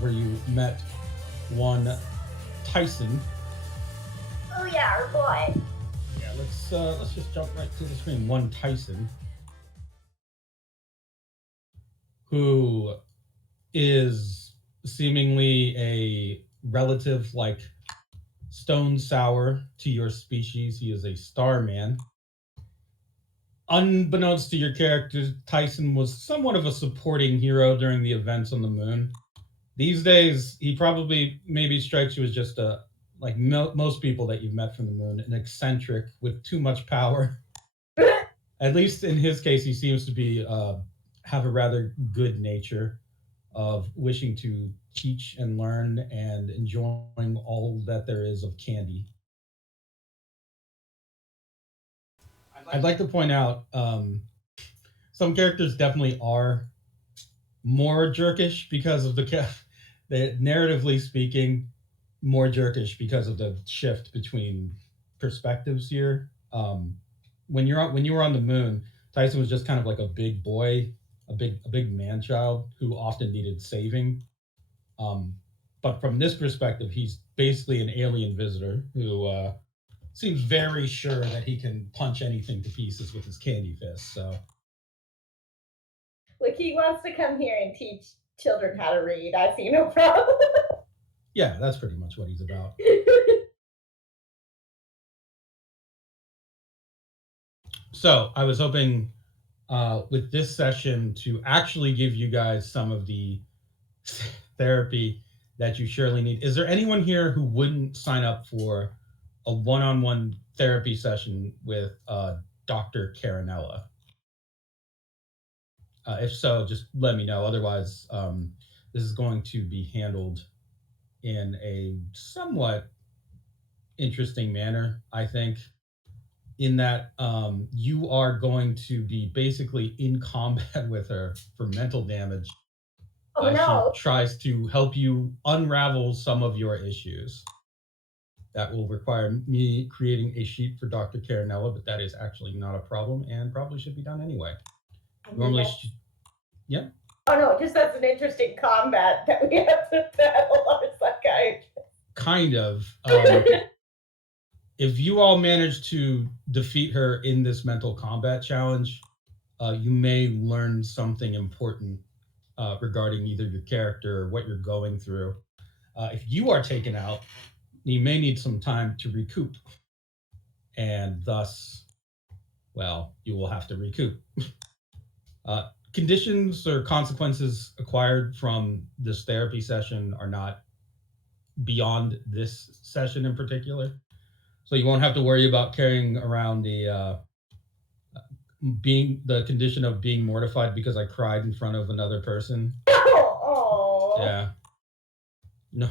where you met one Tyson. Oh yeah, our boy. Yeah, let's just jump right to the screen. One Tyson, who is seemingly a relative like stone sour to your species. He is a starman. Unbeknownst to your character, Tyson was somewhat of a supporting hero during the events on the moon. These days, he probably maybe strikes you as just a like most people that you've met from the moon, an eccentric with too much power. At least in his case, he seems to be have a rather good nature of wishing to teach and learn and enjoying all that there is of candy. I'd like to point out some characters definitely are more jerkish because of the narratively speaking, more jerkish because of the shift between perspectives here. When you were on the moon, Tyson was just kind of like a big boy, a big man child who often needed saving. Um, but from this perspective, he's basically an alien visitor who seems very sure that he can punch anything to pieces with his candy fist. So Like he wants to come here and teach children how to read. I see no problem. yeah, that's pretty much what he's about. So I was hoping with this session to actually give you guys some of the therapy that you surely need. Is there anyone here who wouldn't sign up for a one-on-one therapy session with Dr. Carinella? If so, just let me know. Otherwise, this is going to be handled in a somewhat interesting manner, I think, in that you are going to be basically in combat with her for mental damage Oh as she no. tries to help you unravel some of your issues. That will require me creating a sheet for Dr. Carinella, but that is actually not a problem and probably should be done anyway. Normally, yeah, Oh no, just that's an interesting combat that we have to battle our psychiatrist. kind of. If you all manage to defeat her in this mental combat challenge, you may learn something important regarding either your character or what you're going through. If you are taken out, you may need some time to recoup, and thus, well, you will have to recoup. Conditions or consequences acquired from this therapy session are not beyond this session in particular. So you won't have to worry about carrying around the being the condition of being mortified because I cried in front of another person. Oh. Yeah. No,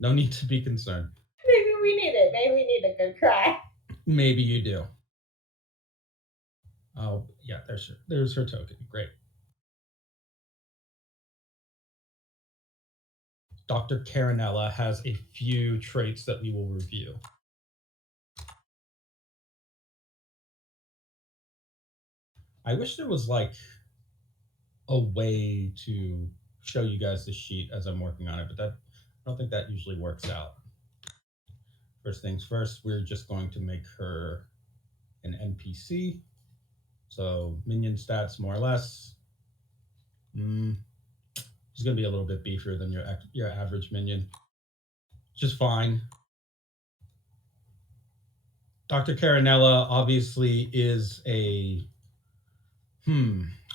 no need to be concerned. Maybe we need it. Maybe we need a good cry. Maybe you do. Oh, yeah, there's her token. Great. Dr. Carinella has a few traits that we will review. I wish there was like a way to show you guys the sheet as I'm working on it, but that I don't think that usually works out. First things first, we're just going to make her an NPC. So minion stats more or less. She's gonna be a little bit beefier than your average minion, which is fine. Dr. Carinella obviously is a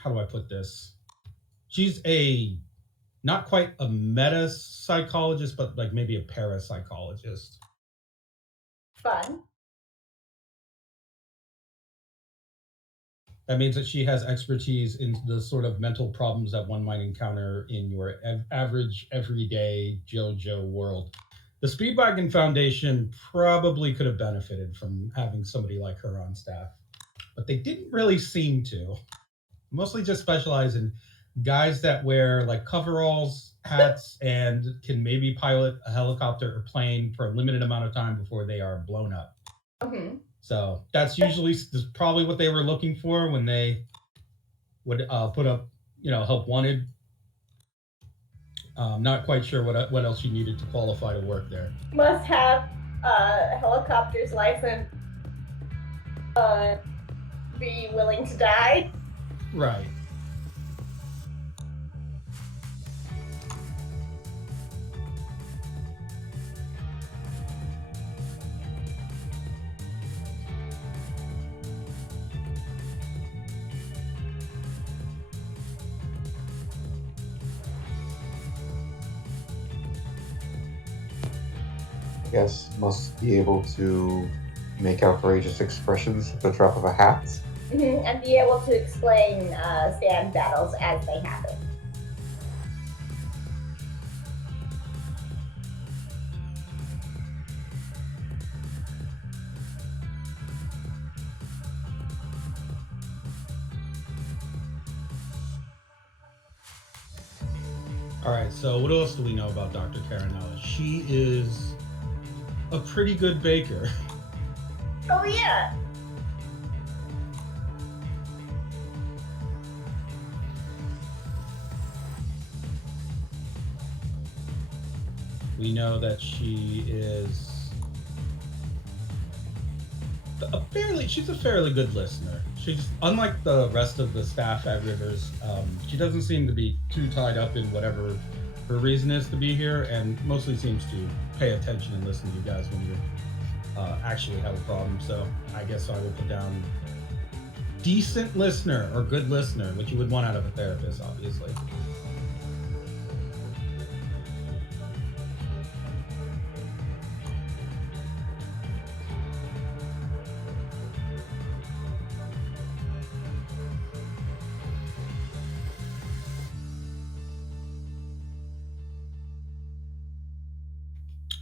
how do I put this? She's a not quite a meta psychologist, but like maybe a parapsychologist. Fun. That means that she has expertise in the sort of mental problems that one might encounter in your average, everyday JoJo world. The Speedwagon Foundation probably could have benefited from having somebody like her on staff, but they didn't really seem to. Mostly just specialize in guys that wear like coveralls, hats, and can maybe pilot a helicopter or plane for a limited amount of time before they are blown up. Mm-hmm. So that's probably what they were looking for when they would put up, help wanted. Not quite sure what else you needed to qualify to work there. Must have a helicopter's license. Be willing to die. Right. Yes, must be able to make outrageous expressions at the drop of a hat. And be able to explain stand battles as they happen. All right. So what else do we know about Dr. Carinella? She is a pretty good baker. Oh yeah. We know that she is she's a fairly good listener. She's unlike the rest of the staff at Rivers. She doesn't seem to be too tied up in whatever her reason is to be here, and mostly seems to pay attention and listen to you guys when you actually have a problem. So I guess I will put down decent listener or good listener, which you would want out of a therapist, obviously.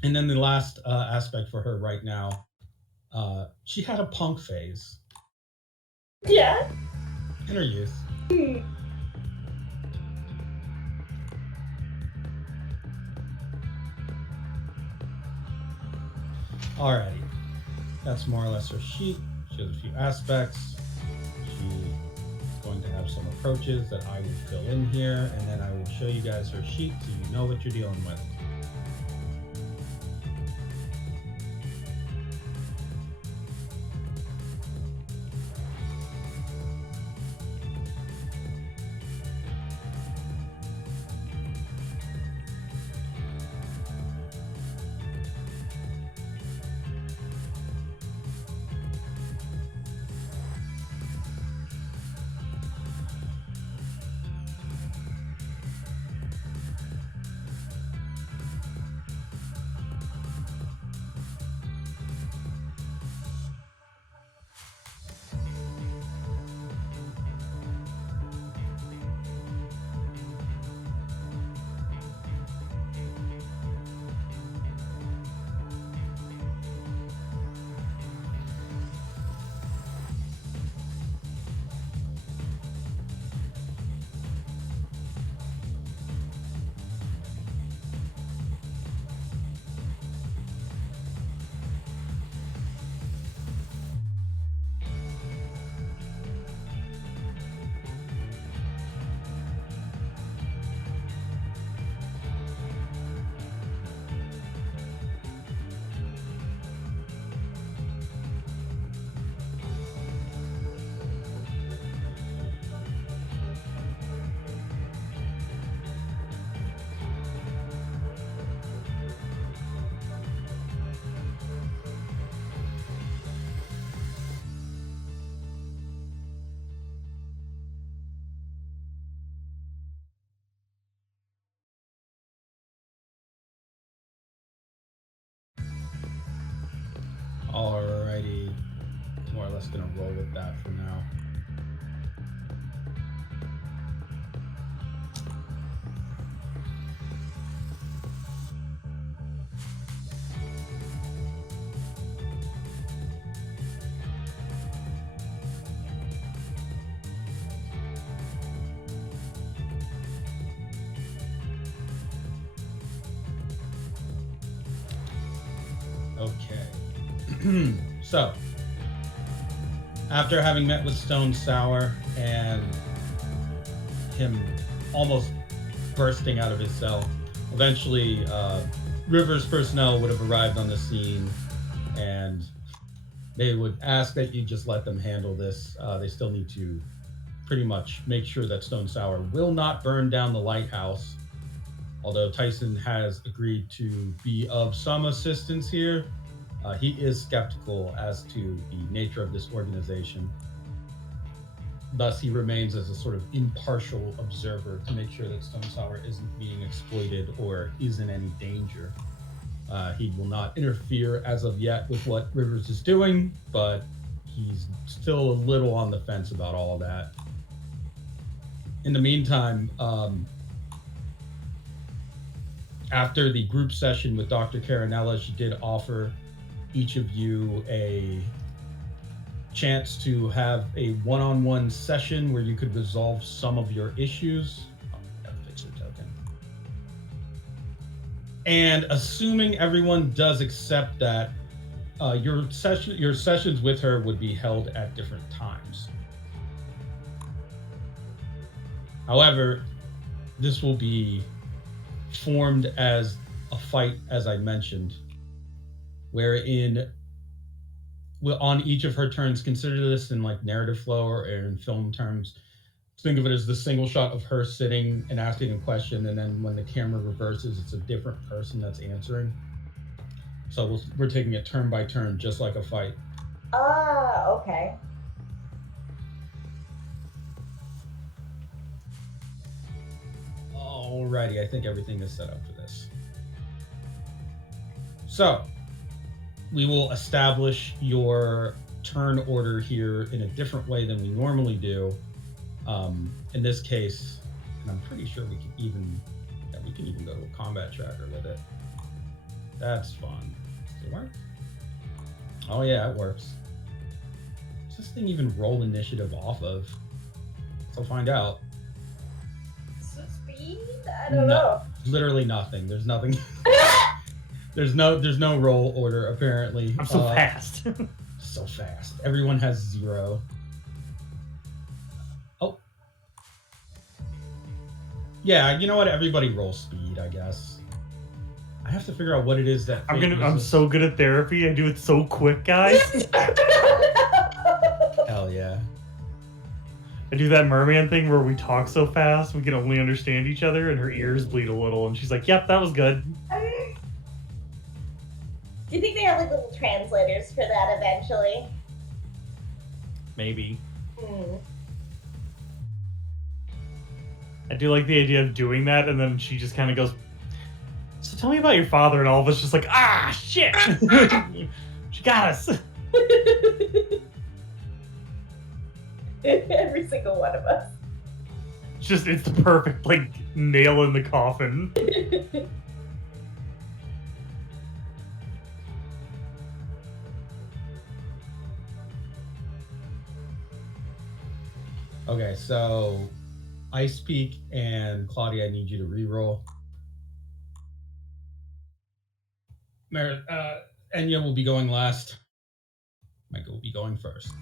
And then the last aspect for her right now, she had a punk phase Yeah. in her youth. Alrighty, that's more or less her sheet. She has a few aspects. She's going to have some approaches that I will fill in here, and then I will show you guys her sheet so you know what you're dealing with. Alrighty, more or less gonna roll with that for now. Okay. So, after having met with Stone Sour and him almost bursting out of his cell. Eventually, Rivers personnel would have arrived on the scene, and they would ask that you just let them handle this. They still need to pretty much make sure that Stone Sour will not burn down the lighthouse. Although Tyson has agreed to be of some assistance here, he is skeptical as to the nature of this organization. Thus, he remains as a sort of impartial observer to make sure that Stone Sour isn't being exploited or is in any danger. He will not interfere as of yet with what Rivers is doing, but he's still a little on the fence about all of that. In the meantime, after the group session with Dr. Carinella, she did offer each of you a chance to have a one-on-one session where you could resolve some of your issues. Fix your token. And assuming everyone does accept that, your sessions with her would be held at different times. However, this will be formed as a fight, as I mentioned, wherein on each of her turns, consider this in like narrative flow or in film terms. Think of it as the single shot of her sitting and asking a question, and then when the camera reverses, it's a different person that's answering. So we're taking it turn by turn, just like a fight. Ah, okay. Alrighty, I think everything is set up for this. So, we will establish your turn order here in a different way than we normally do. In this case, and I'm pretty sure we can even go to a combat tracker with it. That's fun. Does it work? Oh yeah, it works. Does this thing even roll initiative off of? So find out. Speed? I don't know. Literally nothing. There's nothing. There's no roll order apparently. I'm so fast. So fast. Everyone has 0. Oh. Yeah, you know what? Everybody roll speed, I guess. I have to figure out what it is that I'm so good at therapy. I do it so quick, guys. Hell yeah. I do that merman thing where we talk so fast we can only understand each other, and her ears bleed a little, and she's like, "Yep, that was good." Do you think they have like little translators for that eventually? Maybe. Hmm. I do like the idea of doing that, and then she just kind of goes, "So tell me about your father," and all of us just like, "Ah, shit!" She got us. Every single one of us. It's the perfect like nail in the coffin. Okay, so Ice Peak and Claudia, I need you to reroll. Enya will be going last. Micah will be going first.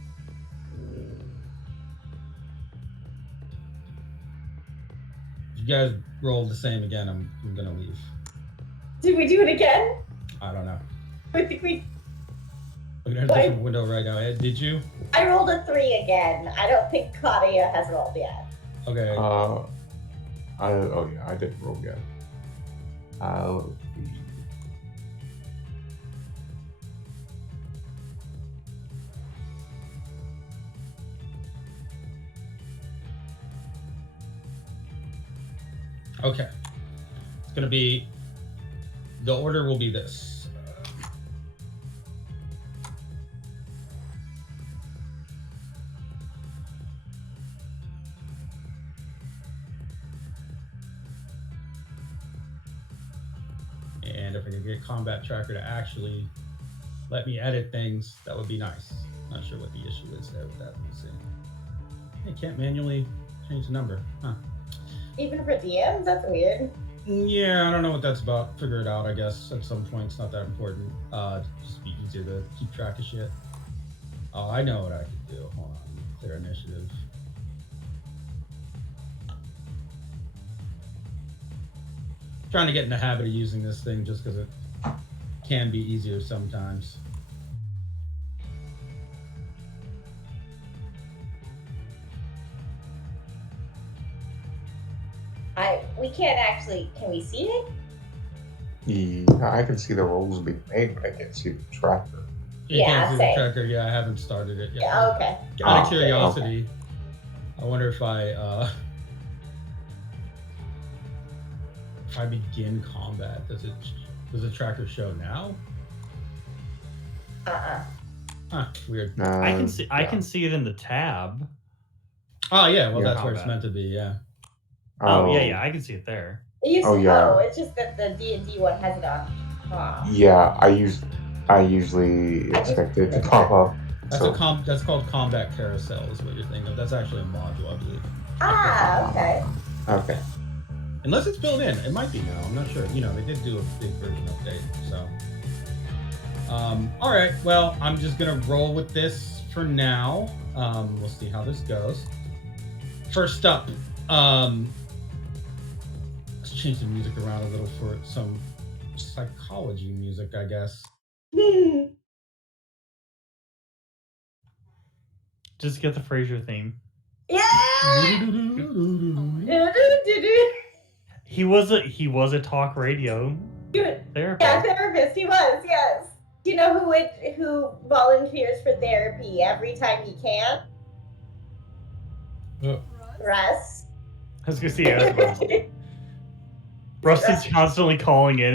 If you guys roll the same again, I'm gonna leave. Did we do it again? I don't know. I think we. Looking at a different window right now. Ed, did you? I rolled a 3 again. I don't think Claudia has rolled yet. Okay. I didn't roll yet. Let's see. Okay. It's gonna be. The order will be this. And if I could get Combat Tracker to actually let me edit things, that would be nice. Not sure what the issue is there with that. Let me see. I can't manually change the number. Huh. Even for DMs? That's weird. Yeah, I don't know what that's about. Figure it out, I guess, at some point. It's not that important. Just be easier to keep track of shit. Oh, I know what I could do. Hold on. Clear initiative. Trying to get in the habit of using this thing just because it can be easier sometimes. We can't actually. Can we see it? Yeah, I can see the rolls being made, but I can't see the tracker. You Yeah, can't see the same. tracker. Yeah, I haven't started it yet. Yeah. Okay. Out of Oh, curiosity, I wonder if I begin combat, does the tracker show now? Huh, weird. I can see. I yeah. can see it in the tab. Oh yeah, well Yeah. that's where it's Combat. meant to be. Yeah. Oh yeah, I can see it there. It used Oh, to, yeah. it's just that the D&D one has it on top. Yeah, I usually expect it to pop up. That's So that's called combat carousel is what you're thinking of. That's actually a module, I believe. Okay. okay. Unless it's built in, it might be now. I'm not sure. You know, they did do a big version update, so. All right. Well, I'm just gonna roll with this for now. We'll see how this goes. First up, let's change the music around a little for some psychology music, I guess. Just get the Frasier theme. Yeah. He was a talk radio therapist. Yeah, therapist. He was. Yes. Do you know who volunteers for therapy every time he can? Russ. I was gonna say, yeah, Russ is constantly calling in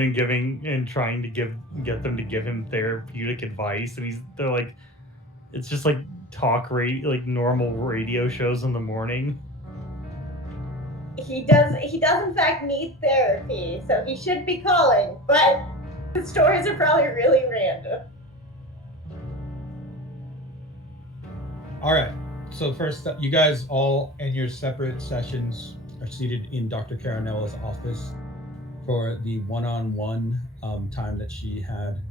and trying to get them to give him therapeutic advice, and they're like, it's just like talk radio, like normal radio shows in the morning. He does in fact need therapy, so he should be calling, but the stories are probably really random. All right. So first up, you guys all in your separate sessions are seated in Dr. Caranella's office for the one-on-one time that she had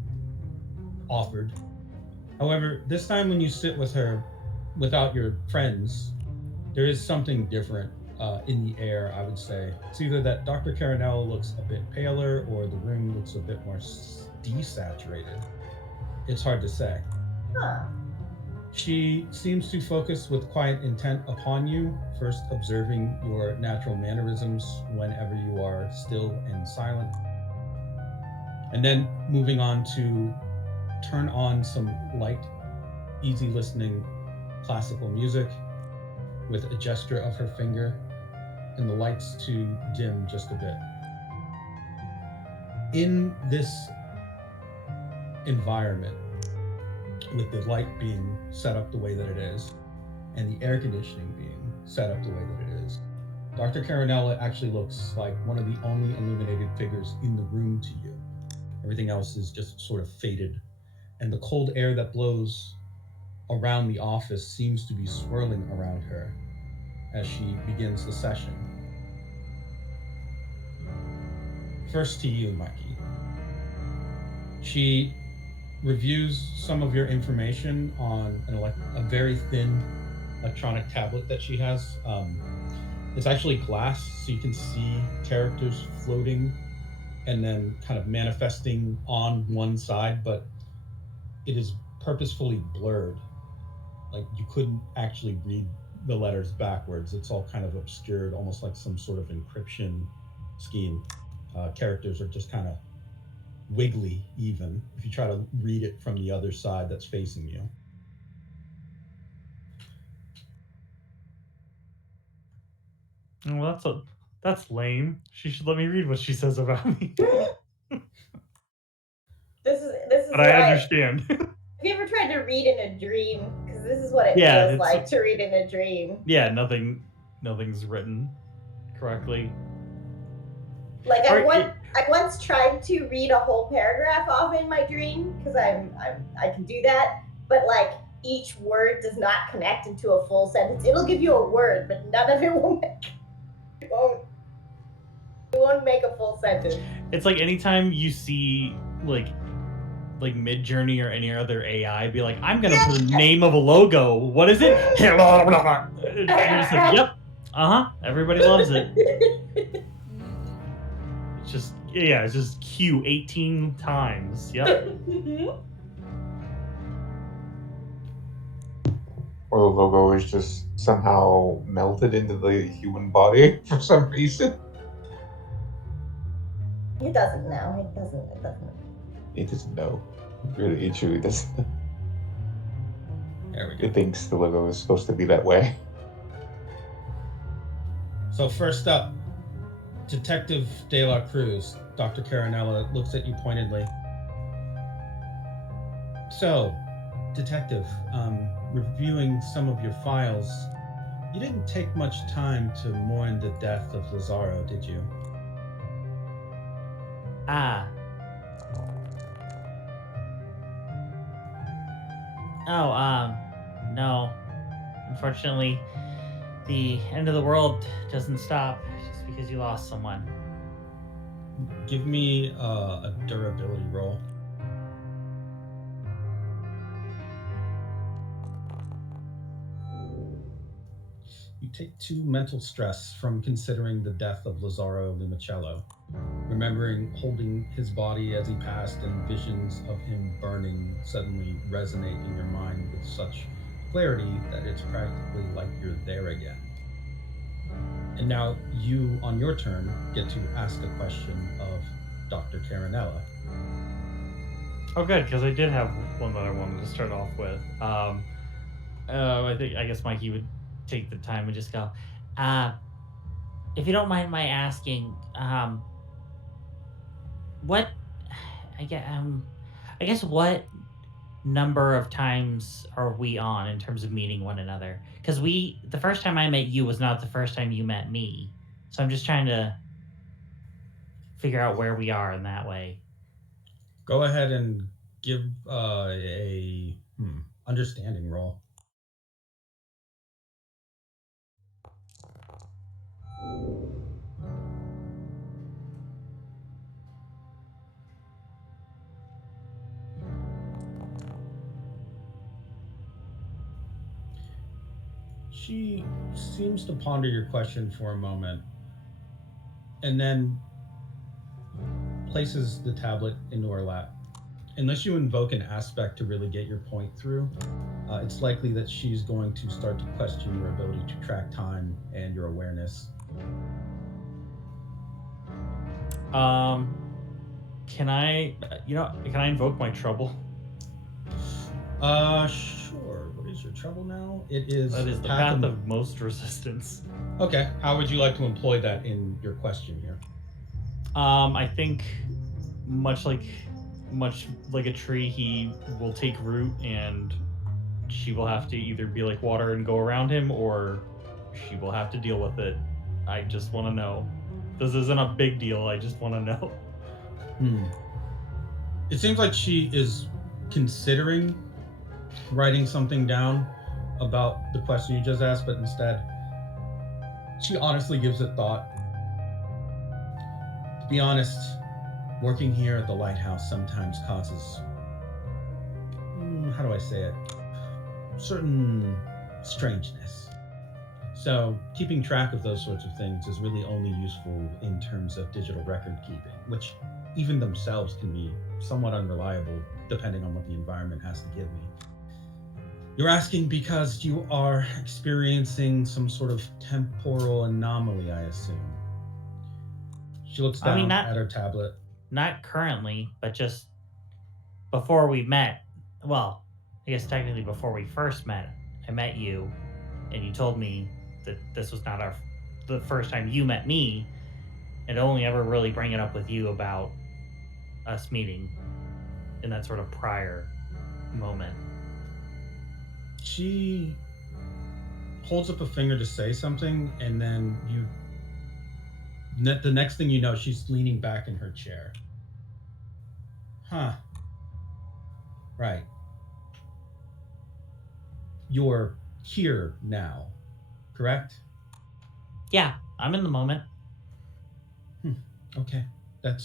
offered. However, this time when you sit with her without your friends, there is something different in the air, I would say. It's either that Dr. Caranella looks a bit paler or the room looks a bit more desaturated. It's hard to say. Huh. She seems to focus with quiet intent upon you, first observing your natural mannerisms whenever you are still and silent, and then moving on to turn on some light, easy listening classical music with a gesture of her finger, and the lights to dim just a bit. In this environment, with the light being set up the way that it is, and the air conditioning being set up the way that it is, Dr. Caranella actually looks like one of the only illuminated figures in the room to you. Everything else is just sort of faded, and the cold air that blows around the office seems to be swirling around her as she begins the session. First to you, Mikey. She reviews some of your information on a very thin electronic tablet that she has. It's actually glass, so you can see characters floating and then kind of manifesting on one side, but it is purposefully blurred. Like you couldn't actually read the letters backwards. It's all kind of obscured, almost like some sort of encryption scheme. Characters are just kind of wiggly, even if you try to read it from the other side that's facing you. Well, that's lame. She should let me read what she says about me. This is But I understand. Have you ever tried to read in a dream? Because this is what it Yeah, feels like to read in a dream. Yeah, nothing's written correctly. Like I once tried to read a whole paragraph off in my dream because I can do that, but like each word does not connect into a full sentence. It'll give you a word, but none of it will it won't make a full sentence. It's like anytime you see like Midjourney or any other AI be like, I'm gonna put a name of a logo. What is it? And you're just like, yep. Everybody loves it. It's Just Q 18 times. Yep. Or the logo is just somehow melted into the human body for some reason. It doesn't now. It doesn't. It doesn't know. It truly doesn't know. There we go. It thinks the logo is supposed to be that way. So first up, Detective De La Cruz, Dr. Carinella, looks at you pointedly. So, Detective, reviewing some of your files, you didn't take much time to mourn the death of Lazaro, did you? Ah. Oh, no. Unfortunately, the end of the world doesn't stop just because you lost someone. Give me a durability roll. You take 2 mental stress from considering the death of Lazaro Limoncello, remembering holding his body as he passed and visions of him burning suddenly resonate in your mind with such clarity that it's practically like you're there again. And now you, on your turn, get to ask a question of Dr. Carinella. Oh, good, because I did have one that I wanted to start off with. I guess Mikey would take the time and just go, If you don't mind my asking, what I guess what number of times are we on in terms of meeting one another? Because the first time I met you was not the first time you met me. So I'm just trying to figure out where we are in that way. Go ahead and give a understanding roll. She seems to ponder your question for a moment and then places the tablet into her lap. Unless you invoke an aspect to really get your point through, it's likely that she's going to start to question your ability to track time and your awareness. Can I invoke my trouble? Sure. What is your trouble now? It is That is the path of most resistance. Okay. How would you like to employ that in your question here? I think much like a tree, he will take root and she will have to either be like water and go around him, or she will have to deal with it. I just want to know. This isn't a big deal. I just want to know. It seems like she is considering writing something down about the question you just asked, but instead, she honestly gives it thought. To be honest, working here at the lighthouse sometimes causes, how do I say it, certain strangeness. So keeping track of those sorts of things is really only useful in terms of digital record keeping, which even themselves can be somewhat unreliable depending on what the environment has to give me. You're asking because you are experiencing some sort of temporal anomaly, I assume. She looks down at her tablet. Not currently, but just before we met. Well, I guess technically before we first met. I met you, and you told me that this was not the first time you met me, and only ever really bring it up with you about us meeting in that sort of prior moment. She holds up a finger to say something, and then the next thing you know, she's leaning back in her chair. Huh. Right. You're here now, correct? Yeah, I'm in the moment. Okay. I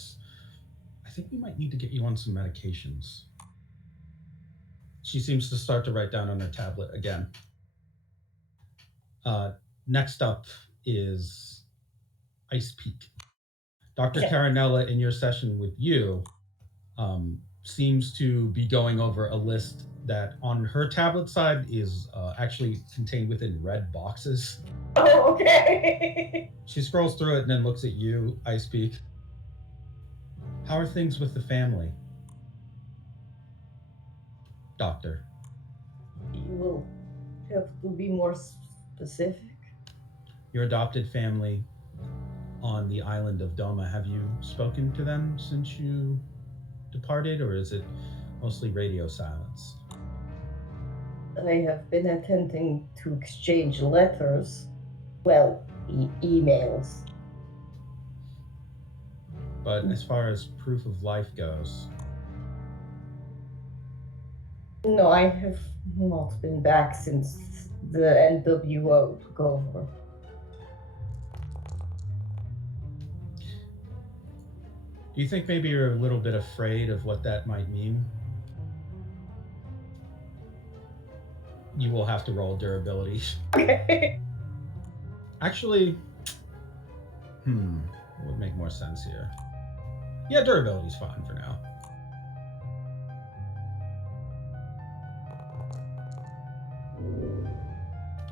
think we might need to get you on some medications. She seems to start to write down on her tablet again. Next up is Ice Peak. Dr. Carinella, in your session with you, seems to be going over a list that on her tablet side is actually contained within red boxes. Oh, okay. She scrolls through it and then looks at you, Ice Peak. How are things with the family? Doctor. You will have to be more specific. Your adopted family on the island of Doma, have you spoken to them since you departed, or is it mostly radio silence? I have been attempting to exchange letters. Well, emails. But as far as proof of life goes, no, I have not been back since the NWO took over. Do you think maybe you're a little bit afraid of what that might mean? You will have to roll durability. Okay. Actually, it would make more sense here. Yeah, durability's fine for now.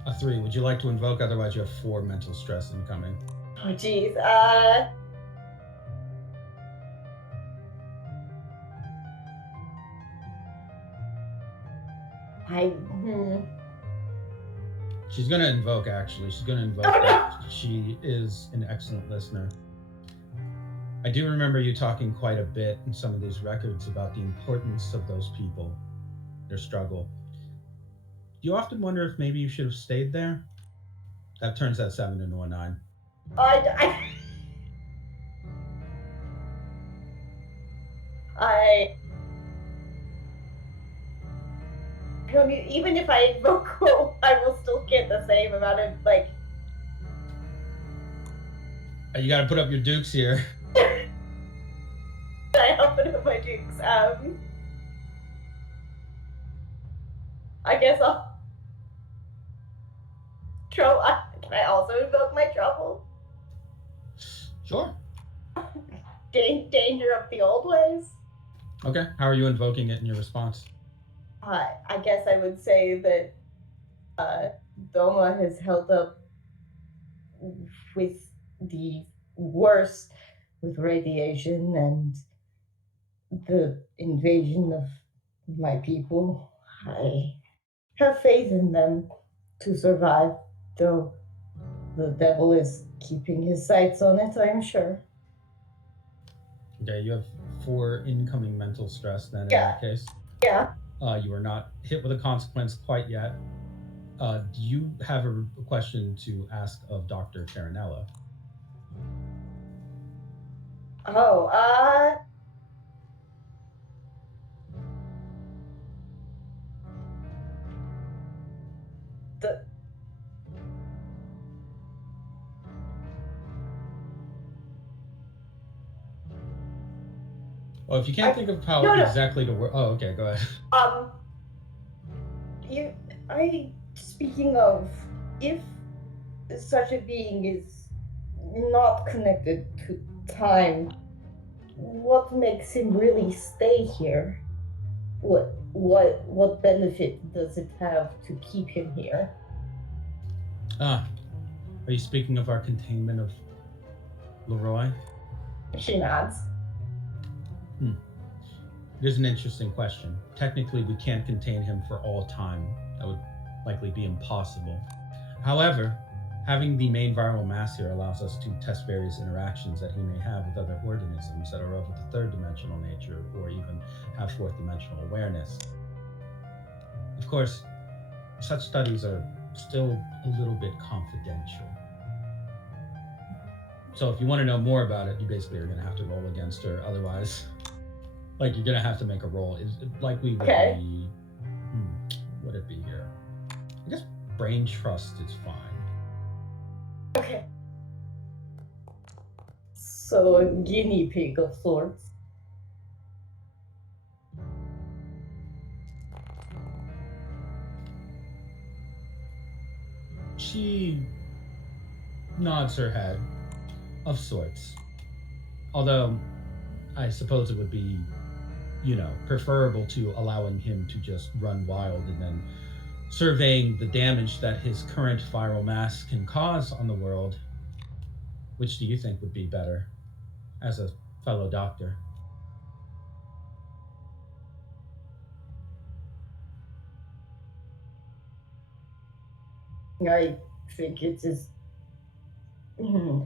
A 3. Would you like to invoke? Otherwise, you have 4 mental stress incoming. Oh, jeez. She's gonna invoke, actually. She's gonna invoke that she is an excellent listener. I do remember you talking quite a bit in some of these records about the importance of those people, their struggle. Do you often wonder if maybe you should have stayed there? That turns that 7 into a 9. I don't even if I invoke hope, I will still get the same amount of like. You gotta put up your dukes here. I open up my dukes. I guess I'll. Can I also invoke my trouble? Sure. Danger of the old ways. Okay. How are you invoking it in your response? I guess I would say that Doma has held up with the worst, with radiation and the invasion of my people. I have faith in them to survive, though the devil is keeping his sights on it, I'm sure. Okay, you have 4 incoming mental stress then in that case. Yeah. You are not hit with a consequence quite yet. Do you have a question to ask of Dr. Carinella? Oh, Well, if you can't think of how exactly to work. Oh, okay, go ahead. Speaking of, if such a being is not connected to time, what makes him really stay here? What benefit does it have to keep him here? Are you speaking of our containment of Leroy? She nods. It is an interesting question. Technically, we can't contain him for all time. That would likely be impossible. However, having the main viral mass here allows us to test various interactions that he may have with other organisms that are of the third dimensional nature or even have fourth dimensional awareness. Of course, such studies are still a little bit confidential. So if you want to know more about it, you basically are going to have to roll against her. Otherwise, like, you're going to have to make a roll. It likely would be... what would it be here? I guess brain trust is fine. Okay. So a guinea pig of sorts. She nods her head, of sorts. Although, I suppose it would be, preferable to allowing him to just run wild and then surveying the damage that his current viral mass can cause on the world. Which do you think would be better as a fellow doctor? I think it is,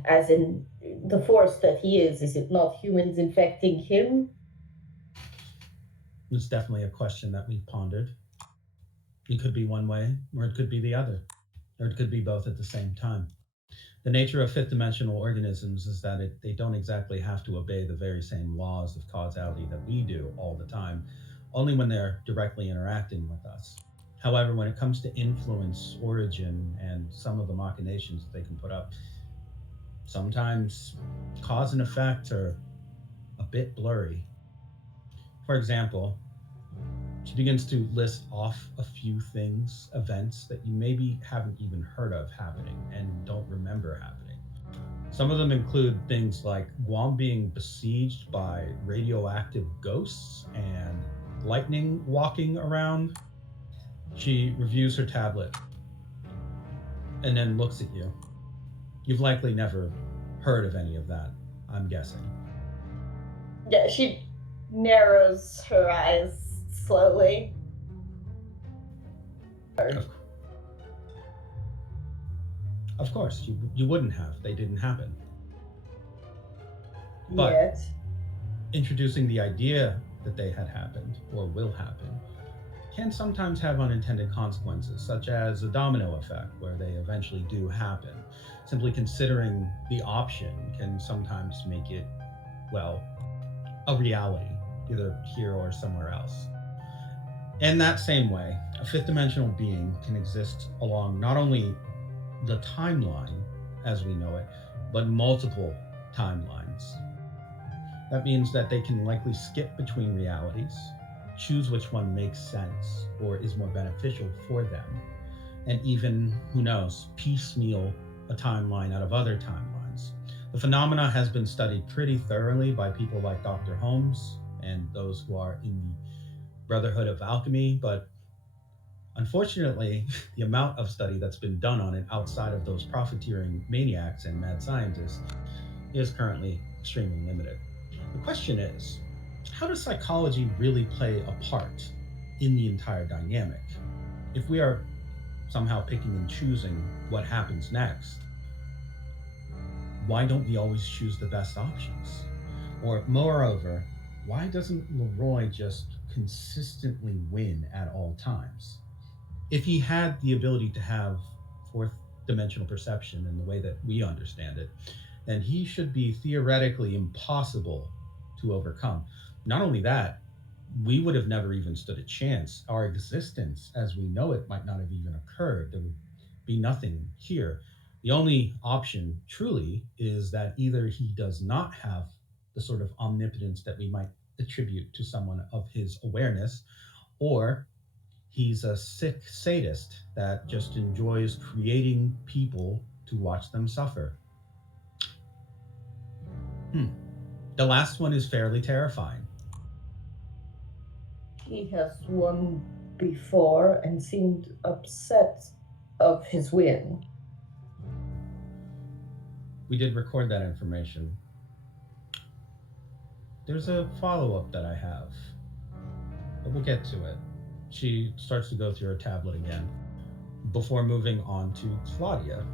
as in the force that he is it not humans infecting him? It's definitely a question that we've pondered. It could be one way, or it could be the other, or it could be both at the same time. The nature of fifth dimensional organisms is that they don't exactly have to obey the very same laws of causality that we do all the time, only when they're directly interacting with us. However, when it comes to influence, origin, and some of the machinations that they can put up, sometimes cause and effect are a bit blurry. For example, she begins to list off a few things, events that you maybe haven't even heard of happening and don't remember happening. Some of them include things like Guam being besieged by radioactive ghosts and lightning walking around. She reviews her tablet and then looks at you. You've likely never heard of any of that, I'm guessing. Yeah, she narrows her eyes slowly. Of course, you wouldn't have. They didn't happen. But Yet. introducing the idea that they had happened or will happen can sometimes have unintended consequences, such as a domino effect, where they eventually do happen. Simply considering the option can sometimes make it, well, a reality, either here or somewhere else. In that same way, a fifth dimensional being can exist along not only the timeline as we know it, but multiple timelines. That means that they can likely skip between realities, choose which one makes sense or is more beneficial for them, and even, who knows, piecemeal a timeline out of other timelines. The phenomena has been studied pretty thoroughly by people like Dr. Holmes and those who are in the Brotherhood of Alchemy, but unfortunately, the amount of study that's been done on it outside of those profiteering maniacs and mad scientists is currently extremely limited. The question is, how does psychology really play a part in the entire dynamic? If we are somehow picking and choosing what happens next, why don't we always choose the best options? Or, moreover, why doesn't Leroy just consistently win at all times? If he had the ability to have fourth dimensional perception in the way that we understand it, then he should be theoretically impossible to overcome. Not only that, we would have never even stood a chance. Our existence as we know it might not have even occurred. There would be nothing here. The only option truly is that either he does not have the sort of omnipotence that we might attribute to someone of his awareness, or he's a sick sadist that just enjoys creating people to watch them suffer. Hmm. The last one is fairly terrifying. He has won before and seemed upset of his win. We did record that information. There's a follow up that I have, but we'll get to it. She starts to go through her tablet again before moving on to Claudia.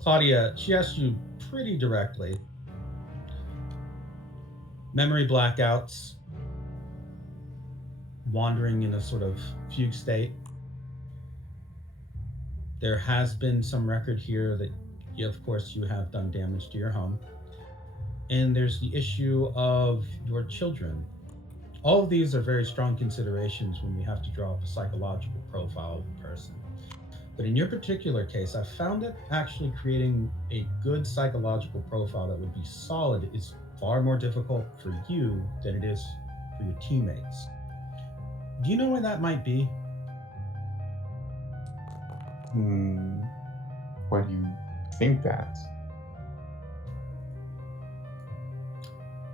Claudia, she asked you pretty directly. Memory blackouts, wandering in a sort of fugue state. There has been some record here that, of course, you have done damage to your home. And there's the issue of your children. All of these are very strong considerations when we have to draw up a psychological profile of a person. But in your particular case, I found that actually creating a good psychological profile that would be solid is far more difficult for you than it is for your teammates. Do you know why that might be? Why do you think that?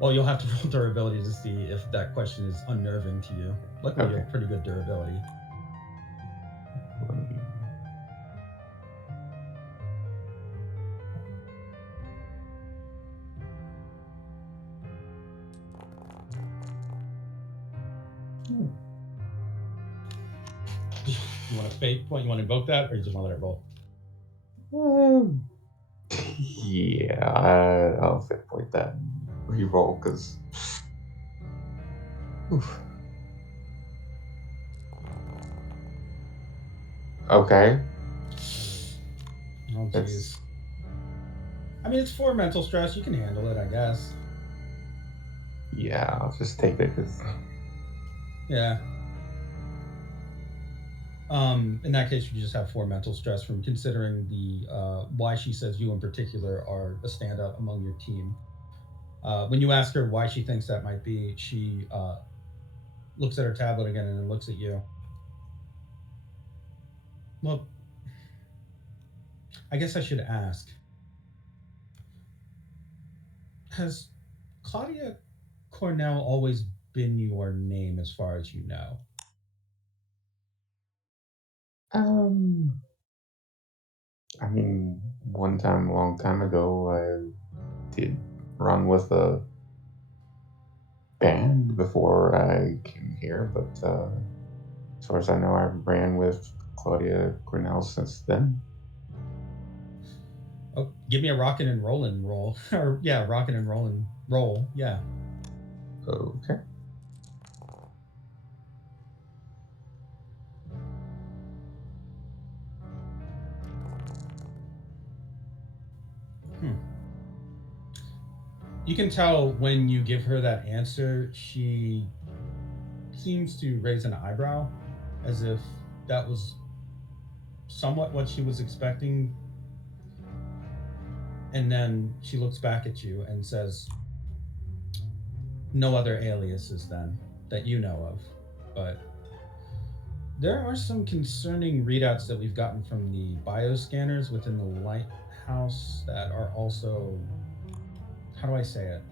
Well, you'll have to roll durability to see if that question is unnerving to you. Luckily, you Okay. have pretty good durability. Let me- You want to fate point? You want to invoke that, or you just want to let it roll? Yeah, I'll fit point that and re-roll because. Okay. Oh, jeez. That's I mean, it's 4 mental stress. You can handle it, I guess. yeah. I'll just take that because Yeah. In that case, you just have 4 mental stress from considering the why she says you in particular are a standout among your team. When you ask her why she thinks that might be, she looks at her tablet again and then looks at you. Well, I guess I should ask. Has Claudia Cornell always been your name as far as you know? I mean, one time a long time ago, I did run with a band before I came here, but as far as I know, I ran with Claudia Cornell since then. Oh, give me a rockin' and rollin' roll. Or, yeah, rockin' and rollin' roll. Yeah. Okay. You can tell when you give her that answer, she seems to raise an eyebrow as if that was somewhat what she was expecting. And then she looks back at you and says, no other aliases then that you know of. But there are some concerning readouts that we've gotten from the bioscanners within the lighthouse that are also, how do I say it?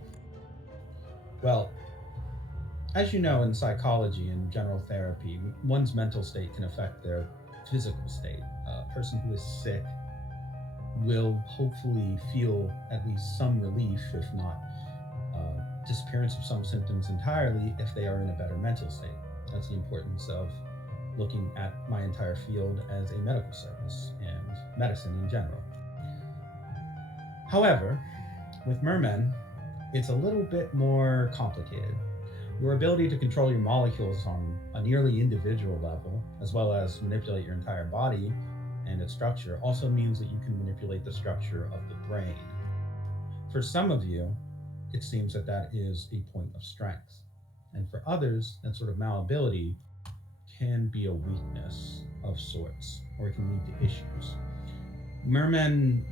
Well, as you know, in psychology and general therapy, one's mental state can affect their physical state. A person who is sick will hopefully feel at least some relief, if not disappearance of some symptoms entirely, if they are in a better mental state. That's the importance of looking at my entire field as a medical service and medicine in general. However, with mermen, it's a little bit more complicated. Your ability to control your molecules on a nearly individual level, as well as manipulate your entire body and its structure, also means that you can manipulate the structure of the brain. For some of you, it seems that that is a point of strength. And for others, that sort of malleability can be a weakness of sorts, or it can lead to issues. Mermen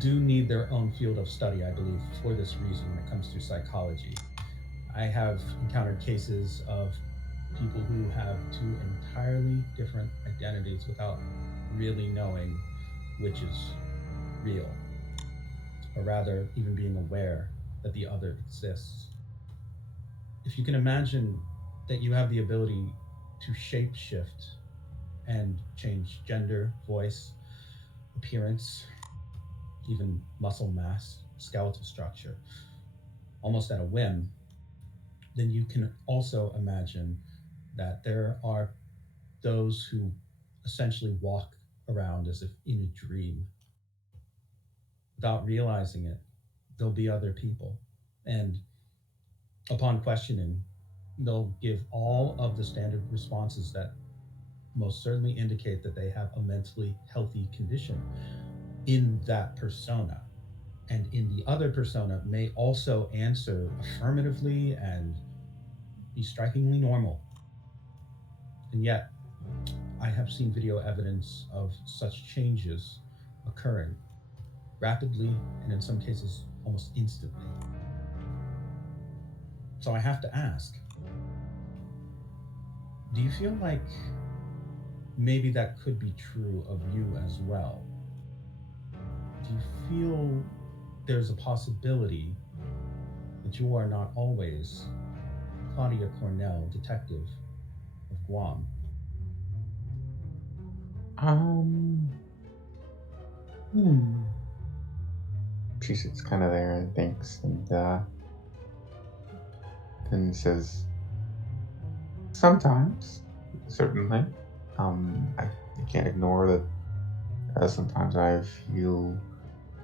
do need their own field of study, I believe, for this reason when it comes to psychology. I have encountered cases of people who have 2 entirely different identities without really knowing which is real, or rather, even being aware that the other exists. If you can imagine that you have the ability to shapeshift and change gender, voice, appearance, even muscle mass, skeletal structure, almost at a whim, then you can also imagine that there are those who essentially walk around as if in a dream. Without realizing it, there'll be other people. And upon questioning, they'll give all of the standard responses that most certainly indicate that they have a mentally healthy condition in that persona. And in the other persona may also answer affirmatively and be strikingly normal. And yet, I have seen video evidence of such changes occurring rapidly and in some cases almost instantly. So I have to ask, do you feel like maybe that could be true of you as well? Do you feel there's a possibility that you are not always Claudia Cornell, detective of Guam. Um, hmm. She sits kind of there and thinks, and says, "Sometimes, certainly. I can't ignore that. Sometimes I feel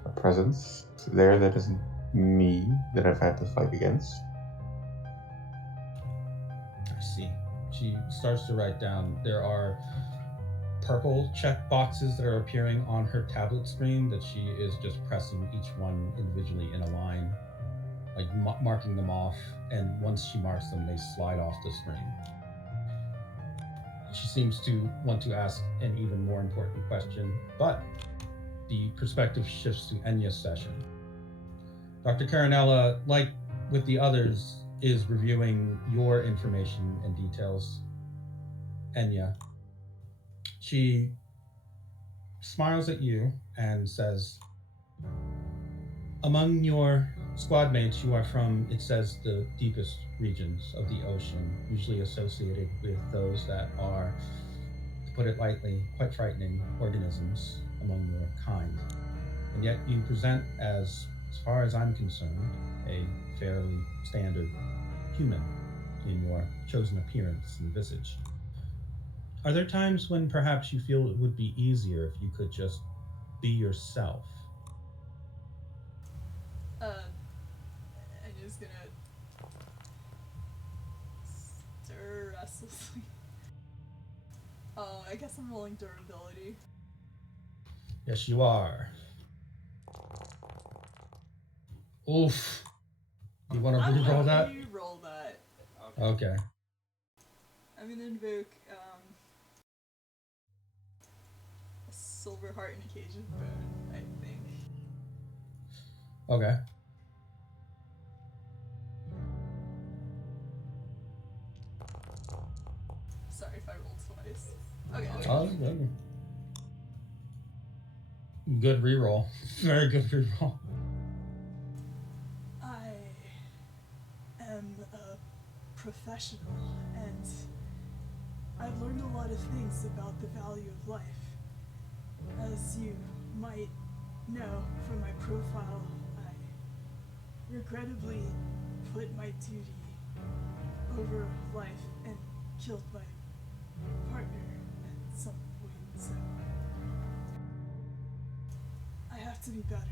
a presence there that isn't me that I've had to fight against." I see. She starts to write down. There are purple check boxes that are appearing on her tablet screen that she is just pressing each one individually in a line, like marking them off. And once she marks them, they slide off the screen. She seems to want to ask an even more important question, but the perspective shifts to Enya's session. Dr. Carinella, like with the others, is reviewing your information and details. Enya. She smiles at you and says, among your squad mates, you are from, it says, the deepest regions of the ocean, usually associated with those that are, to put it lightly, quite frightening organisms among your kind. And yet you present, as far as I'm concerned, a fairly standard human in your chosen appearance and visage. Are there times when perhaps you feel it would be easier if you could just be yourself? I'm just gonna stir restlessly. Oh, I guess I'm rolling durability. Yes, you are. Oof. You want to re-roll that? Re-roll that. Okay. I'm gonna invoke a silver heart and occasion bone, I think. Okay. Sorry if I rolled twice. Okay. Oh, good. Good reroll. Very good reroll. I am a professional, and I've learned a lot of things about the value of life. As you might know from my profile, I regrettably put my duty over life and killed my partner at some point, so I have to be better.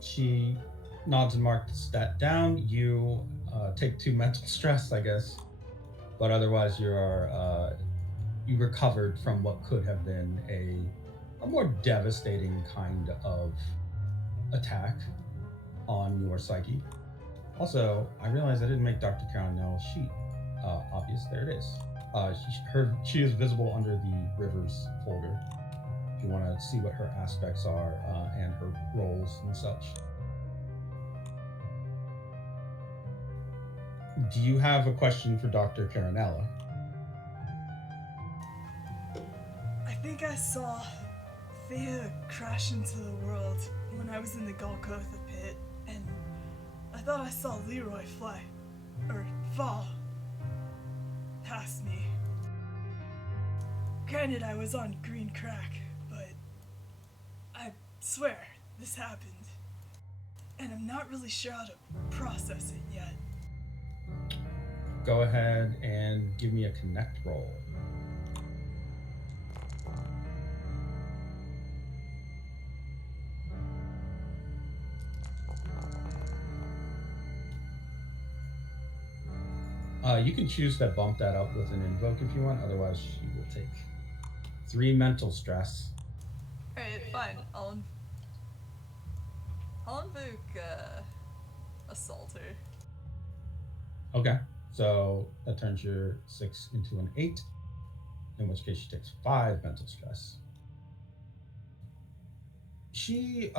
She nods and marks that down. You take 2 mental stress, I guess, but otherwise you recovered from what could have been a more devastating kind of attack on your psyche. Also, I realized I didn't make Dr. Caronell's sheet obvious. There it is. She is visible under the Rivers folder. If you want to see what her aspects are and her roles and such. Do you have a question for Dr. Carinella? I think I saw Thea crash into the world when I was in the Golgotha pit, and I thought I saw Leroy fall past me. Granted, I was on green crack, but I swear this happened, and I'm not really sure how to process it yet. Go ahead and give me a connect roll. You can choose to bump that up with an invoke if you want. Otherwise, you will take 3 mental stress. Alright, fine. I'll invoke Assaulter. Okay, so that turns your 6 into an 8, in which case she takes 5 mental stress. She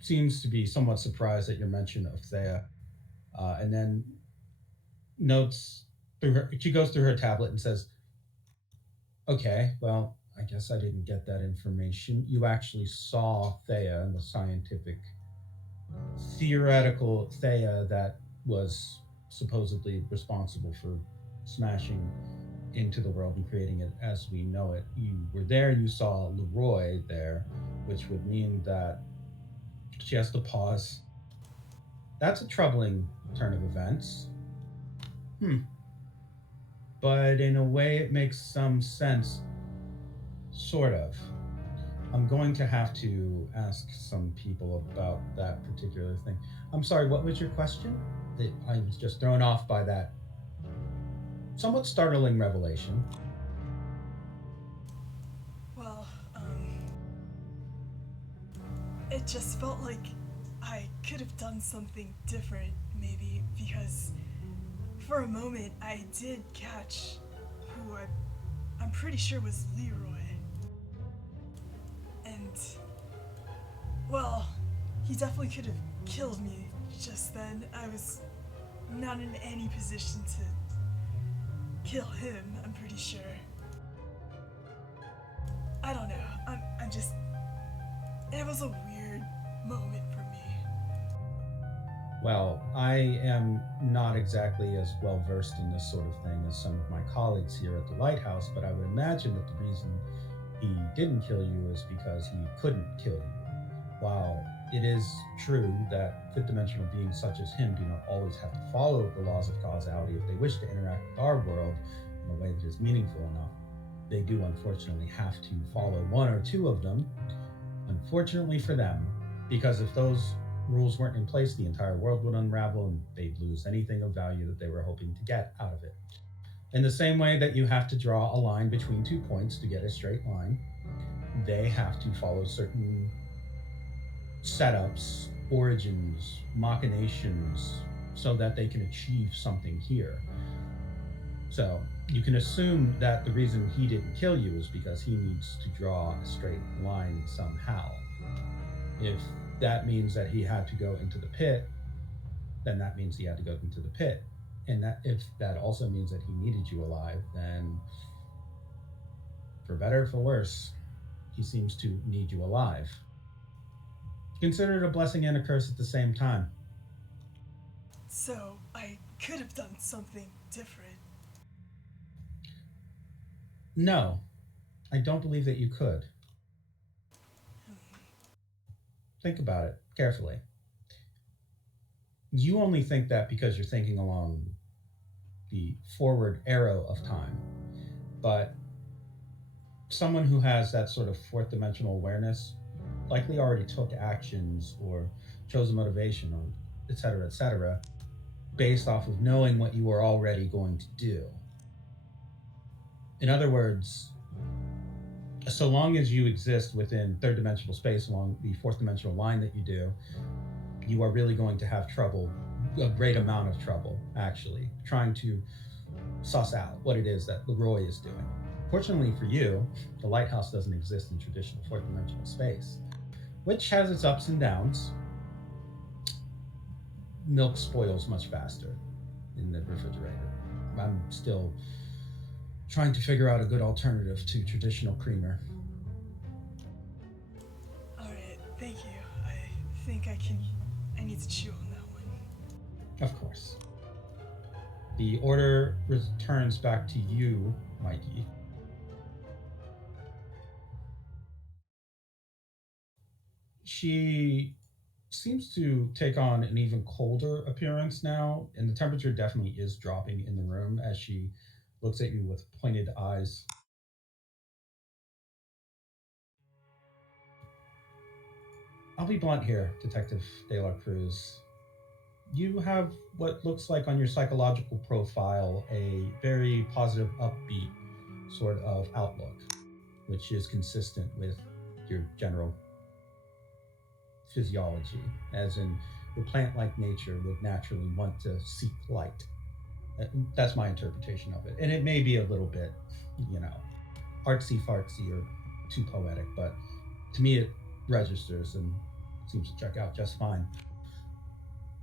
seems to be somewhat surprised at your mention of Thea, and then notes through her. She goes through her tablet and says, "Okay, well, I guess I didn't get that information. You actually saw Thea and the scientific, theoretical Thea that was supposedly responsible for smashing into the world and creating it as we know it. You were there and you saw Leroy there, which would mean that she has to pause. That's a troubling turn of events. Hmm. But in a way, it makes some sense, sort of. I'm going to have to ask some people about that particular thing. I'm sorry, what was your question? I was just thrown off by that somewhat startling revelation. Well, it just felt like I could have done something different, maybe, because for a moment I did catch who I'm pretty sure was Leroy. And, well, he definitely could have killed me just then. I was not in any position to kill him, I'm pretty sure. I don't know. I'm just. It was a weird moment for me. Well, I am not exactly as well versed in this sort of thing as some of my colleagues here at the lighthouse, but I would imagine that the reason he didn't kill you is because he couldn't kill you. While it is true that fifth dimensional beings such as him do not always have to follow the laws of causality if they wish to interact with our world in a way that is meaningful enough, they do unfortunately have to follow one or two of them. Unfortunately for them, because if those rules weren't in place, the entire world would unravel and they'd lose anything of value that they were hoping to get out of it. In the same way that you have to draw a line between 2 points to get a straight line, they have to follow certain setups, origins, machinations, so that they can achieve something here. So you can assume that the reason he didn't kill you is because he needs to draw a straight line somehow. If that means that he had to go into the pit, then that means he had to go into the pit. And that if that also means that he needed you alive, then for better or for worse, he seems to need you alive. Consider it a blessing and a curse at the same time. So, I could have done something different. No, I don't believe that you could. Think about it carefully. You only think that because you're thinking along the forward arrow of time. But someone who has that sort of fourth dimensional awareness likely already took actions or chose a motivation or et cetera, based off of knowing what you were already going to do. In other words, so long as you exist within third dimensional space along the fourth dimensional line that you do, you are really going to have trouble, a great amount of trouble, actually, trying to suss out what it is that Leroy is doing. Fortunately for you, the lighthouse doesn't exist in traditional fourth dimensional space, which has its ups and downs. Milk spoils much faster in the refrigerator. I'm still trying to figure out a good alternative to traditional creamer. Alright, thank you. I think I need to chew on that one. Of course. The order returns back to you, Mikey. She seems to take on an even colder appearance now, and the temperature definitely is dropping in the room as she looks at you with pointed eyes. I'll be blunt here, Detective De La Cruz. You have what looks like on your psychological profile a very positive, upbeat sort of outlook, which is consistent with your general physiology, as in your plant like nature would naturally want to seek light. That's my interpretation of it. And it may be a little bit, you know, artsy fartsy or too poetic, but to me it registers and seems to check out just fine.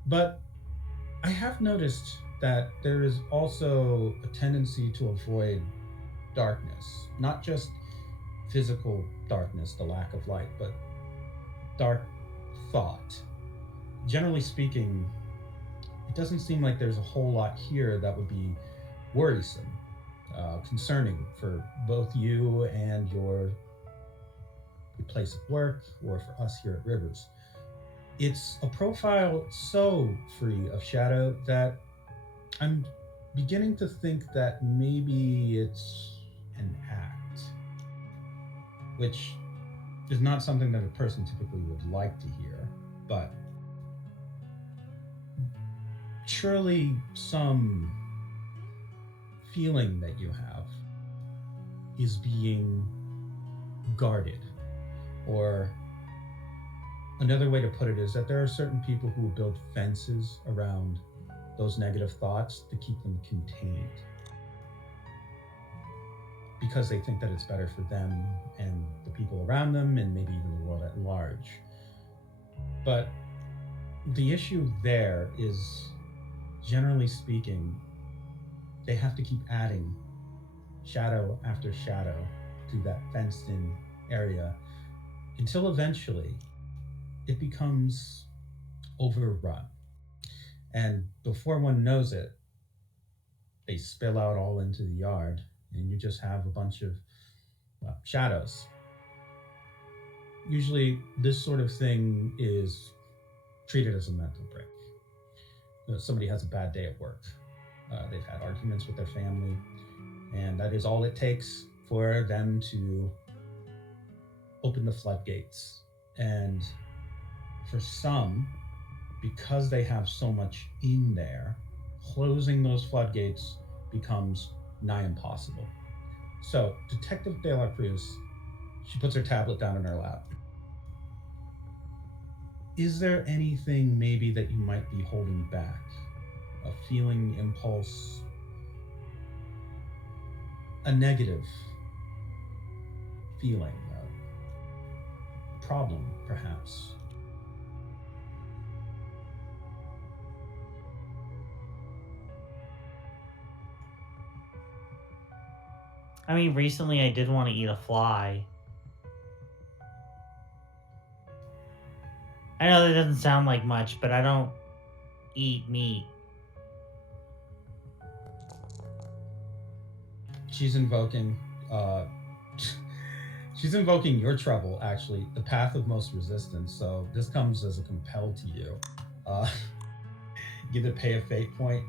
But I have noticed that there is also a tendency to avoid darkness, not just physical darkness, the lack of light, but dark thought. Generally speaking, it doesn't seem like there's a whole lot here that would be worrisome, concerning for both you and your place of work, or for us here at Rivers. It's a profile so free of shadow that I'm beginning to think that maybe it's an act, which is not something that a person typically would like to hear, but surely some feeling that you have is being guarded. Or another way to put it is that there are certain people who will build fences around those negative thoughts to keep them contained because they think that it's better for them and the people around them and maybe even the world at large. But the issue there is, generally speaking, they have to keep adding shadow after shadow to that fenced in area until eventually it becomes overrun. And before one knows it, they spill out all into the yard, and you just have a bunch of, well, shadows. Usually, this sort of thing is treated as a mental break. Somebody has a bad day at work, they've had arguments with their family, and that is all it takes for them to open the floodgates. And for some, because they have so much in there, closing those floodgates becomes nigh impossible. So, Detective De La Cruz, she puts her tablet down in her lap. Is there anything maybe that you might be holding back? A feeling, impulse, a negative feeling, a problem, perhaps? I mean, recently I did want to eat a fly. I know that doesn't sound like much, but I don't eat meat. She's invoking, uh, she's invoking your trouble, actually, the path of most resistance. So this comes as a compel to you. Uh, you either pay a fate point,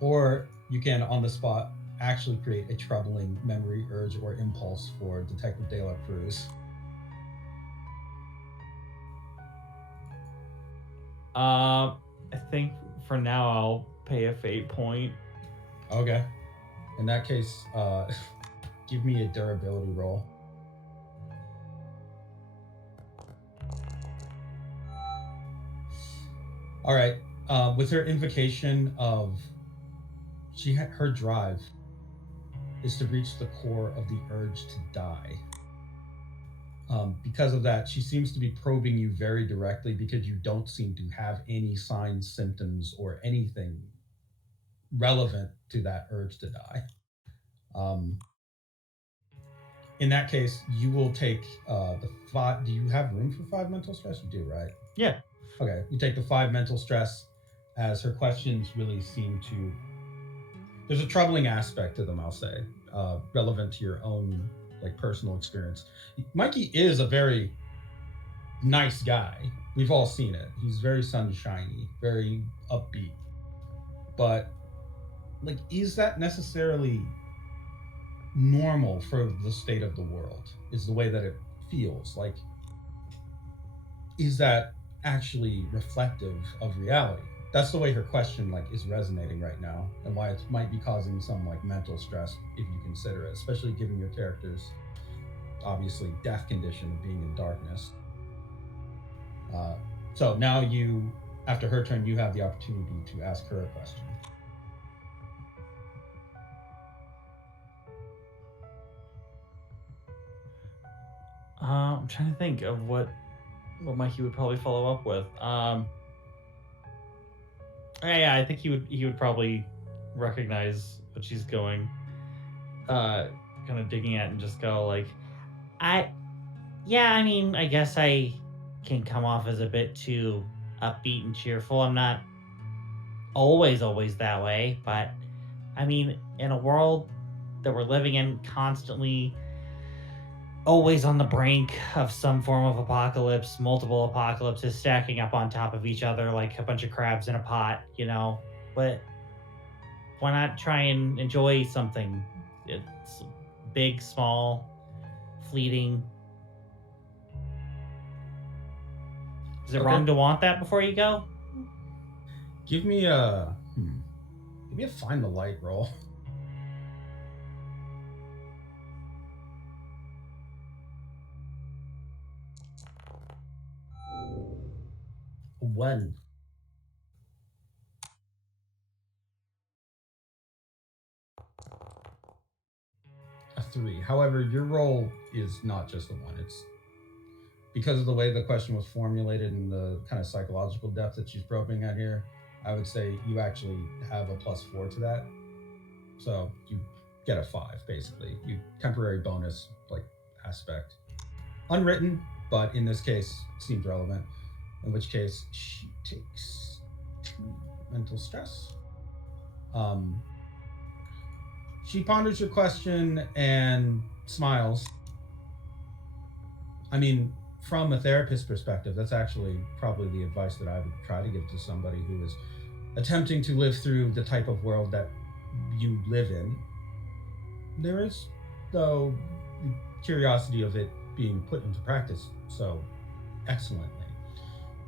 or you can, on the spot, actually create a troubling memory, urge, or impulse for Detective De La Cruz. I think for now I'll pay a fate point. Okay. In that case, give me a durability roll. All right. With her invocation of, her drive is to reach the core of the urge to die. Because of that, she seems to be probing you very directly because you don't seem to have any signs, symptoms, or anything relevant to that urge to die. In that case, you will take the 5. Do you have room for 5 mental stress? You do, right? Yeah. Okay, you take the 5 mental stress as her questions really seem to. There's a troubling aspect to them, I'll say, relevant to your own personal experience. Mikey is a very nice guy. We've all seen it. He's very sunshiny, very upbeat. But is that necessarily normal for the state of the world? Is the way that it feels like? Is that actually reflective of reality? That's the way her question is resonating right now, and why it might be causing some mental stress if you consider it, especially given your character's obviously death condition of being in darkness. So now after her turn, you have the opportunity to ask her a question. I'm trying to think of what Mikey would probably follow up with. Yeah, I think he would probably recognize what she's going, kind of digging at, and just go Yeah, I mean, I guess I can come off as a bit too upbeat and cheerful. I'm not always that way, but I mean, in a world that we're living in constantly always on the brink of some form of apocalypse, multiple apocalypses stacking up on top of each other like a bunch of crabs in a pot, but why not try and enjoy something? It's big, small, fleeting. Is it Okay. wrong to want that before you go? Give me a find the light roll. One. A 3. However, your roll is not just a 1. It's because of the way the question was formulated and the kind of psychological depth that she's probing at here. I would say you actually have a +4 to that. So you get a 5, basically. You temporary bonus like aspect. Unwritten, but in this case seems relevant. In which case she takes 2 mental stress. She ponders your question and smiles. I mean, from a therapist perspective, that's actually probably the advice that I would try to give to somebody who is attempting to live through the type of world that you live in. There is, though, the curiosity of it being put into practice so excellently.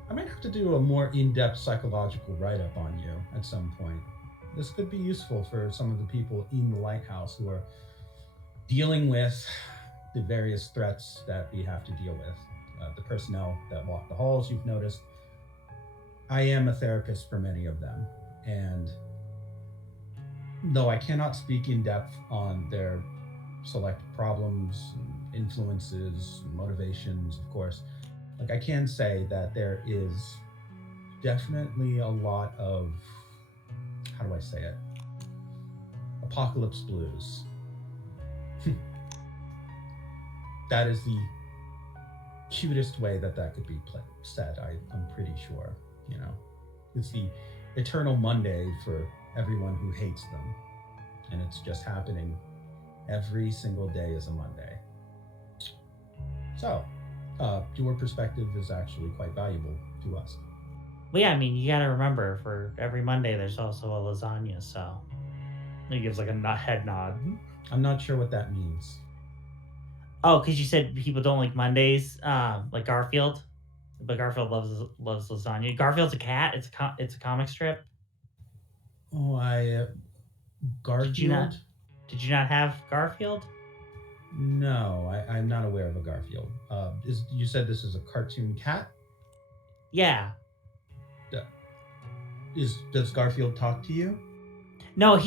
I might have to do a more in-depth psychological write-up on you at some point. This could be useful for some of the people in the lighthouse who are dealing with the various threats that we have to deal with. The personnel that walk the halls, you've noticed. I am a therapist for many of them, and though I cannot speak in depth on their select problems, influences, motivations, of course, like I can say that there is definitely a lot of, how do I say it? Apocalypse blues. That is the cutest way that could be said. I'm pretty sure. It's the eternal Monday for everyone who hates them, and it's just happening every single day is a Monday. So, your perspective is actually quite valuable to us. Well, yeah, I mean, you got to remember for every Monday, there's also a lasagna. So He gives like a head nod. I'm not sure what that means. oh, because you said people don't like Mondays, like Garfield, but Garfield loves lasagna. Garfield's a cat. It's a comic strip. Oh, Did you not? Garfield? Did you not have Garfield? No, I'm not aware of a Garfield. You said this is a cartoon cat? Yeah. Does Garfield talk to you? No,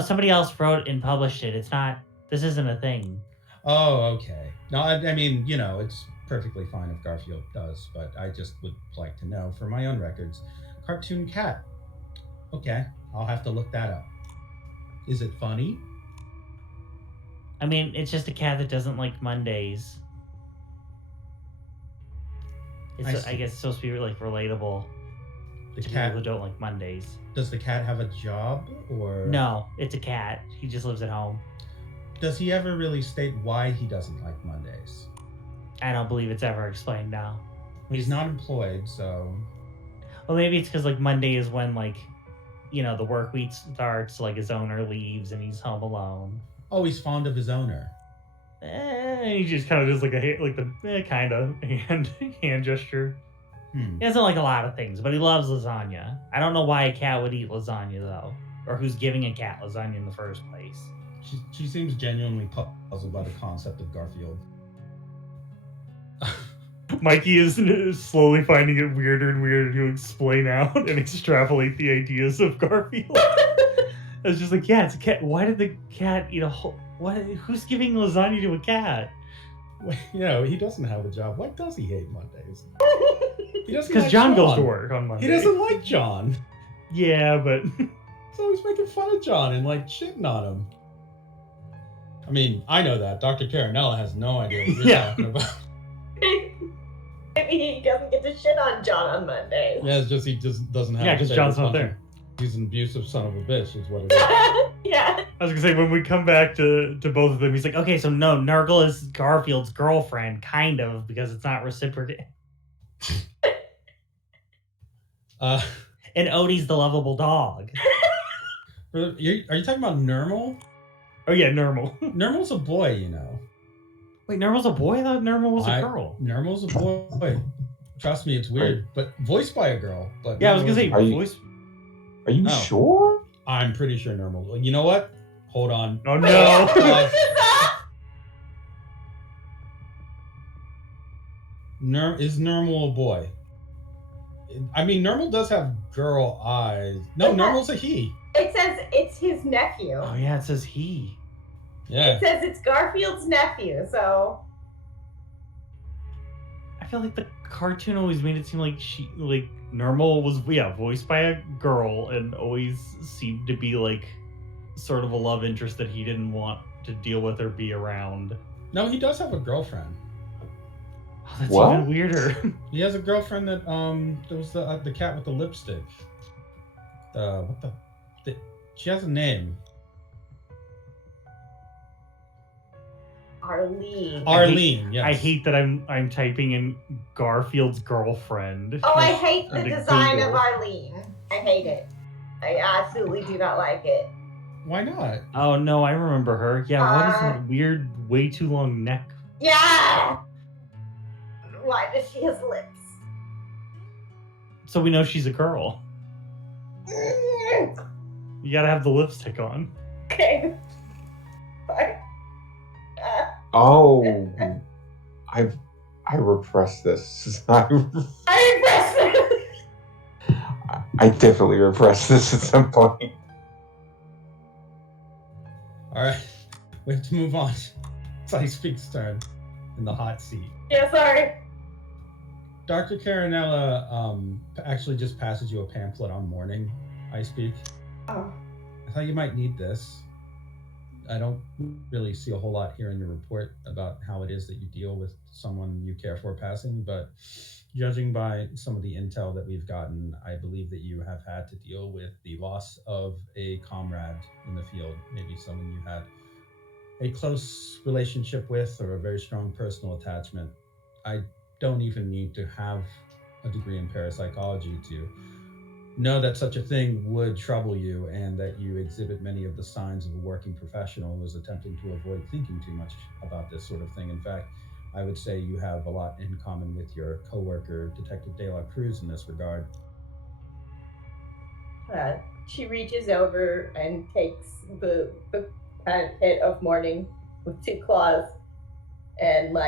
somebody else wrote and published it. It's not. This isn't a thing. Oh, okay. No, I mean, it's perfectly fine if Garfield does, but I just would like to know for my own records. Cartoon cat. Okay, I'll have to look that up. Is it funny? I mean, it's just a cat that doesn't like Mondays. I guess it's supposed to be like relatable The to cat. people who don't like Mondays. Does the cat have a job, or No, it's a cat. He just lives at home. does he ever really state why he doesn't like Mondays? I don't believe it's ever explained now. He's not employed, so Well, maybe it's because like Monday is when the work week starts. Like his owner leaves and he's home alone. oh, he's fond of his owner. He just kind of does like the kind of hand gesture. He doesn't like a lot of things, but he loves lasagna. I don't know why a cat would eat lasagna though, or who's giving a cat lasagna in the first place. She seems genuinely puzzled by the concept of Garfield. Mikey is slowly finding it weirder and weirder to explain out and extrapolate the ideas of Garfield. It's just like, yeah, it's a cat. Why did the cat eat a whole? Who's giving lasagna to a cat? He doesn't have a job. Why does he hate Mondays? He doesn't Because like John goes to work on Monday. He doesn't like John. Yeah, but He's always making fun of John and shitting on him. I mean, I know that. Dr. Carinella has no idea what you're Yeah. talking about. Maybe he doesn't get to shit on John on Monday. Yeah, it's just he just doesn't have. Yeah, a because favorite John's not country. there. He's an abusive son of a bitch, is what it is. Yeah. I was gonna say, when we come back to both of them, he's like, okay, so no, Nurgle is Garfield's girlfriend, kind of, because it's not reciprocated. And Odie's the lovable dog. Are you talking about Nermal? Oh yeah, Nurgle. Nermal's a boy, you know. Wait, Nurgle's a boy? I thought Nurgle was a girl. Nermal's a boy. Trust me, it's weird, but voiced by a girl. But yeah, I was gonna say voice. Are you sure? I'm pretty sure Nermal. You know what? Hold on. Oh no! Is Nermal a boy? I mean, Nermal does have girl eyes. No, Nermal's a he. It says it's his nephew. Oh yeah, it says he. Yeah. It says it's Garfield's nephew, so. I feel like the cartoon always made it seem like Nermal was voiced by a girl and always seemed to be like sort of a love interest that he didn't want to deal with or be around. No, he does have a girlfriend. Oh, that's even weirder. He has a girlfriend that there was the cat with the lipstick. She has a name. Arlene. Yes. I hate that I'm typing in Garfield's girlfriend. Oh, I hate the design of Arlene. I hate it. I absolutely do not like it. Why not? Oh no, I remember her. Yeah, what is that weird, way too long neck? Yeah. Why does she have lips? So we know she's a girl. You gotta have the lipstick on. Okay. Oh, I repressed this. I repressed this. I definitely repressed this at some point. All right, we have to move on. It's Ice Peak's turn in the hot seat. Yeah, sorry. Dr. Carinella actually just passes you a pamphlet on mourning, Ice Peak. Oh. I thought you might need this. I don't really see a whole lot here in your report about how it is that you deal with someone you care for passing, but judging by some of the intel that we've gotten, I believe that you have had to deal with the loss of a comrade in the field, maybe someone you had a close relationship with or a very strong personal attachment. I don't even need to have a degree in parapsychology to know that such a thing would trouble you and that you exhibit many of the signs of a working professional who is attempting to avoid thinking too much about this sort of thing. In fact, I would say you have a lot in common with your coworker, Detective De La Cruz, in this regard. She reaches over and takes the pamphlet of mourning with two claws and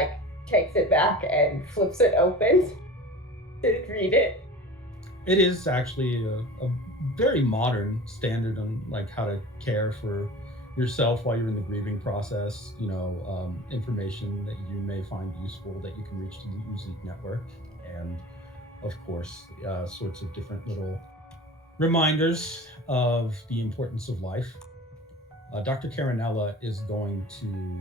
takes it back and flips it open to read it. It is actually a very modern standard on how to care for yourself while you're in the grieving process. Information that you may find useful that you can reach to the UZ network, and of course, sorts of different little reminders of the importance of life. Dr. Carinella is going to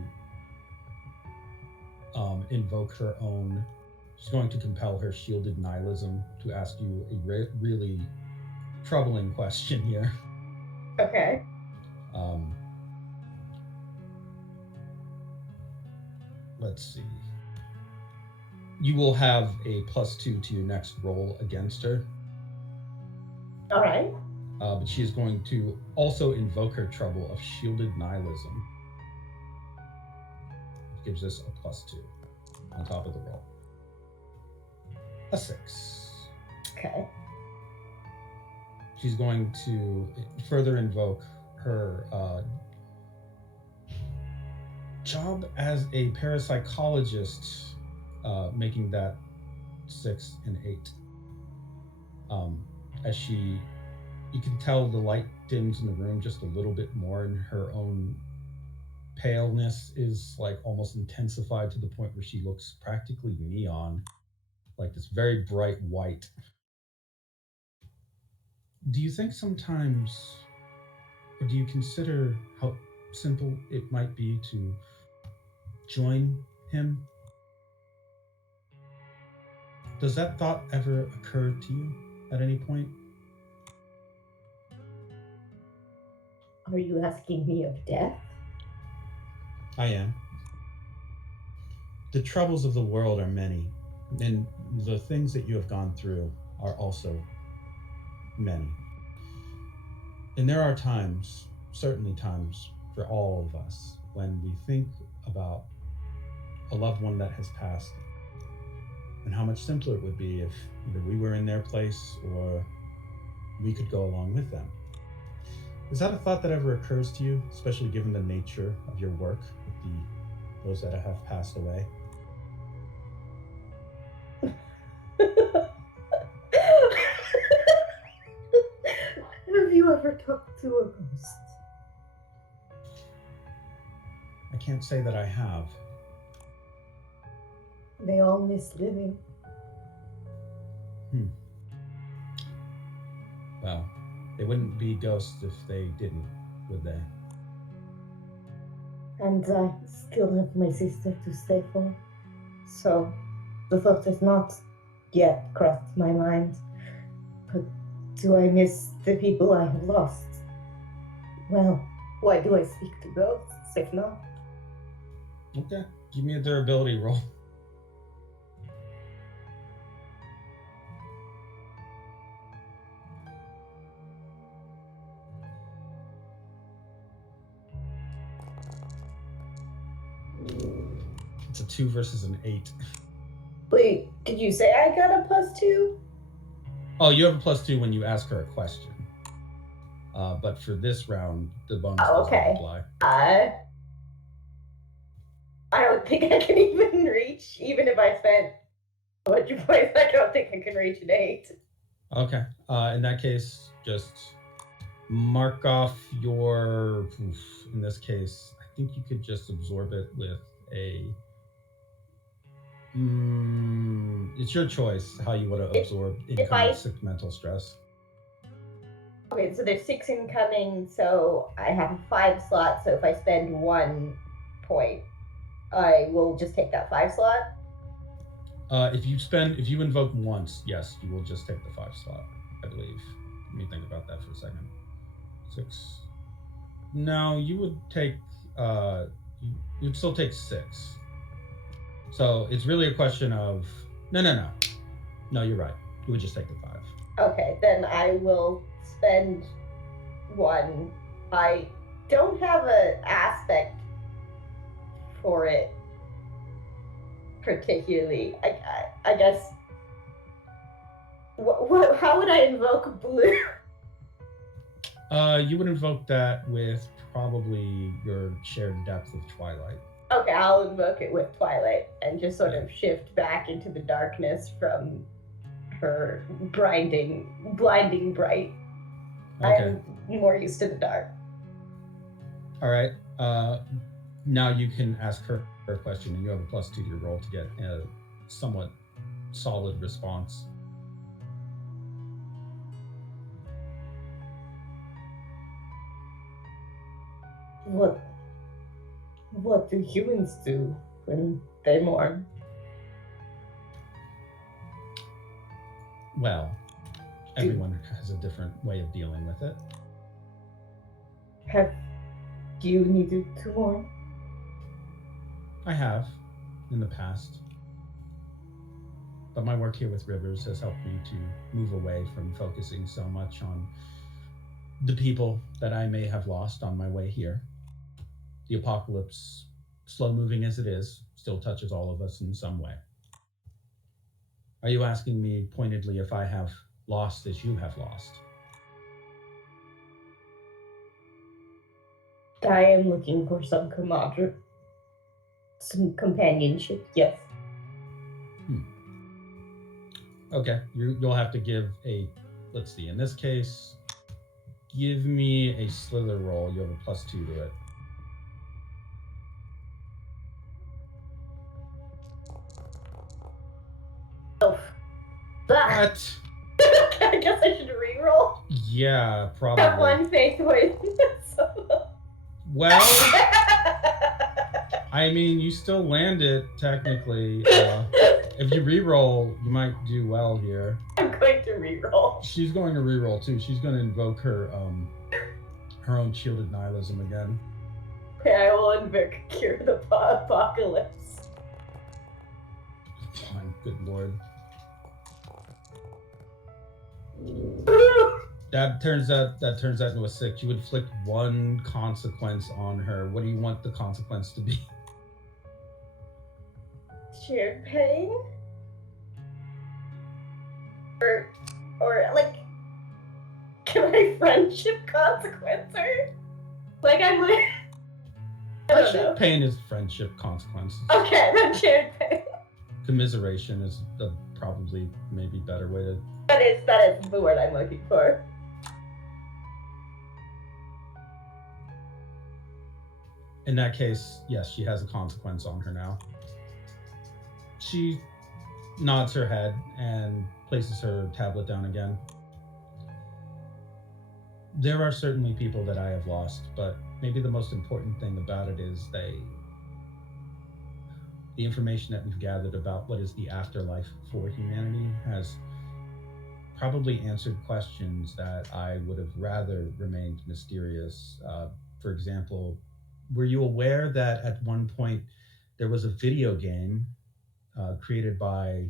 invoke her own. She's going to compel her shielded nihilism to ask you a really troubling question here. Okay. Let's see. You will have a +2 to your next roll against her. All right. But she is going to also invoke her trouble of shielded nihilism. Which gives us a +2 on top of the roll. A 6. Okay. She's going to further invoke her job as a parapsychologist, making that 6 and 8. As you can tell the light dims in the room just a little bit more, and her own paleness is almost intensified to the point where she looks practically neon. This very bright white. Do you think sometimes, or do you consider how simple it might be to join him? Does that thought ever occur to you at any point? Are you asking me of death? I am. The troubles of the world are many, and the things that you have gone through are also many. And there are times, certainly times, for all of us, when we think about a loved one that has passed and how much simpler it would be if either we were in their place or we could go along with them. Is that a thought that ever occurs to you, especially given the nature of your work with those that have passed away? Have you ever talked to a ghost? I can't say that I have. They all miss living. Well, they wouldn't be ghosts if they didn't, would they? And I still have my sister to stay for. So the thought has not yet crossed my mind. But do I miss the people I have lost? Well, why do I speak to ghosts if not? Okay, give me a durability roll. It's a 2 versus an 8. Wait, did you say I got a +2? Oh, you have a +2 when you ask her a question. But for this round, the bonus doesn't apply. I don't think I can even reach, even if I spent 100 points, I don't think I can reach an 8. Okay. In that case, just mark off your... in this case, I think you could just absorb it with a... it's your choice how you want to absorb incoming sick mental stress. Okay, so there's 6 incoming, so I have a 5 slot, so if I spend 1 point, I will just take that 5 slot? If you invoke once, yes, you will just take the 5 slot, I believe. Let me think about that for a second. 6. No, you would take, you'd still take 6. So it's really a question of, no, you're right. You would just take the 5. Okay, then I will spend 1. I don't have an aspect for it particularly. I guess. How would I invoke blue? You would invoke that with probably your shared depth of twilight. Okay, I'll invoke it with twilight and just sort of shift back into the darkness from her blinding bright. Okay. I'm more used to the dark. All right. Now you can ask her a question, and you have a +2 to your roll to get a somewhat solid response. What do humans do when they mourn? Well, everyone has a different way of dealing with it. Have you needed to mourn? I have, in the past. But my work here with Rivers has helped me to move away from focusing so much on the people that I may have lost on my way here. The apocalypse, slow moving as it is, still touches all of us in some way. Are you asking me pointedly if I have lost as you have lost? I am looking for some companionship, yes. Okay, you'll have to give a, let's see, in this case, give me a slither roll. You have a +2 to it. Oh. What? I guess I should re-roll. Yeah, probably. Have 1 faith point. Well, I mean, you still land it technically. If you re-roll, you might do well here. I'm going to re-roll. She's going to re-roll too. She's going to invoke her own shielded nihilism again. Okay, I will invoke Cure the Apocalypse. Fine, good lord. That turns out into a 6. You would inflict one consequence on her. What do you want the consequence to be? Shared pain? Or like, can I friendship consequence her? Like I'm like, I don't know. Shared pain is friendship consequences. Okay, then shared pain. Commiseration is the probably maybe better way to. That is the word I'm looking for. In that case, yes, she has a consequence on her now. She nods her head and places her tablet down again. There are certainly people that I have lost, but maybe the most important thing about it is the information that we've gathered about what is the afterlife for humanity has probably answered questions that I would have rather remained mysterious. For example, were you aware that at one point there was a video game created by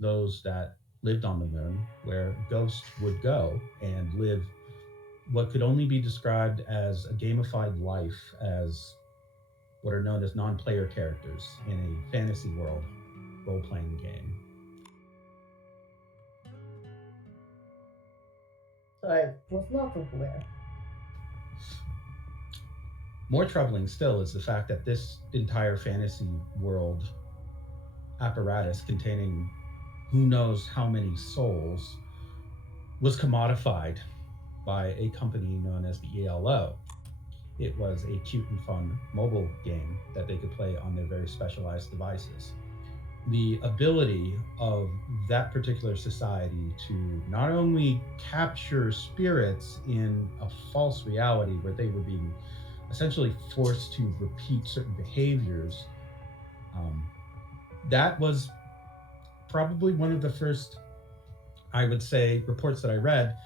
those that lived on the moon where ghosts would go and live what could only be described as a gamified life as what are known as non-player characters in a fantasy world role-playing game? I was not aware. More troubling still is the fact that this entire fantasy world apparatus containing who knows how many souls was commodified by a company known as the ELO. It was a cute and fun mobile game that they could play on their very specialized devices. The ability of that particular society to not only capture spirits in a false reality where they were being essentially forced to repeat certain behaviors, that was probably one of the first, I would say, reports that I read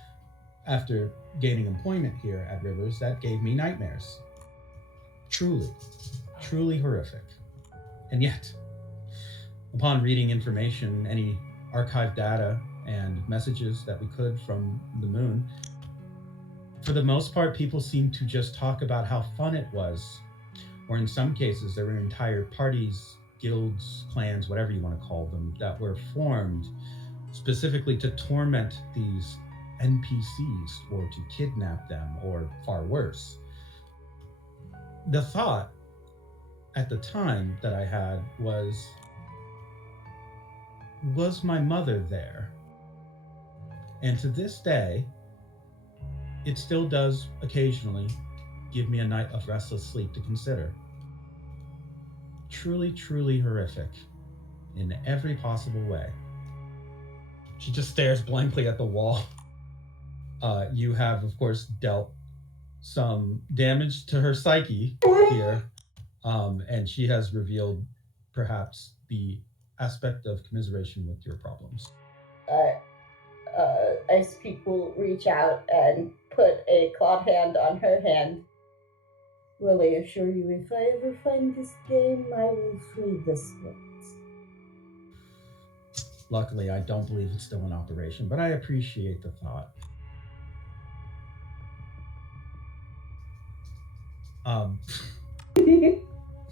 after gaining employment here at Rivers that gave me nightmares. Truly horrific. And yet, upon reading information, any archived data and messages that we could from the moon, for the most part, people seem to just talk about how fun it was. Or in some cases, there were entire parties, guilds, clans, whatever you want to call them, that were formed specifically to torment these NPCs or to kidnap them, or far worse. The thought at the time that I had was my mother there? And to this day, it still does occasionally give me a night of restless sleep to consider. Truly horrific in every possible way. She just stares blankly at the wall. You have, of course, dealt some damage to her psyche here, and she has revealed perhaps the aspect of commiseration with your problems. Ice Peak will reach out and put a clawed hand on her hand. Will I assure you, if I ever find this game, I will free the spirits. Luckily, I don't believe it's still in operation, but I appreciate the thought.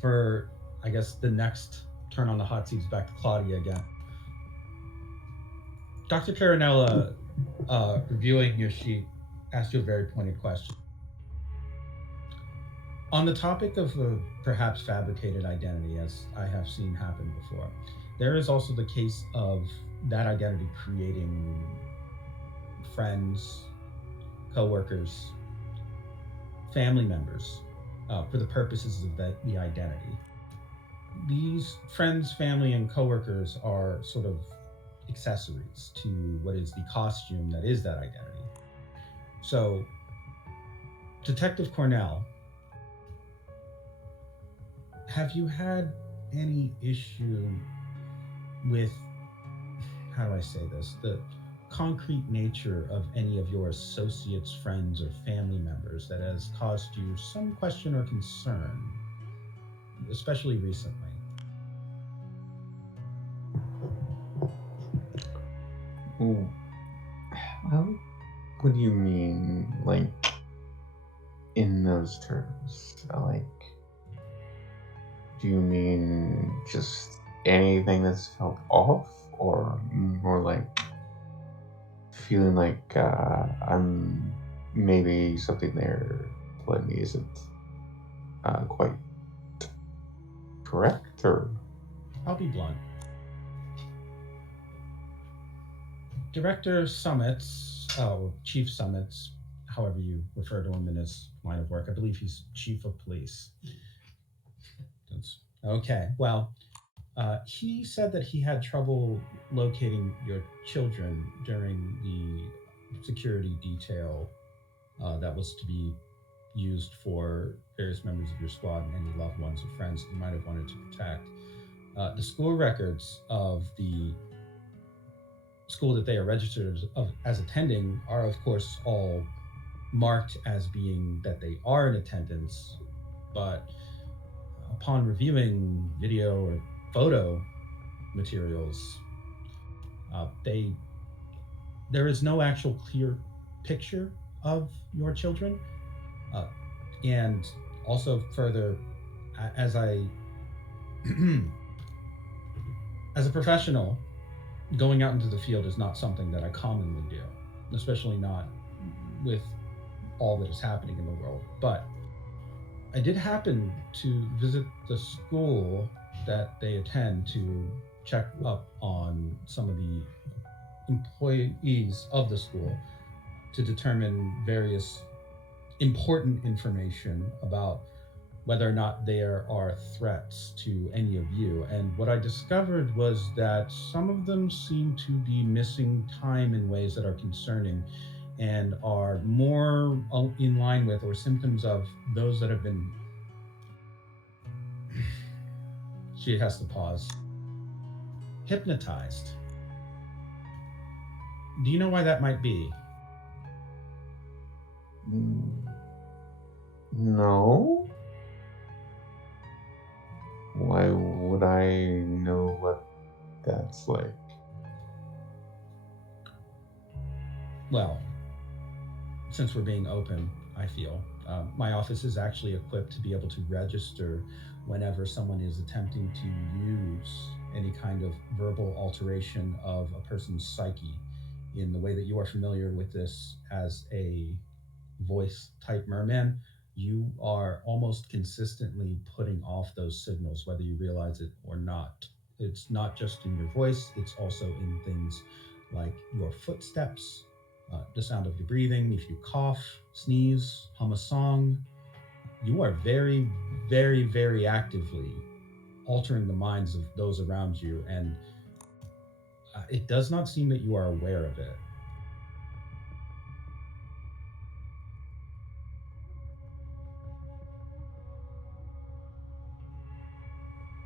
For, I guess, the next turn on the hot seat is back to Claudia again. Dr. Carinella, reviewing your sheet, asked you a very pointed question. On the topic of a perhaps fabricated identity, as I have seen happen before, there is also the case of that identity creating friends, co-workers, family members, for the purposes of the identity. These friends, family, and co-workers are sort of accessories to what is the costume that is that identity. So, Detective Cornell have you had any issue with, how do I say this, the concrete nature of any of your associates, friends, or family members that has caused you some question or concern, especially recently? Ooh, how, what do you mean, like, in those terms? Like, do you mean just anything that's felt off, or more like feeling like I'm maybe something there playing me isn't quite correct, or I'll be blunt. Director Summits, Chief Summits, however you refer to him in his line of work, I believe he's Chief of Police. Okay, well, he said that he had trouble locating your children during the security detail that was to be used for various members of your squad and any loved ones or friends that you might have wanted to protect. The school records of the school that they are registered as attending are, of course, all marked as being that they are in attendance, but upon reviewing video or photo materials, they there is no actual clear picture of your children, uh, and also further, as I as a professional, going out into the field is not something that I commonly do, especially not with all that is happening in the world. But I did happen to visit the school that they attend to check up on some of the employees of the school to determine various important information about whether or not there are threats to any of you. And what I discovered was that some of them seem to be missing time in ways that are concerning and are more in line with or symptoms of those that have been. She has to pause. Hypnotized. Do you know why that might be? no. Why would I know what that's like? Well, since we're being open, I feel my office is actually equipped to be able to register whenever someone is attempting to use any kind of verbal alteration of a person's psyche in the way that you are familiar with this as a voice type merman. You are almost consistently putting off those signals, whether you realize it or not. It's not just in your voice, it's also in things like your footsteps, the sound of your breathing. If you cough, sneeze, hum a song, you are very, very, very actively altering the minds of those around you. And it does not seem that you are aware of it.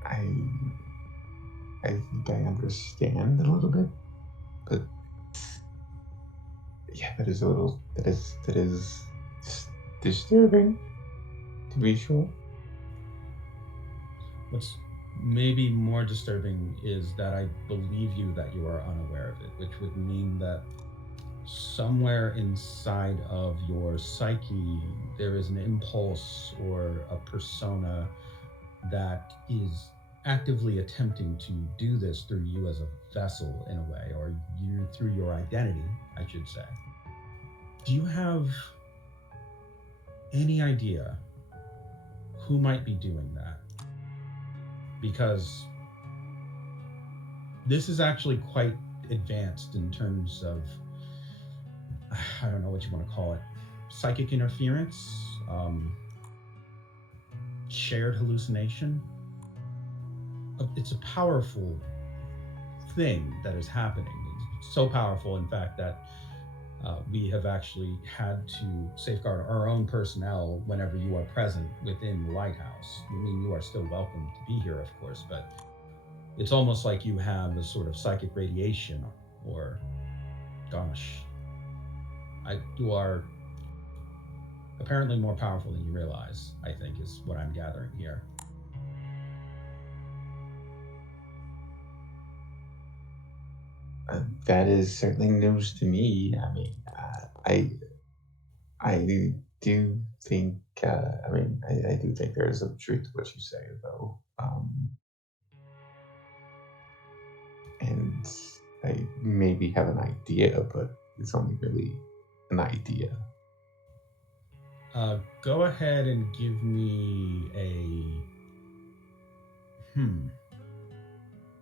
I I think I understand a little bit, but yeah, that is disturbing, to be sure. What's maybe more disturbing is that I believe you that you are unaware of it, which would mean that somewhere inside of your psyche there is an impulse or a persona that is actively attempting to do this through you as a vessel in a way, or you through your identity, I should say. Do you have any idea who might be doing that? Because this is actually quite advanced in terms of, I don't know what you want to call it, psychic interference, shared hallucination. It's a powerful thing that is happening. It's so powerful, in fact, that We have actually had to safeguard our own personnel whenever you are present within the lighthouse. I mean, you are still welcome to be here, of course, but it's almost like you have a sort of psychic radiation, or, gosh, you are apparently more powerful than you realize, I think, is what I'm gathering here. That is certainly news to me. I mean, I do think. I do think there is some truth to what you say, though. And I maybe have an idea, but it's only really an idea. Go ahead and give me a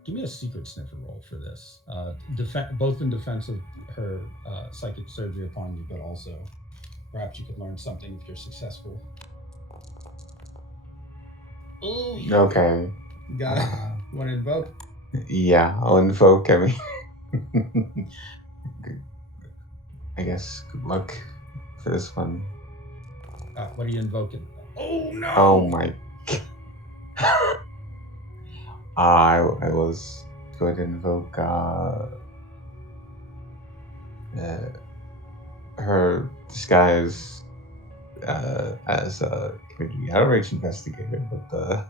Give me a secret sniffer roll for this. Both in defense of her psychic surgery upon you, but also perhaps you could learn something if you're successful. Oh, Okay. got it. Want to invoke? Yeah, I'll invoke. I mean, I guess good luck for this one. What are you invoking? Oh no! Oh my! I was going to invoke her disguise as a community outreach investigator, but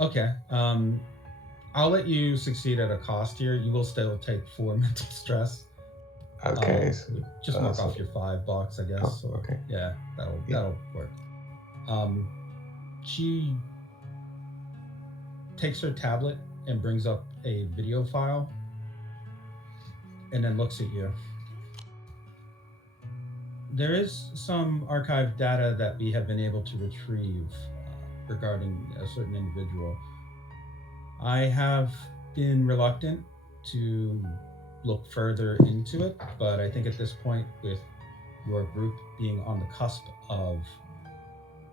Okay. I'll let you succeed at a cost here. You will still take 4 mental stress. okay. Just mark off your $5, I guess. Oh, okay. Yeah, that'll work. She takes her tablet and brings up a video file, and then looks at you. There is some archived data that we have been able to retrieve regarding a certain individual. I have been reluctant to look further into it, but I think at this point, with your group being on the cusp of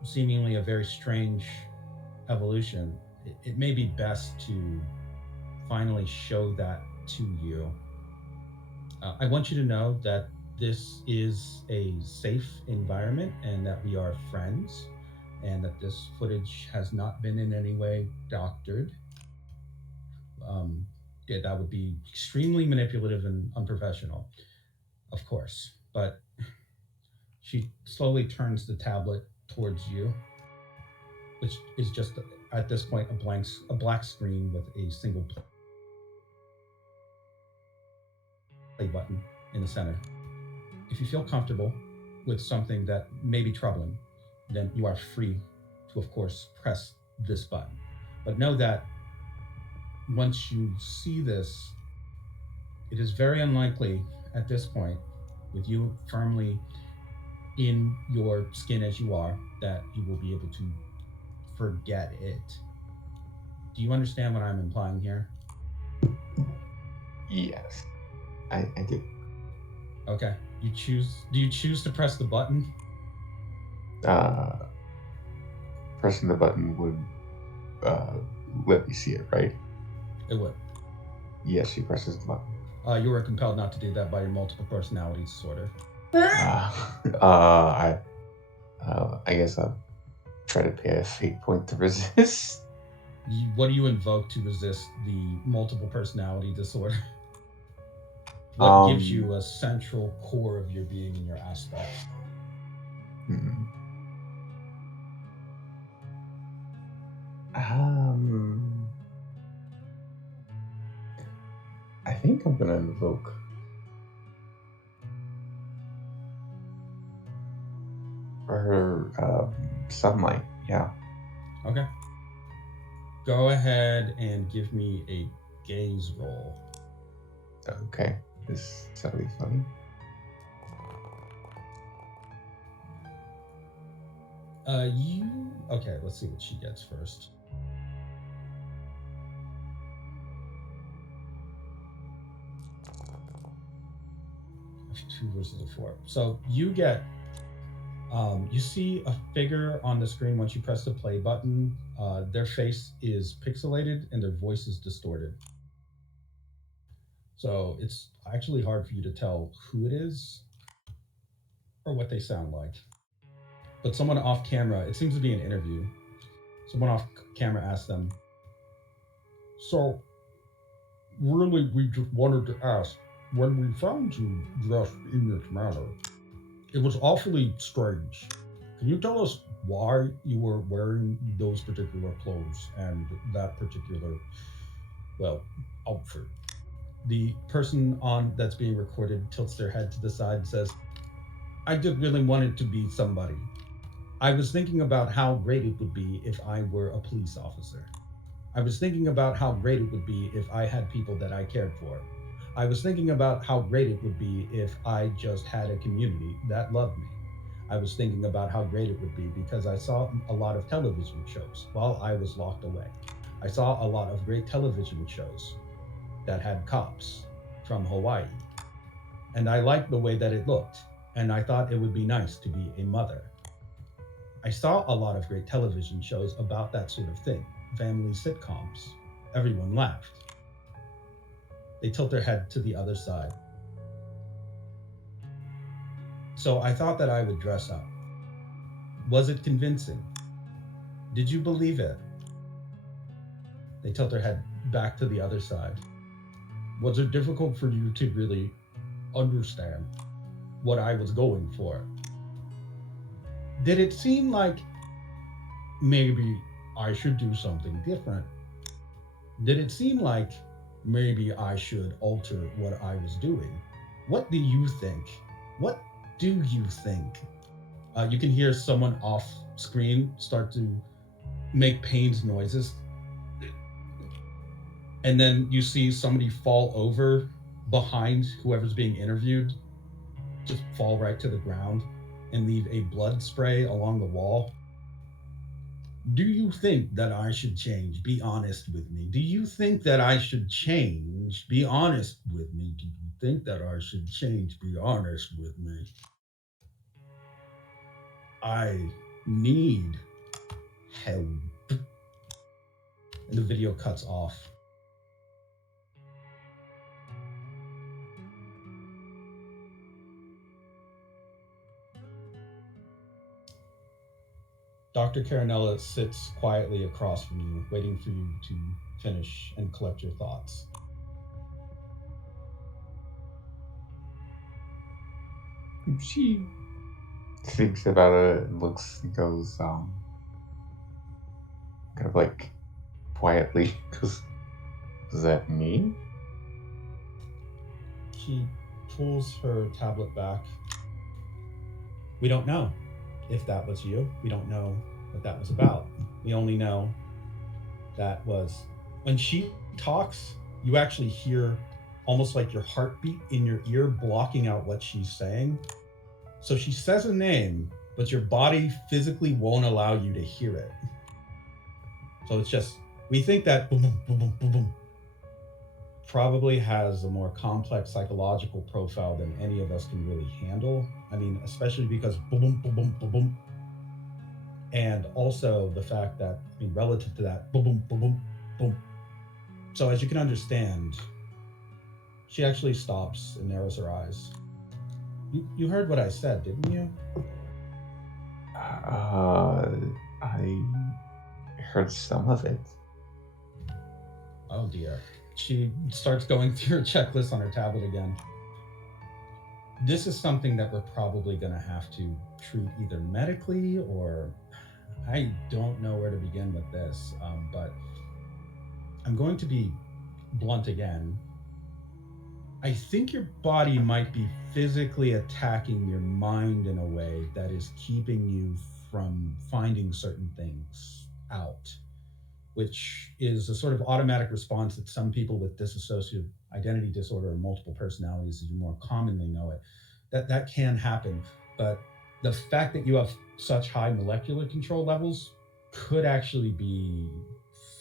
seemingly a very strange evolution, it may be best to finally show that to you. I want you to know that this is a safe environment and that we are friends, and that this footage has not been in any way doctored. Yeah, that would be extremely manipulative and unprofessional, of course. But she slowly turns the tablet towards you, which is just at this point a black screen with a single play button in the center. If you feel comfortable with something that may be troubling, then you are free to, of course, press this button. But know that once you see this, it is very unlikely at this point, with you firmly in your skin as you are, that you will be able to forget it. Do you understand what I'm implying here? Yes, I do. Okay. Do you choose to press the button? Pressing the button would let me see it, right? It would. Yes, she presses the button. You were compelled not to do that by your multiple personality disorder. I guess I'll try to pay a fate point to resist. What do you invoke to resist the multiple personality disorder? What gives you a central core of your being in your aspect? I think I'm gonna invoke her sunlight. Yeah. Okay. Go ahead and give me a gaze roll. Okay. That'll be funny. Okay, let's see what she gets first. A 2 versus a 4. So you get you see a figure on the screen once you press the play button. Their face is pixelated and their voice is distorted. So it's actually hard for you to tell who it is or what they sound like. But someone off camera, it seems to be an interview, someone off camera asked them, "So, really, we just wanted to ask, when we found you dressed in this manner, it was awfully strange. Can you tell us why you were wearing those particular clothes and that particular, well, outfit?" The person on that's being recorded tilts their head to the side and says, "I just really wanted to be somebody. I was thinking about how great it would be if I were a police officer. I was thinking about how great it would be if I had people that I cared for. I was thinking about how great it would be if I just had a community that loved me. I was thinking about how great it would be because I saw a lot of television shows while I was locked away. I saw a lot of great television shows that had cops from Hawaii. And I liked the way that it looked. And I thought it would be nice to be a mother. I saw a lot of great television shows about that sort of thing, family sitcoms. Everyone laughed. They tilt their head to the other side. So I thought that I would dress up. Was it convincing? Did you believe it?" They tilt their head back to the other side. "Was it difficult for you to really understand what I was going for? Did it seem like maybe I should do something different? Did it seem like maybe I should alter what I was doing? What do you think? What do you think?" You can hear someone off screen start to make pained noises. And then you see somebody fall over behind whoever's being interviewed, just fall right to the ground and leave a blood spray along the wall. "Do you think that I should change? Be honest with me. Do you think that I should change? Be honest with me. Do you think that I should change? Be honest with me. I need help." And the video cuts off. Dr. Carinella sits quietly across from you, waiting for you to finish and collect your thoughts. She thinks about it and looks and goes, kind of like quietly, goes, "Is that me?" She pulls her tablet back. "We don't know if that was you. We don't know what that was about. We only know that was when she talks, you actually hear almost like your heartbeat in your ear blocking out what she's saying. So she says a name, but your body physically won't allow you to hear it. So it's just, we think that boom, boom, boom, boom, boom, boom probably has a more complex psychological profile than any of us can really handle. I mean, especially because boom, boom, boom, boom, boom, boom. And also the fact that, I mean, relative to that, boom, boom, boom, boom, boom. So as you can understand, she actually stops and narrows her eyes. You heard what I said, didn't you?" I heard some of it. "Oh dear." She starts going through her checklist on her tablet again. "This is something that we're probably going to have to treat either medically or I don't know where to begin with this, but I'm going to be blunt again. I think your body might be physically attacking your mind in a way that is keeping you from finding certain things out, which is a sort of automatic response that some people with dissociative identity disorder or multiple personalities, as you more commonly know it, that can happen. But the fact that you have such high molecular control levels could actually be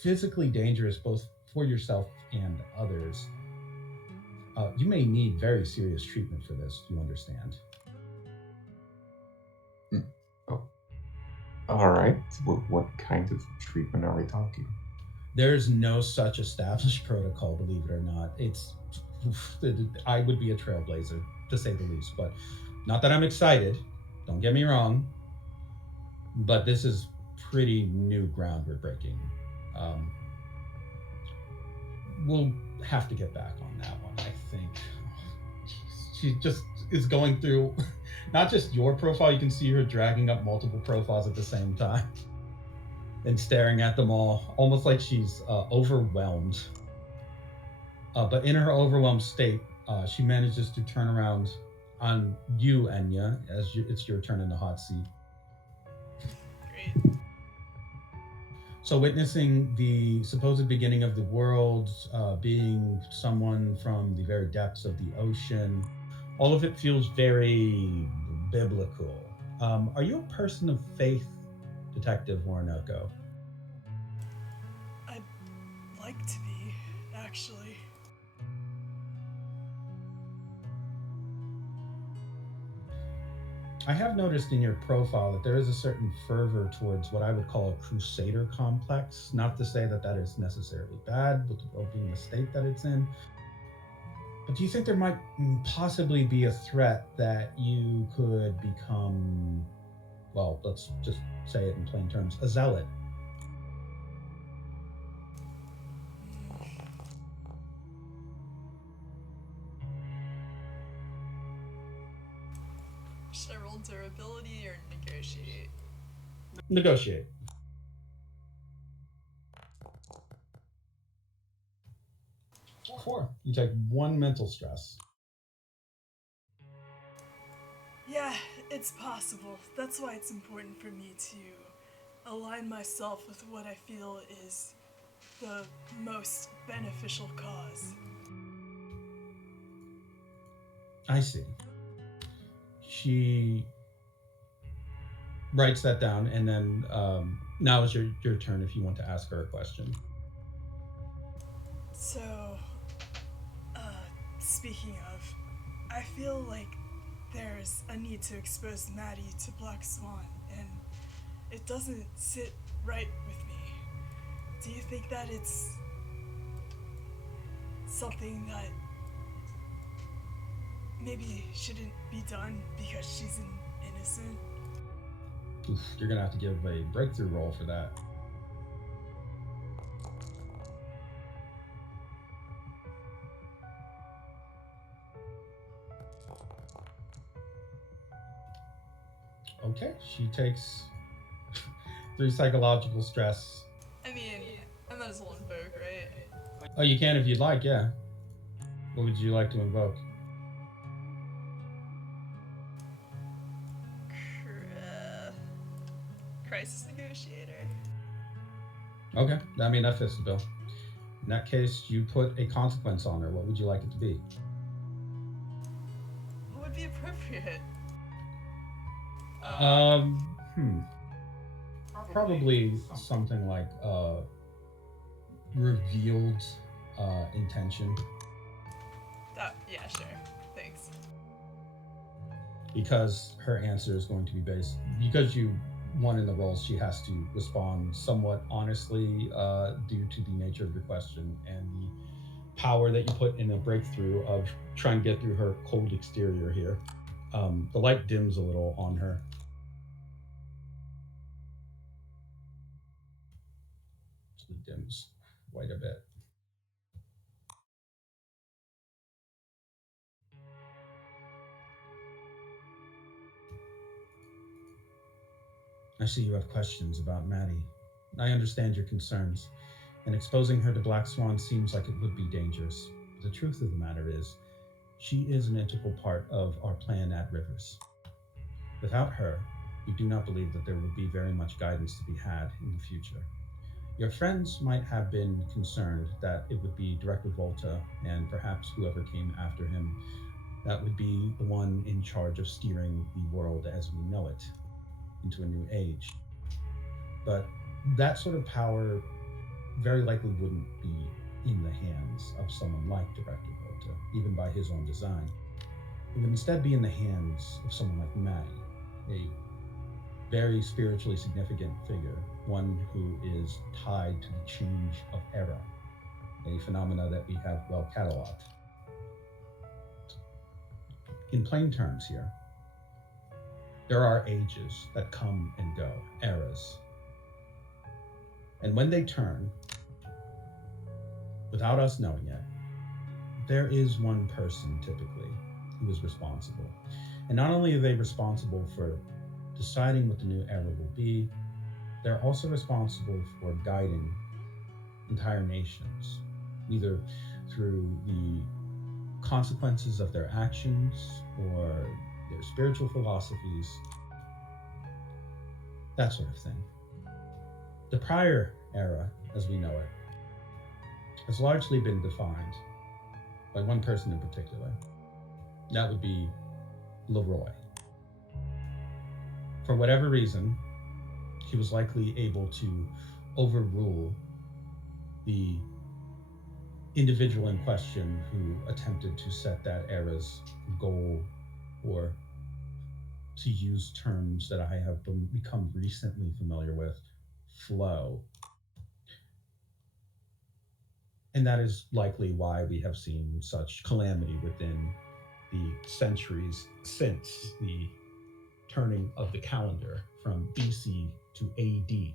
physically dangerous both for yourself and others. You may need very serious treatment for this, you understand." Oh, all right. What kind of treatment are we talking? There's no such established protocol, believe it or not. It's I would be a trailblazer, to say the least. But not that I'm excited, don't get me wrong, but this is pretty new ground we're breaking. Um, we'll have to get back on that one, I think. She just is going through not just your profile, you can see her dragging up multiple profiles at the same time and staring at them all, almost like she's overwhelmed. But in her overwhelmed state, she manages to turn around on you, Enya, as it's your turn in the hot seat. Great. So, witnessing the supposed beginning of the world, being someone from the very depths of the ocean, all of it feels very biblical. Are you a person of faith, Detective Orinoco? I'd like to be, actually. I have noticed in your profile that there is a certain fervor towards what I would call a crusader complex. Not to say that that is necessarily bad, with the world being the state that it's in. But do you think there might possibly be a threat that you could become, well, let's just say it in plain terms, a zealot? Should I roll durability or negotiate? Negotiate. 4. You take 1 mental stress. Yeah, it's possible. That's why it's important for me to align myself with what I feel is the most beneficial cause. I see. She writes that down, and then now is your turn if you want to ask her a question. So, uh, speaking of, I feel like there's a need to expose Maddie to Black Swan, and it doesn't sit right with me. Do you think that it's something that maybe shouldn't be done because she's an innocent? Oof, you're gonna have to give a breakthrough roll for that. Okay, she takes 3 psychological stress. I mean, I might as well invoke, right? Oh, you can if you'd like, yeah. What would you like to invoke? Crisis negotiator. Okay, I mean, that fits the bill. In that case, you put a consequence on her. What would you like it to be? What would be appropriate? Hmm. Probably something like revealed intention. Yeah, sure. Thanks. Because her answer is going to be based, because you won in the roles, she has to respond somewhat honestly due to the nature of your question and the power that you put in a breakthrough of trying to get through her cold exterior here. The light dims a little on her. It dims quite a bit. I see you have questions about Maddie. I understand your concerns, and exposing her to Black Swan seems like it would be dangerous. The truth of the matter is, she is an integral part of our plan at Rivers. Without her, we do not believe that there would be very much guidance to be had in the future. Your friends might have been concerned that it would be Director Volta and perhaps whoever came after him that would be the one in charge of steering the world as we know it into a new age. But that sort of power very likely wouldn't be in the hands of someone like Director Volta, even by his own design. It would instead be in the hands of someone like Maddie, a very spiritually significant figure, one who is tied to the change of era, a phenomena that we have well cataloged. In plain terms here, there are ages that come and go, eras. And when they turn, without us knowing it, there is one person typically who is responsible. And not only are they responsible for deciding what the new era will be, they're also responsible for guiding entire nations, either through the consequences of their actions or their spiritual philosophies, that sort of thing. The prior era, as we know it, has largely been defined by one person in particular. That would be Leroy. For whatever reason, he was likely able to overrule the individual in question who attempted to set that era's goal, or to use terms that I have become recently familiar with, flow. And that is likely why we have seen such calamity within the centuries since the turning of the calendar from BC to AD.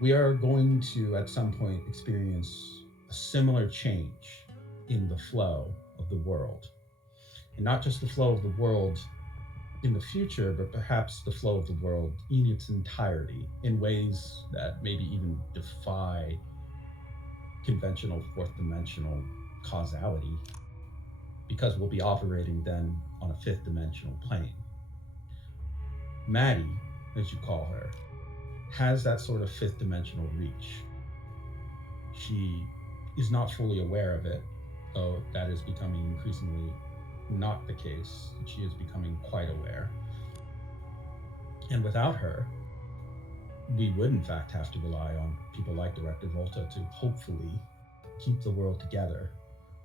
We are going to, at some point, experience a similar change in the flow of the world. And not just the flow of the world in the future, but perhaps the flow of the world in its entirety in ways that maybe even defy conventional fourth dimensional causality, because we'll be operating then on a fifth dimensional plane. Maddie, as you call her, has that sort of fifth dimensional reach. She is not fully aware of it, though that is becoming increasingly not the case. She is becoming quite aware. And without her, we would in fact have to rely on people like Director Volta to hopefully keep the world together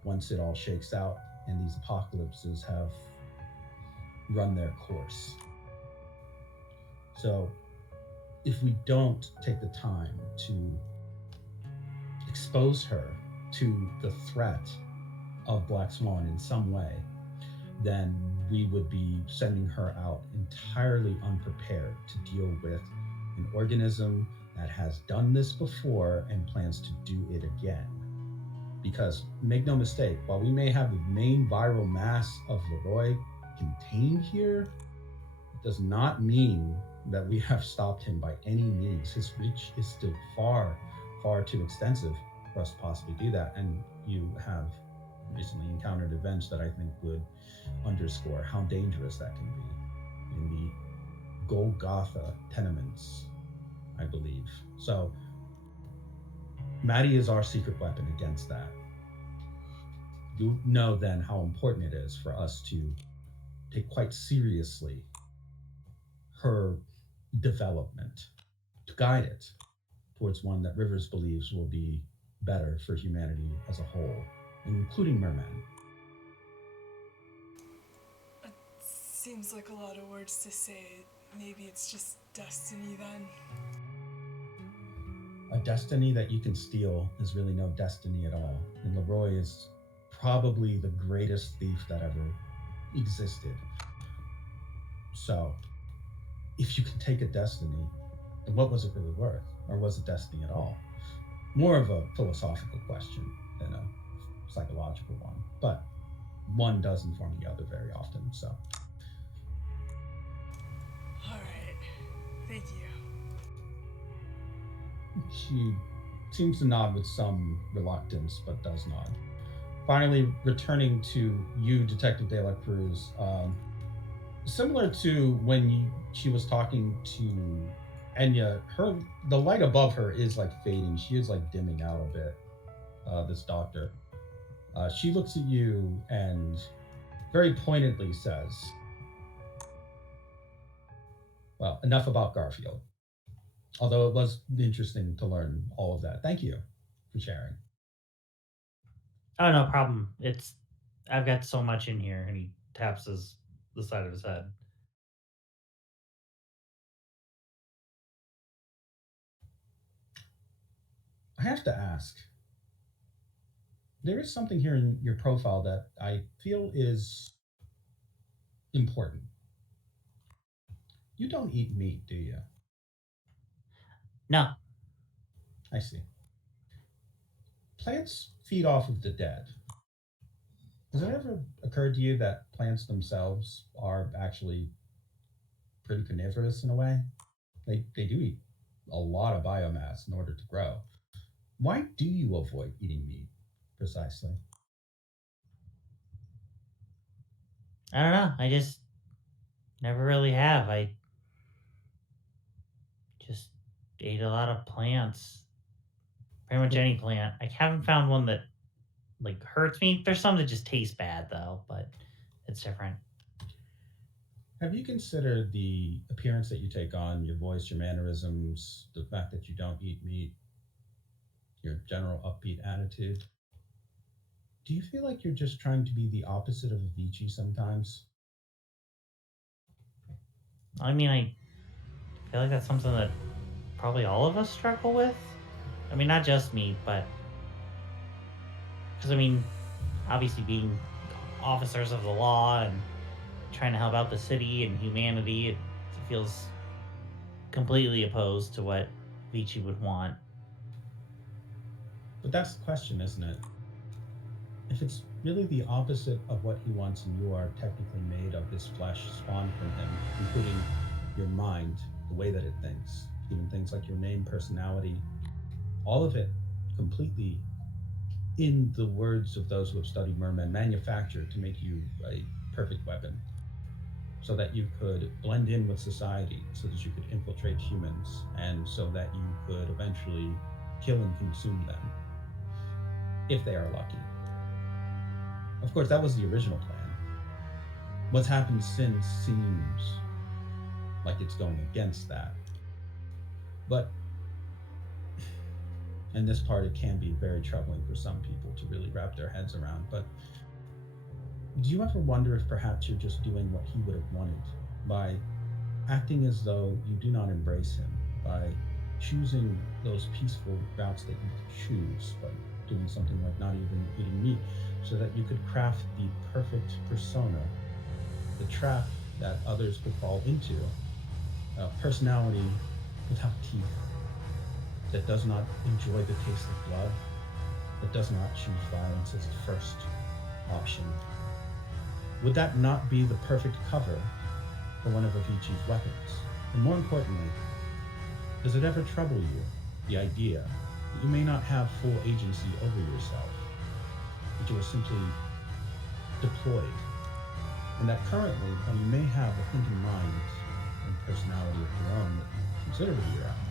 once it all shakes out and these apocalypses have run their course. So, if we don't take the time to expose her to the threat of Black Swan in some way, then we would be sending her out entirely unprepared to deal with an organism that has done this before and plans to do it again. Because make no mistake, while we may have the main viral mass of Leroy contained here, it does not mean that we have stopped him by any means. His reach is still far, far too extensive for us to possibly do that. And you have recently encountered events that I think would underscore how dangerous that can be in the Golgotha tenements, I believe. So Maddie is our secret weapon against that. You know then how important it is for us to take quite seriously her development, to guide it towards one that Rivers believes will be better for humanity as a whole, including mermen. It seems like a lot of words to say. Maybe it's just destiny then. A destiny that you can steal is really no destiny at all. And Leroy is probably the greatest thief that ever existed. So, if you can take a destiny, then what was it really worth? Or was it destiny at all? More of a philosophical question than a psychological one. But one does inform the other very often, so. Alright. Thank you. She seems to nod with some reluctance, but does nod. Finally, returning to you, Detective De La Cruz, similar to when she was talking to Enya, the light above her is like fading. She is like dimming out a bit. This doctor. She looks at you and very pointedly says, "Well, enough about Garfield. Although it was interesting to learn all of that. Thank you for sharing." Oh, no problem. I've got so much in here, and he taps the side of his head. I have to ask, There is something here in your profile that I feel is important. You don't eat meat, do you? No. I see. Plants feed off of the dead. Has it ever occurred to you that plants themselves are actually pretty carnivorous in a way? They do eat a lot of biomass in order to grow. Why do you avoid eating meat precisely? I don't know. I just never really have. I just ate a lot of plants. Pretty much any plant. I haven't found one that like hurts me. There's some that just taste bad though, but it's different. Have you considered the appearance that you take on, your voice, your mannerisms, the fact that you don't eat meat, your general upbeat attitude? Do you feel like you're just trying to be the opposite of Avicii sometimes? I mean, I feel like that's something that probably all of us struggle with. I mean, not just me, but because I mean, obviously being officers of the law and trying to help out the city and humanity, it feels completely opposed to what Vici would want. But that's the question, isn't it? If it's really the opposite of what he wants and you are technically made of his flesh spawned from him, including your mind, the way that it thinks, even things like your name, personality, all of it completely, in the words of those who have studied mermen, manufactured to make you a perfect weapon so that you could blend in with society, so that you could infiltrate humans, and so that you could eventually kill and consume them if they are lucky. Of course, that was the original plan. What's happened since seems like it's going against that. But, in this part, it can be very troubling for some people to really wrap their heads around. But do you ever wonder if perhaps you're just doing what he would have wanted by acting as though you do not embrace him, by choosing those peaceful routes that you choose, by doing something like not even eating meat, so that you could craft the perfect persona, the trap that others could fall into, a personality without teeth, that does not enjoy the taste of blood, that does not choose violence as the first option. Would that not be the perfect cover for one of Avicii's weapons? And more importantly, does it ever trouble you, the idea that you may not have full agency over yourself, that you are simply deployed, and that currently, while you may have a thinking mind and personality of your own that you consider to be your own,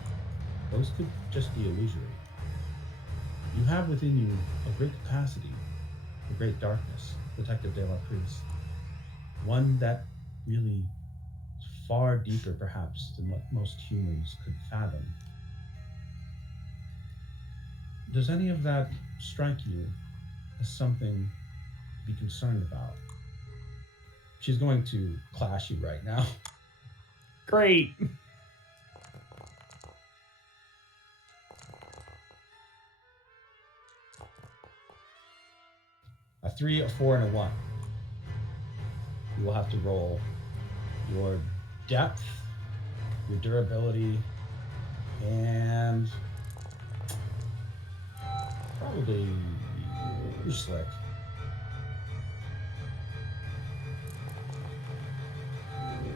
those could just be illusory. You have within you a great capacity, a great darkness, Detective De La Cruz, one that really is far deeper perhaps than what most humans could fathom. Does any of that strike you as something to be concerned about? She's going to clash you right now. Great. A 3, a 4, and a 1. You will have to roll your depth, your durability, and probably your slick.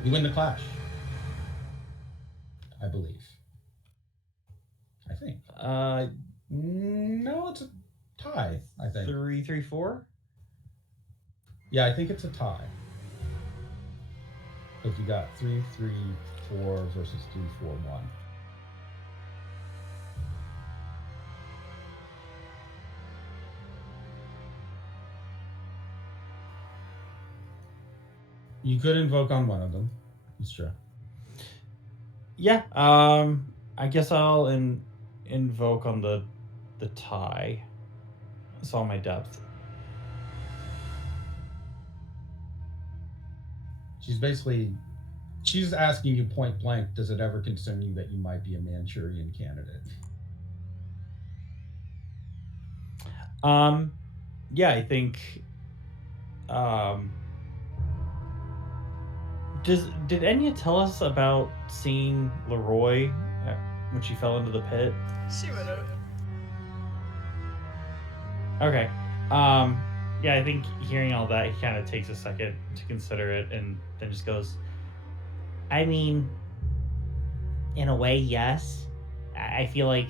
You win the clash, I believe. I think. No, it's a tie, I think. 3, 3, 4? Yeah, I think it's a tie. If you got 3, 3, 4 versus 3, 4, 1. You could invoke on one of them. It's true. Yeah. I guess I'll invoke on the tie. It's all my depth. She's asking you point blank, does it ever concern you that you might be a Manchurian candidate? yeah, I think. Um, did Enya tell us about seeing Leroy when she fell into the pit? She would have. Okay. Yeah, I think hearing all that, he kind of takes a second to consider it, and then just goes. I mean, in a way, yes. I feel like,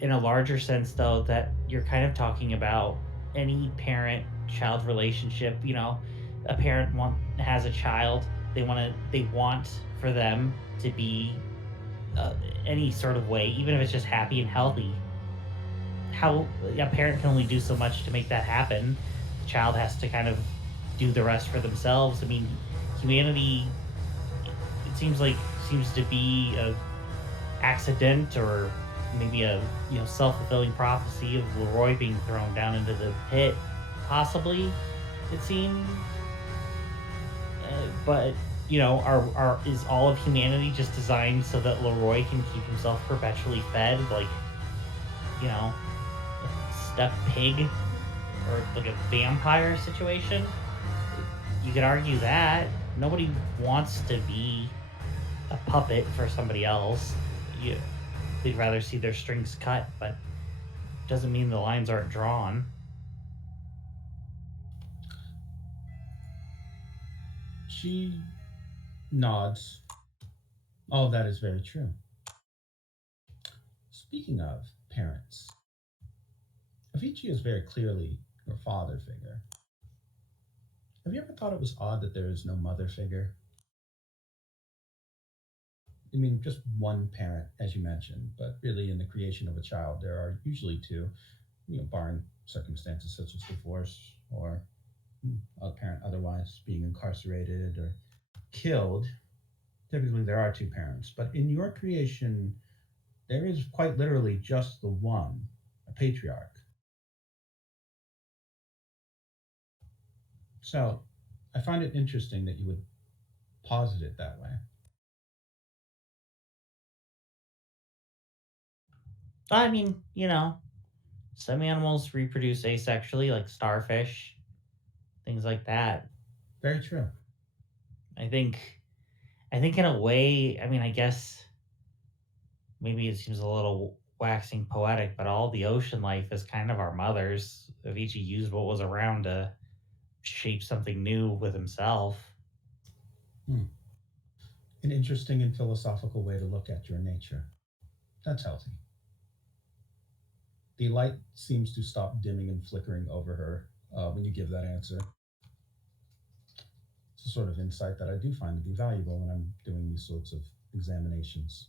in a larger sense, though, that you're kind of talking about any parent-child relationship. You know, a parent has a child. They want for them to be uh, any sort of way, even if it's just happy and healthy. How a parent can only do so much to make that happen. The child has to kind of do the rest for themselves. I mean, humanity, it seems to be a accident, or maybe a self-fulfilling prophecy of Leroy being thrown down into the pit, possibly, it seems. But are is all of humanity just designed so that Leroy can keep himself perpetually fed, like, a stuffed pig, or like a vampire situation? You could argue that nobody wants to be a puppet for somebody else. You, they'd rather see their strings cut, but doesn't mean the lines aren't drawn. She nods. Oh, that is very true. Speaking of parents, Avicii is very clearly your father figure. Have you ever thought it was odd that there is no mother figure? I mean, just one parent, as you mentioned, but really in the creation of a child, there are usually two, barring circumstances such as divorce or a parent otherwise being incarcerated or killed. Typically, there are two parents. But in your creation, there is quite literally just the one, a patriarch. So I find it interesting that you would posit it that way. I mean, some animals reproduce asexually, like starfish, things like that. Very true. I think, in a way, I mean, I guess maybe it seems a little waxing poetic, but all the ocean life is kind of our mothers. Avicii used what was around to shape something new with himself. Hmm. An interesting and philosophical way to look at your nature. That's healthy. The light seems to stop dimming and flickering over her when you give that answer. It's a sort of insight that I do find to be valuable when I'm doing these sorts of examinations.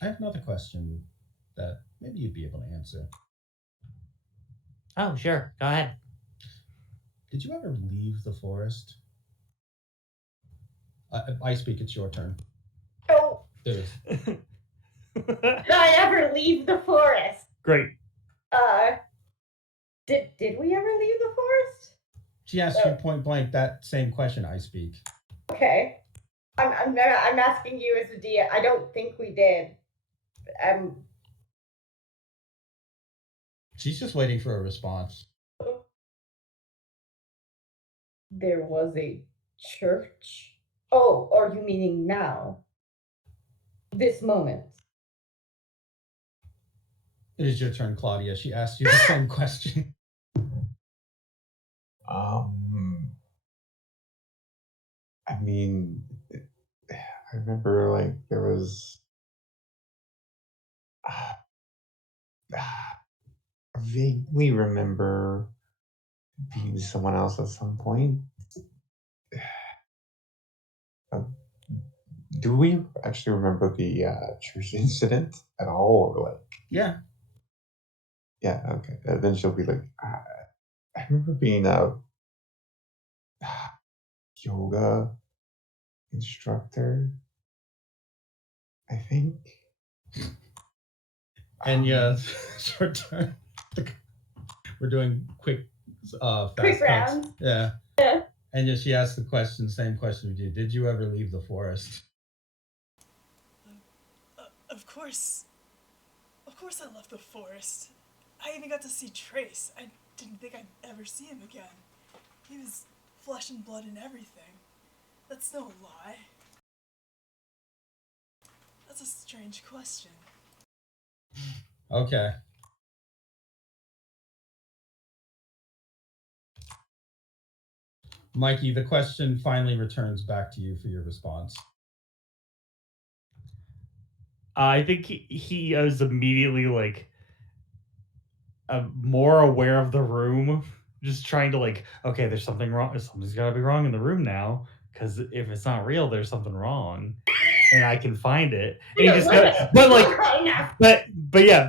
I have another question that maybe you'd be able to answer. Oh, sure. Go ahead. Did you ever leave the forest? I speak, it's your turn. Oh, There is. did I ever leave the forest? Great. Did we ever leave the forest? She asked you point blank that same question, I speak. Okay. I'm asking you as a DM. I don't think we did. She's just waiting for a response. There was a church. Oh, are you meaning now? This moment. It is your turn, Claudia. She asked you the same question. I mean, I remember like there was. I vaguely remember being with someone else at some point. Uh, do we actually remember the church incident at all, or like? Yeah. Yeah. Okay. Then she'll be like, I remember being a yoga instructor. I think. And yeah, it's your turn. We're doing quick, fast Quick cuts. rounds. Yeah. Yeah. And yeah, she asked the question, same question we did. Did you ever leave the forest? Of course. Of course I left the forest. I even got to see Trace. I didn't think I'd ever see him again. He was flesh and blood and everything. That's no lie. That's a strange question. Okay. Mikey, the question finally returns back to you for your response. I think he was immediately like more aware of the room, just trying to like, okay, there's something wrong. Something's got to be wrong in the room now, because if it's not real, there's something wrong, and I can find it. And he just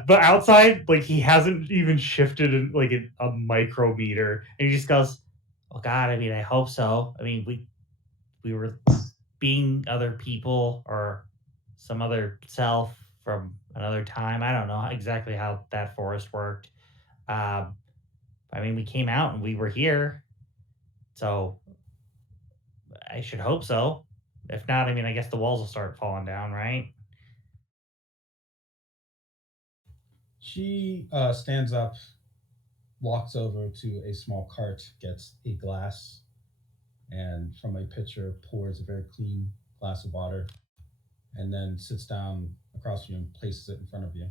but outside, like he hasn't even shifted in, like a micrometer, and he just goes, Well, God, I mean, I hope so. I mean, we were being other people or some other self from another time. I don't know exactly how that forest worked. Um, I mean, we came out and we were here, so I should hope so. If not, I mean, I guess the walls will start falling down, right? She stands up, walks over to a small cart, gets a glass, and from a pitcher pours a very clean glass of water, and then sits down across from you and places it in front of you.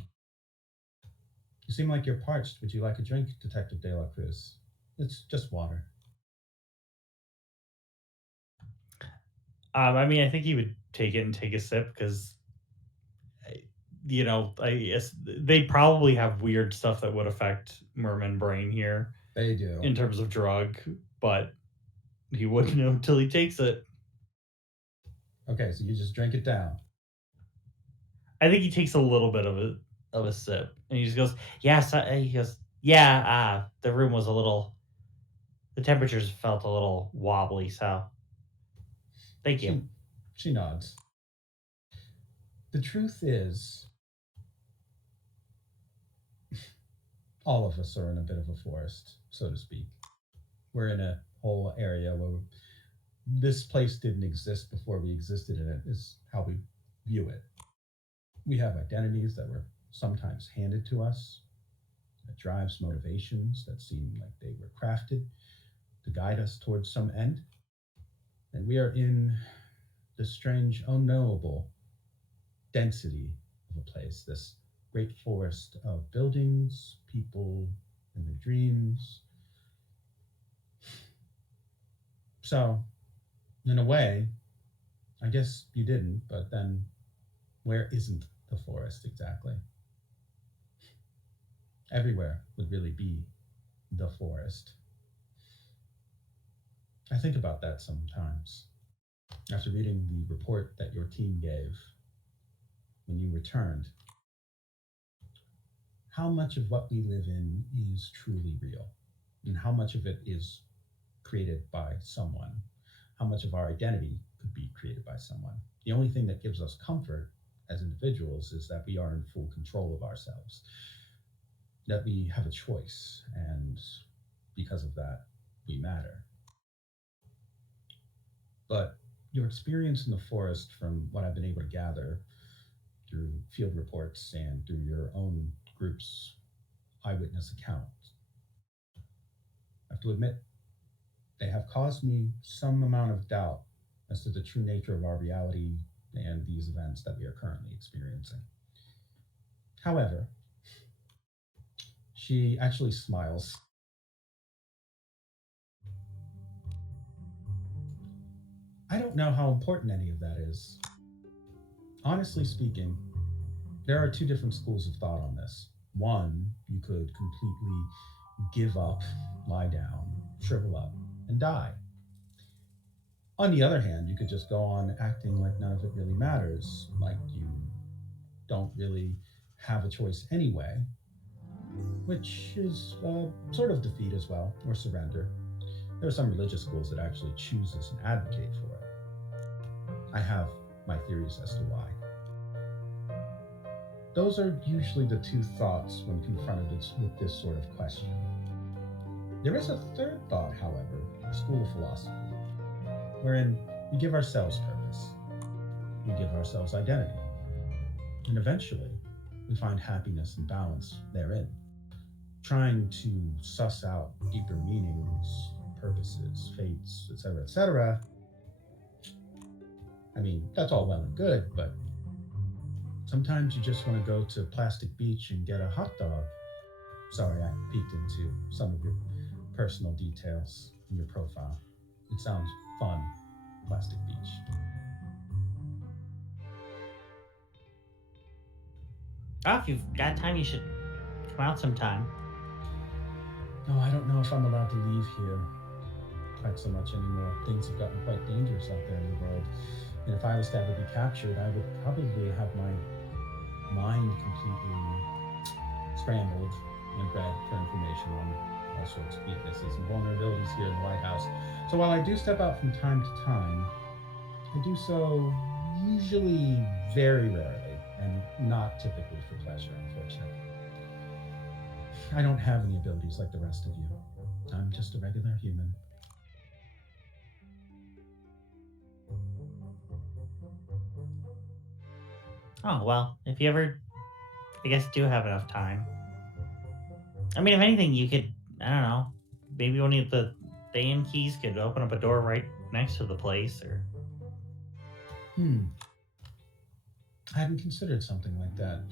You seem like you're parched. Would you like a drink, Detective De La Cruz? It's just water. I mean, I think he would take it and take a sip because, I guess they probably have weird stuff that would affect Merman brain here They do. in terms of drug, but he wouldn't know until he takes it. Okay, so you just drink it down. I think he takes a little bit of a sip, and he just goes, "Yeah." So, he goes, "Yeah." The room was the temperatures felt a little wobbly, so thank you. She nods. The truth is, all of us are in a bit of a forest, so to speak. We're in a whole area where this place didn't exist before we existed in it, is how we view it. We have identities that were sometimes handed to us, that drives motivations that seem like they were crafted to guide us towards some end. And we are in this strange, unknowable density of a place, this great forest of buildings, people, and their dreams. So, in a way, I guess you didn't, but then where isn't the forest exactly? Everywhere would really be the forest. I think about that sometimes. After reading the report that your team gave when you returned, how much of what we live in is truly real? And how much of it is created by someone? How much of our identity could be created by someone? The only thing that gives us comfort as individuals is that we are in full control of ourselves, that we have a choice, and because of that, we matter. But your experience in the forest, from what I've been able to gather through field reports and through your own group's eyewitness accounts, I have to admit, they have caused me some amount of doubt as to the true nature of our reality and these events that we are currently experiencing. However, she actually smiles. I don't know how important any of that is. Honestly speaking, there are two different schools of thought on this. One, you could completely give up, lie down, shrivel up, and die. On the other hand, you could just go on acting like none of it really matters, like you don't really have a choice anyway, which is sort of defeat as well, or surrender. There are some religious schools that actually choose this and advocate for it. I have my theories as to why. Those are usually the two thoughts when confronted with this sort of question. There is a third thought, however, a school of philosophy, wherein we give ourselves purpose, we give ourselves identity, and eventually we find happiness and balance therein. trying to suss out deeper meanings, purposes, fates, etc., etc., I mean, that's all well and good, but sometimes you just want to go to Plastic Beach and get a hot dog. Sorry, I peeked into some of your personal details in your profile. It sounds fun, Plastic Beach. Oh, if you've got time, you should come out sometime. No, I don't know if I'm allowed to leave here quite so much anymore. Things have gotten quite dangerous out there in the world. And if I was to ever be captured, I would probably have my mind completely scrambled and read for information on all sorts of weaknesses and vulnerabilities here in the White House. So while I do step out from time to time, I do so usually very rarely and not typically for pleasure, unfortunately. I don't have any abilities like the rest of you. I'm just a regular human. Oh, well, if you ever, I guess, do have enough time. I mean, if anything, you could, I don't know, maybe one of the Dan keys could open up a door right next to the place, or. I hadn't considered something like that.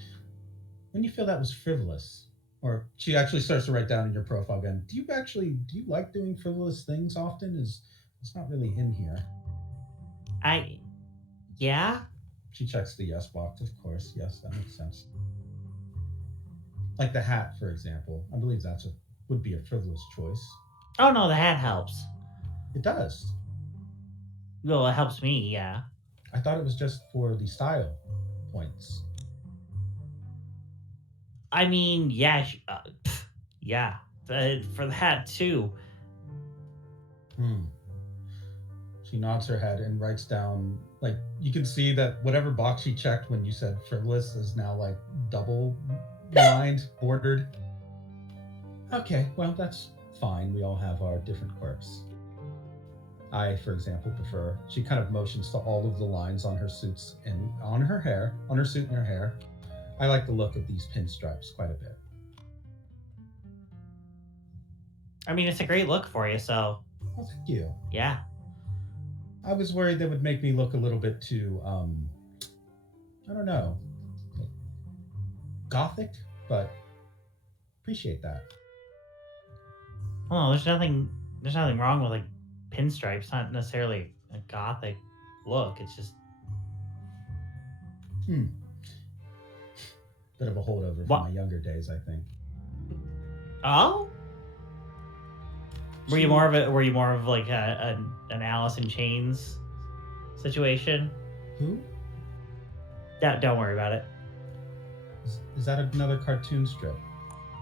When you feel that was frivolous, or she actually starts to write down in your profile again, do you like doing frivolous things often? Is it's not really in here. Yeah? She checks the yes box, of course. Yes, that makes sense. Like the hat, for example. I believe would be a frivolous choice. Oh, no, the hat helps. It does. Well, it helps me, yeah. I thought it was just for the style points. I mean, yeah, yeah, for that too. She nods her head and writes down, like, you can see that whatever box she checked when you said frivolous is now like double lined, bordered. Okay, well, that's fine. We all have our different quirks. I, for example, prefer, she kind of motions to all of the lines on her suits and on her hair, on her suit and her hair. I like the look of these pinstripes quite a bit. I mean, it's a great look for you, so. Well, thank you. Yeah. I was worried that would make me look a little bit too, I don't know, gothic, but appreciate that. Well, there's nothing wrong with like pinstripes. Not necessarily a gothic look. It's just. Bit of a holdover from my younger days, I think. Oh. Were you more of like an Alice in Chains situation? Who? Don't worry about it. Is that another cartoon strip?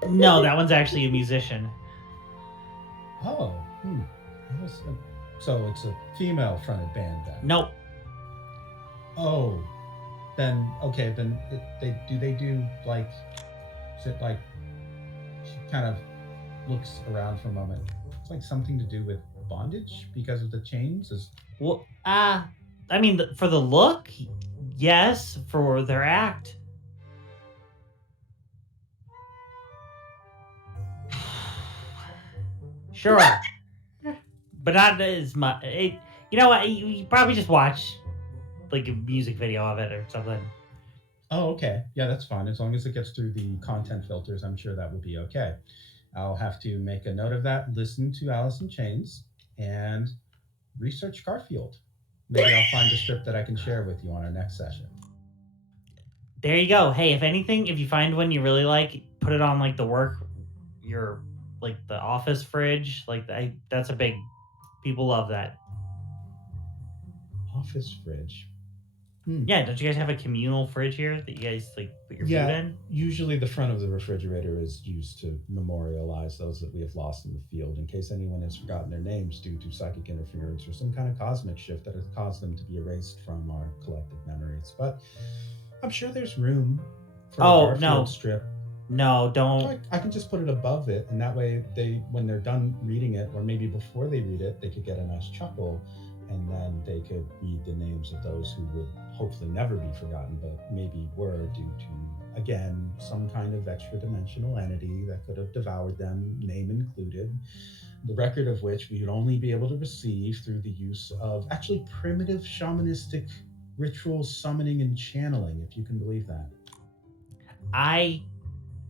No, that one's actually a musician. Oh, so it's a female-fronted band then? Nope. Oh, then okay. Then they do like? Is it like? She kind of looks around for a moment. It's like something to do with bondage because of the chains. Well, I mean, for the look, yes. For their act. Sure. But not as much. You know what? You probably just watch like a music video of it or something. Oh, okay. Yeah, that's fine. As long as it gets through the content filters, I'm sure that will be okay. I'll have to make a note of that, listen to Alice in Chains, and research Garfield. Maybe I'll find a strip that I can share with you on our next session. There you go. Hey, if anything, if you find one you really like, put it on like like the office fridge. Like that's a big. People love that. Office fridge. Yeah, don't you guys have a communal fridge here that you guys like put your food in? Usually the front of the refrigerator is used to memorialize those that we have lost in the field in case anyone has forgotten their names due to psychic interference or some kind of cosmic shift that has caused them to be erased from our collective memories. But I'm sure there's room for a Garfield strip. No, don't. I can just put it above it, and that way when they're done reading it, or maybe before they read it, they could get a nice chuckle, and then they could read the names of those who would hopefully never be forgotten, but maybe were due to again, some kind of extra dimensional entity that could have devoured them, name included, the record of which we would only be able to receive through the use of actually primitive shamanistic ritual summoning and channeling, if you can believe that. I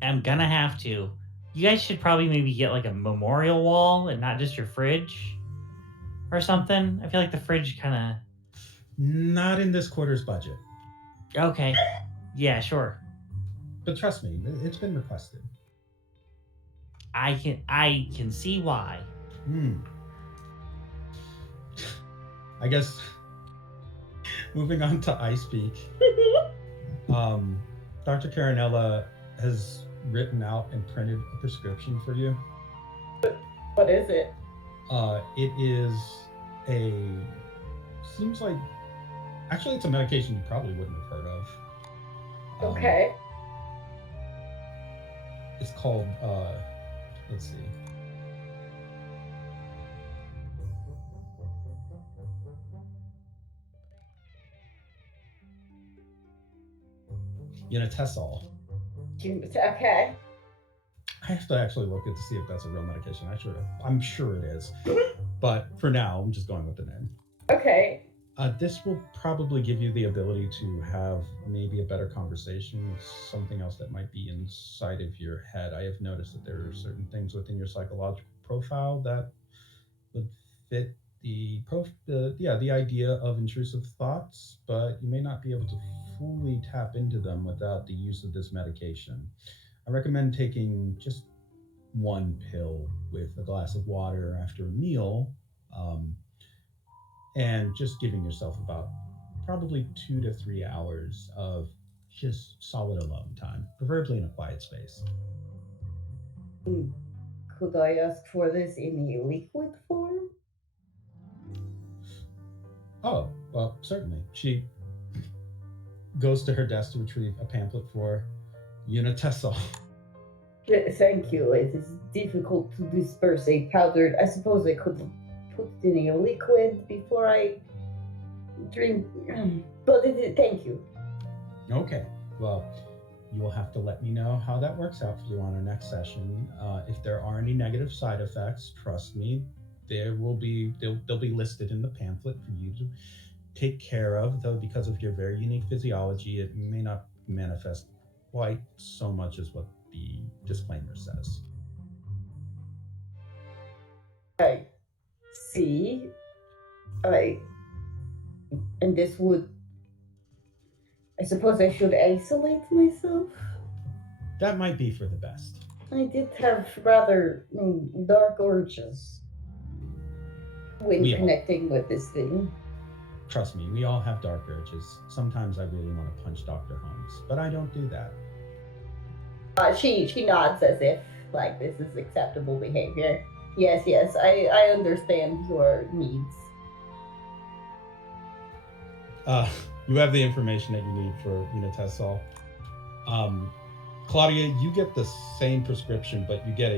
am gonna have to. You guys should probably maybe get like a memorial wall and not just your fridge or something. I feel like the fridge kind Not in this quarter's budget. of. Okay. Yeah, sure. But trust me, it's been requested. I can see why. I guess moving on to Ice Peak. Dr. Carinella has written out and printed a prescription for you. What is it? It is seems like, actually it's a medication you probably wouldn't have heard of. Okay. It's called, let's see. Unitesol. Okay. I have to actually look it to see if that's a real medication. I'm sure it is. But for now, I'm just going with the name. Okay. This will probably give you the ability to have maybe a better conversation with something else that might be inside of your head. I have noticed that there are certain things within your psychological profile that would fit the idea of intrusive thoughts, but you may not be able to fully tap into them without the use of this medication. I recommend taking just one pill with a glass of water after a meal, and just giving yourself about probably 2 to 3 hours of just solid alone time, preferably in a quiet space. Could I ask for this in a liquid form? Oh, well, certainly. She goes to her desk to retrieve a pamphlet for Unitesol. Thank you. It is difficult to disperse a powdered. I suppose I could put it in a liquid before I drink. But thank you. Okay. Well, you will have to let me know how that works out for you on our next session. If there are any negative side effects, trust me, they'll be listed in the pamphlet for you to take care of. Though because of your very unique physiology, it may not manifest quite so much as what the disclaimer says. I see. And this would. I suppose I should isolate myself. That might be for the best. I did have rather dark urges when connecting with this thing. Trust me, we all have dark urges. Sometimes I really want to punch Dr. Holmes, but I don't do that. She nods as if like this is acceptable behavior. Yes, I understand your needs. You have the information that you need for Unitesol. Claudia, you get the same prescription, but you get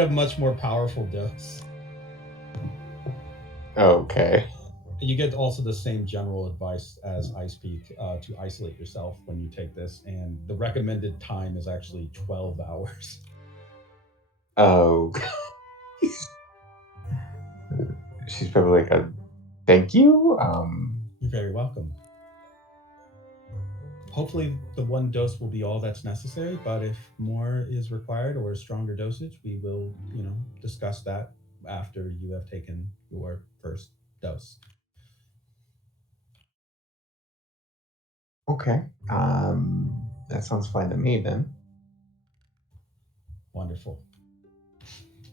a much more powerful dose. Okay. You get also the same general advice as Ice Peak to isolate yourself when you take this, and the recommended time is actually 12 hours. Oh. She's probably like, thank you. You're very welcome. Hopefully the one dose will be all that's necessary, but if more is required or a stronger dosage, we will, discuss that after you have taken your first dose. Okay. That sounds fine to me then. Wonderful.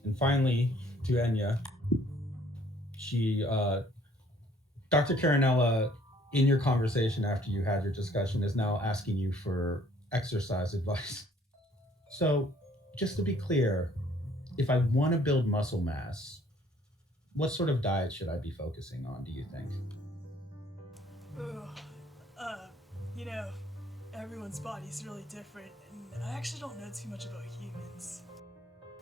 And finally, to Enya, Dr. Carinella, in your conversation after you had your discussion, is now asking you for exercise advice. So, just to be clear, if I want to build muscle mass, what sort of diet should I be focusing on, do you think? Everyone's body's really different, and I actually don't know too much about humans.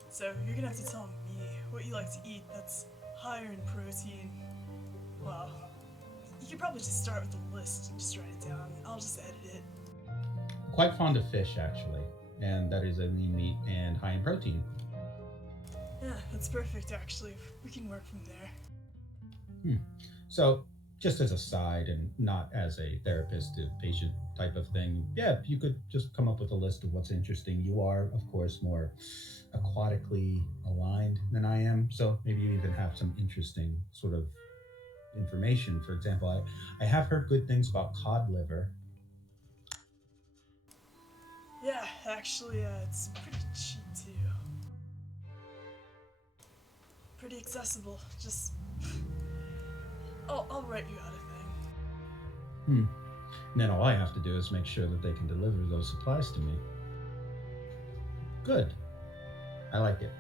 So you're gonna have to tell me what you like to eat that's higher in protein. Well, you could probably just start with the list and just write it down. I'll just edit it. quite fond of fish, actually, and that is a lean meat and high in protein. Yeah, that's perfect, actually. We can work from there. So, just as a side and not as a therapist to patient type of thing, yeah, you could just come up with a list of what's interesting. You are, of course, more aquatically aligned than I am, so maybe you even have some interesting sort of information. For example, I have heard good things about cod liver. Yeah, actually, it's pretty cheap too. Pretty accessible. Just, I'll write you out a thing. And then all I have to do is make sure that they can deliver those supplies to me. Good. I like it.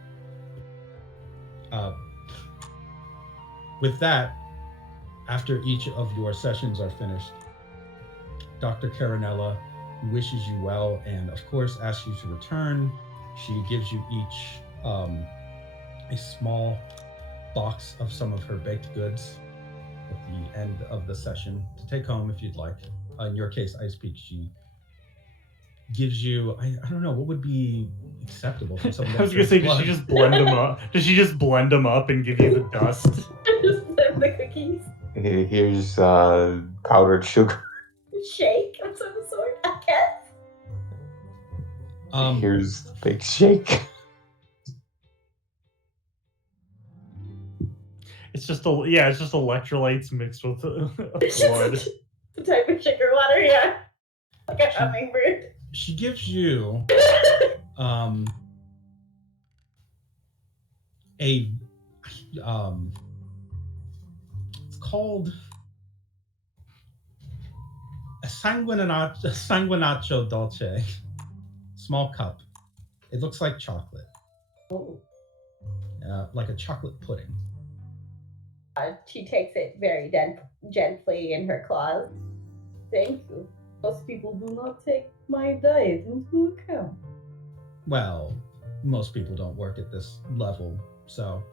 With that, after each of your sessions are finished, Dr. Carinella wishes you well and, of course, asks you to return. She gives you each a small box of some of her baked goods at the end of the session to take home if you'd like. In your case, Ice Peak, she gives you, I don't know, what would be acceptable for someone I was gonna say, does she just blend them up? Does she just blend them up and give you the dust? Just the cookies. Here's powdered sugar. Shake of some sort, I guess. Here's the big shake. It's just electrolytes mixed with blood. The type of sugar water, yeah. Like a hummingbird. She gives you a it's called a sanguinaccio dolce, small cup. It looks like chocolate, Oh. like a chocolate pudding. She takes it very gently in her claws. Thank you. Most people do not take my diet into account. Well, most people don't work at this level, so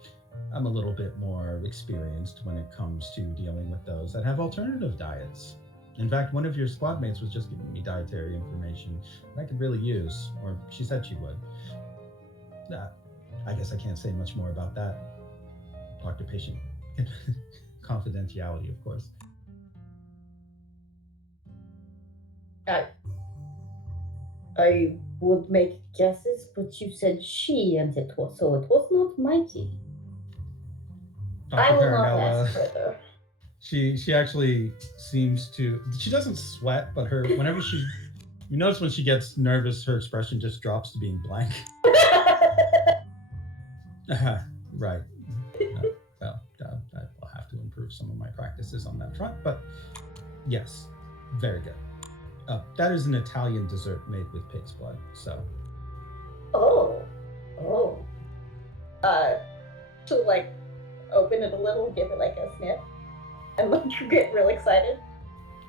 I'm a little bit more experienced when it comes to dealing with those that have alternative diets. In fact, one of your squad mates was just giving me dietary information that I could really use, or she said she would. I guess I can't say much more about that. Doctor patient confidentiality, of course. I would make guesses, but you said she, and it was not Mikey. Dr. I will not Carinella, ask further. she actually seems to. She doesn't sweat, but whenever she, you notice when she gets nervous, her expression just drops to being blank. Right. Well, I'll have to improve some of my practices on that front, but yes, very good. That is an Italian dessert made with pig's blood. So. Oh. To like open it a little, give it like a sniff, and like get real excited.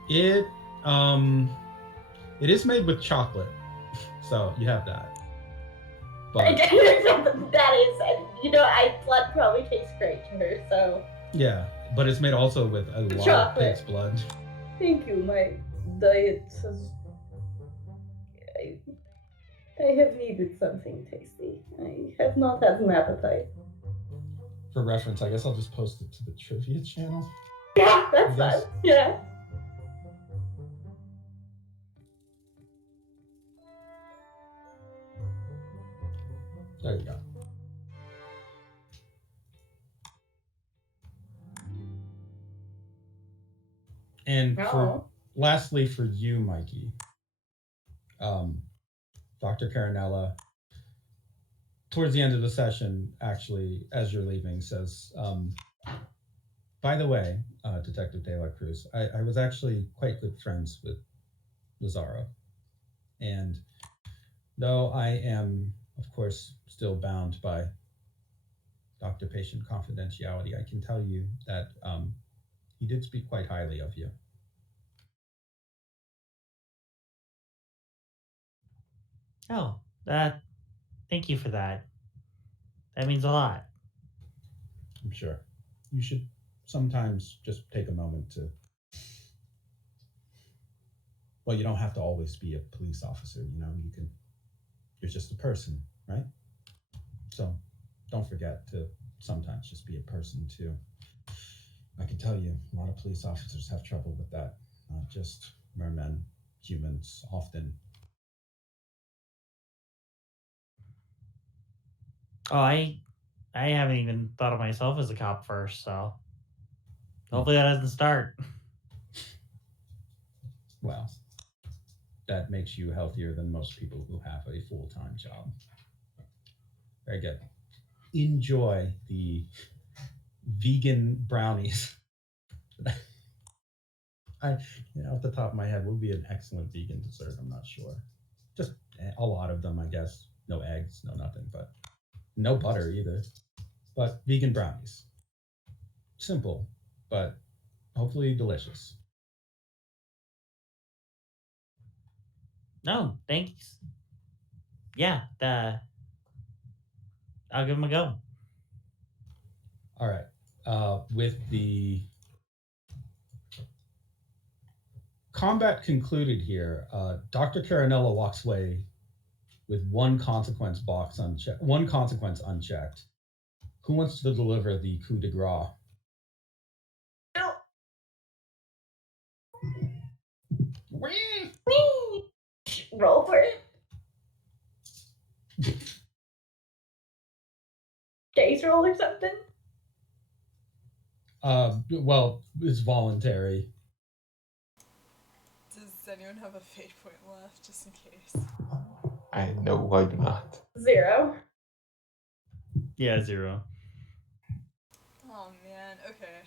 It is made with chocolate, so you have that. But that is, blood probably tastes great to her, so. Yeah, but it's made also with a lot of pig's blood. Thank you. My diet has. I have needed something tasty. I have not had an appetite. For reference, I guess I'll just post it to the trivia channel. Yeah, that's fine. Yeah. There you go. And lastly, for you, Mikey, Dr. Carinella, towards the end of the session, actually, as you're leaving, says, by the way, Detective De La Cruz, I was actually quite good friends with Lazaro. And though I am, of course, still bound by doctor-patient confidentiality, I can tell you that he did speak quite highly of you. Oh, thank you for that. That means a lot. I'm sure. You should sometimes just take a moment to Well, you don't have to always be a police officer, you know, you're just a person, right? So don't forget to sometimes just be a person too. I can tell you, a lot of police officers have trouble with that. Not just mermen, humans, often. Oh, I haven't even thought of myself as a cop first, so hopefully that doesn't start. Well, that makes you healthier than most people who have a full-time job. Very good. Enjoy the vegan brownies. Off the top of my head, would be an excellent vegan dessert. I'm not sure. Just a lot of them, I guess. No eggs, no nothing, but no butter either. But vegan brownies. Simple, but hopefully delicious. No, thanks. Yeah, I'll give them a go. All right. With the combat concluded here, Dr. Caranella walks away with one consequence unchecked. Who wants to deliver the coup de grace? Roll for it. Days roll or something. Well, it's voluntary. Does anyone have a fate point left, just in case? I know I do not. 0. Yeah, 0. Oh man, okay.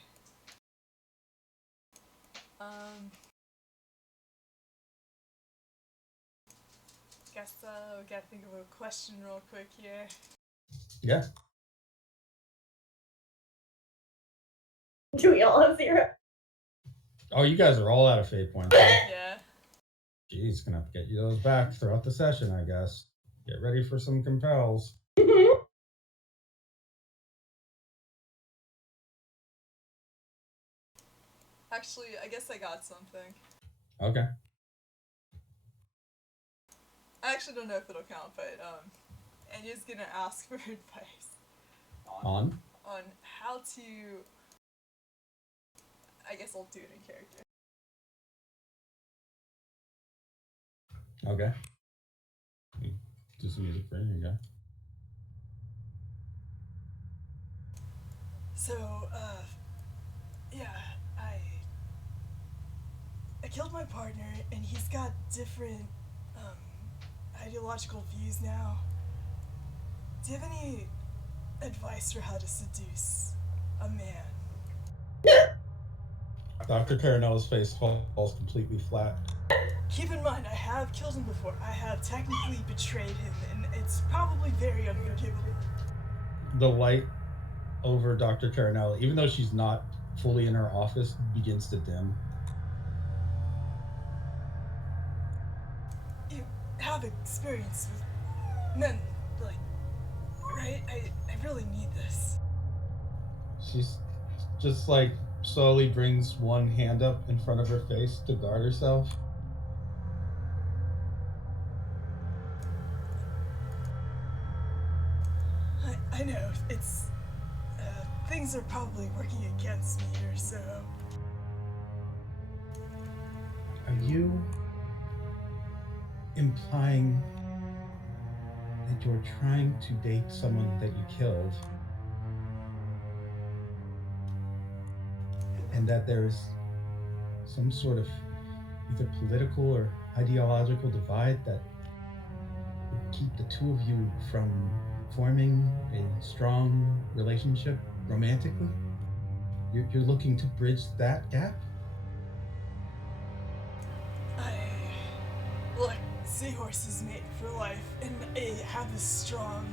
Guess we gotta think of a question real quick here. Yeah. Do we all have 0? Oh, you guys are all out of fate points. Yeah. Jeez, gonna have to get you those back throughout the session, I guess. Get ready for some compels. Actually, I guess I got something. Okay. I actually don't know if it'll count, but Anya's gonna ask for advice On how to. I guess I'll do it in character. Okay. Do some music for you, you go. So, yeah, I killed my partner, and he's got different ideological views now. Do you have any advice for how to seduce a man? Dr. Caranella's face falls completely flat. Keep in mind, I have killed him before. I have technically betrayed him, and it's probably very unforgivable. The light over Dr. Caranella, even though she's not fully in her office, begins to dim. You have experience with men, like, right? I really need this. She's just like slowly brings one hand up in front of her face to guard herself. I know, it's, things are probably working against me here, so. Are you implying that you're trying to date someone that you killed? And that there's some sort of either political or ideological divide that would keep the two of you from forming a strong relationship romantically? You're looking to bridge that gap? Look, seahorses mate for life, and I have a strong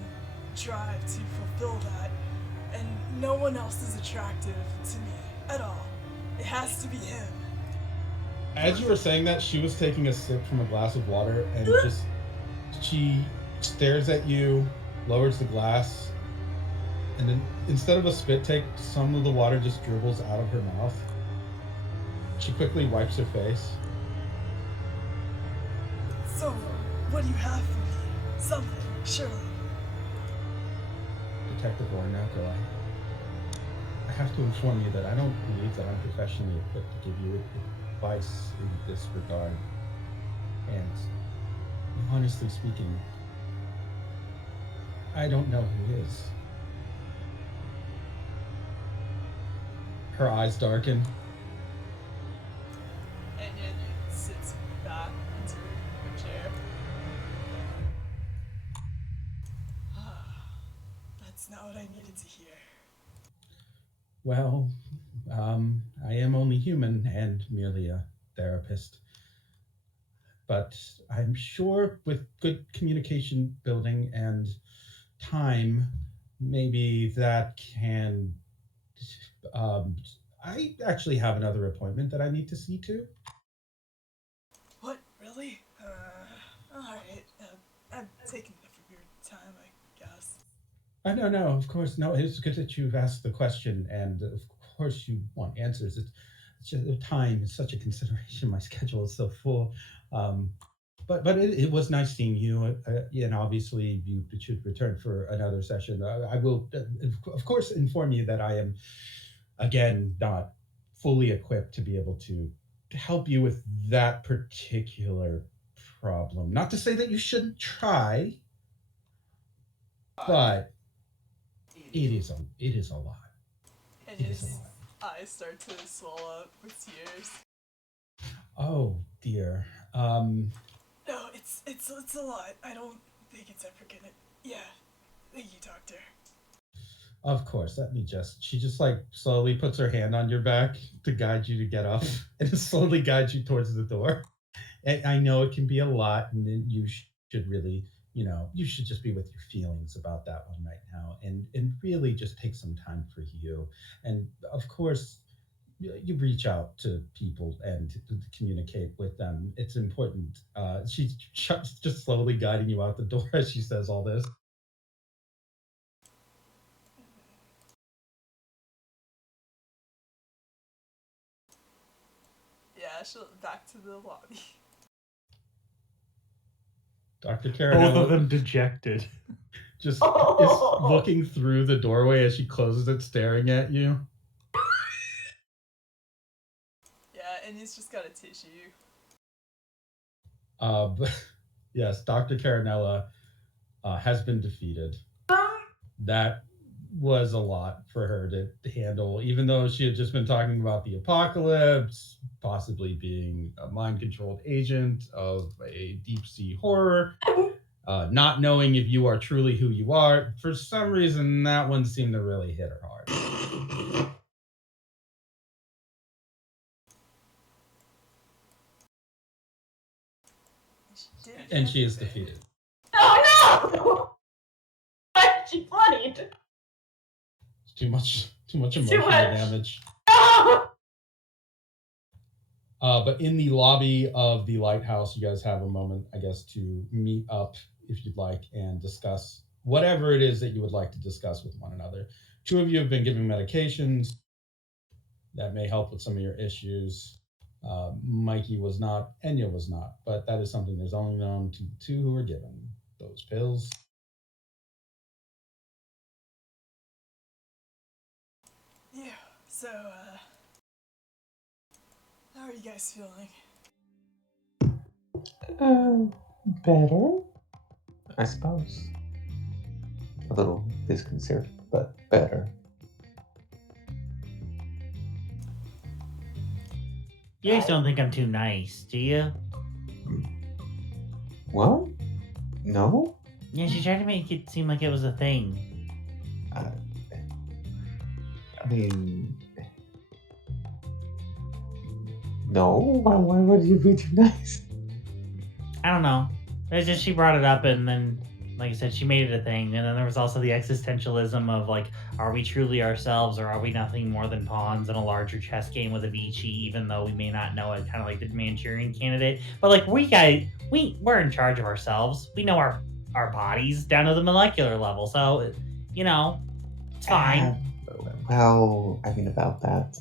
drive to fulfill that, and no one else is attractive to me at all. It has to be him. As you were saying that, she was taking a sip from a glass of water, and she stares at you, lowers the glass, and then instead of a spit take, some of the water just dribbles out of her mouth. She quickly wipes her face. So, what do you have for me? Something, surely. Detective Ornako, I have to inform you that I don't believe that I'm professionally equipped to give you advice in this regard. And honestly speaking, I don't know who is. Her eyes darken. And then it sits back into her chair. That's not what I needed to hear. Well, I am only human and merely a therapist. But I'm sure with good communication building and time, maybe that can. Um, I actually have another appointment that I need to see to. What? Really? Alright. I'm taking enough of your time, I guess. No, of course, no. It's good that you've asked the question, and of course you want answers. It's just the time is such a consideration. My schedule is so full. Um, but it was nice seeing you, and obviously you should return for another session. I will, of course, inform you that I am, again, not fully equipped to be able to help you with that particular problem. Not to say that you shouldn't try, but it is a lot. And It is a his lot. eyes start to swell up with tears. Oh dear. No, it's a lot. I don't think it's ever gonna. Yeah, thank you, doctor. Of course. She just like slowly puts her hand on your back to guide you to get up and slowly guides you towards the door. And I know it can be a lot, and then you should really, you should just be with your feelings about that one right now, and really just take some time for you. And of course, you reach out to people and to communicate with them. It's important. She's just slowly guiding you out the door as she says all this. Yeah, she'll back to the lobby. Dr. Both Caranello of them dejected. just is looking through the doorway as she closes it, staring at you. Yeah, and he's just got a tissue. But yes, Dr. Caranella has been defeated. That was a lot for her to handle, even though she had just been talking about the apocalypse, possibly being a mind-controlled agent of a deep-sea horror, not knowing if you are truly who you are. For some reason, that one seemed to really hit her hard. And she is defeated. Oh no! She bloodied. Too much emotional Too much. damage. No! But in the lobby of the lighthouse, you guys have a moment, I guess, to meet up if you'd like and discuss whatever it is that you would like to discuss with one another. Two of you have been given medications that may help with some of your issues. Mikey was not, Enya was not, but that is something that's only known to the two who were given those pills. Yeah, so, how are you guys feeling? Better? I suppose. A little disconcerted, but better. You guys don't think I'm too nice, do you? Well, no? Yeah, she tried to make it seem like it was a thing. I mean, no? Why would you be too nice? I don't know. It's just she brought it up, and then, like I said, she made it a thing. And then there was also the existentialism of, like, are we truly ourselves, or are we nothing more than pawns in a larger chess game with Avicii, even though we may not know it, kind of like the Manchurian Candidate. But, like, we're in charge of ourselves. We know our bodies down to the molecular level. So, it's fine. Well, I mean, about that.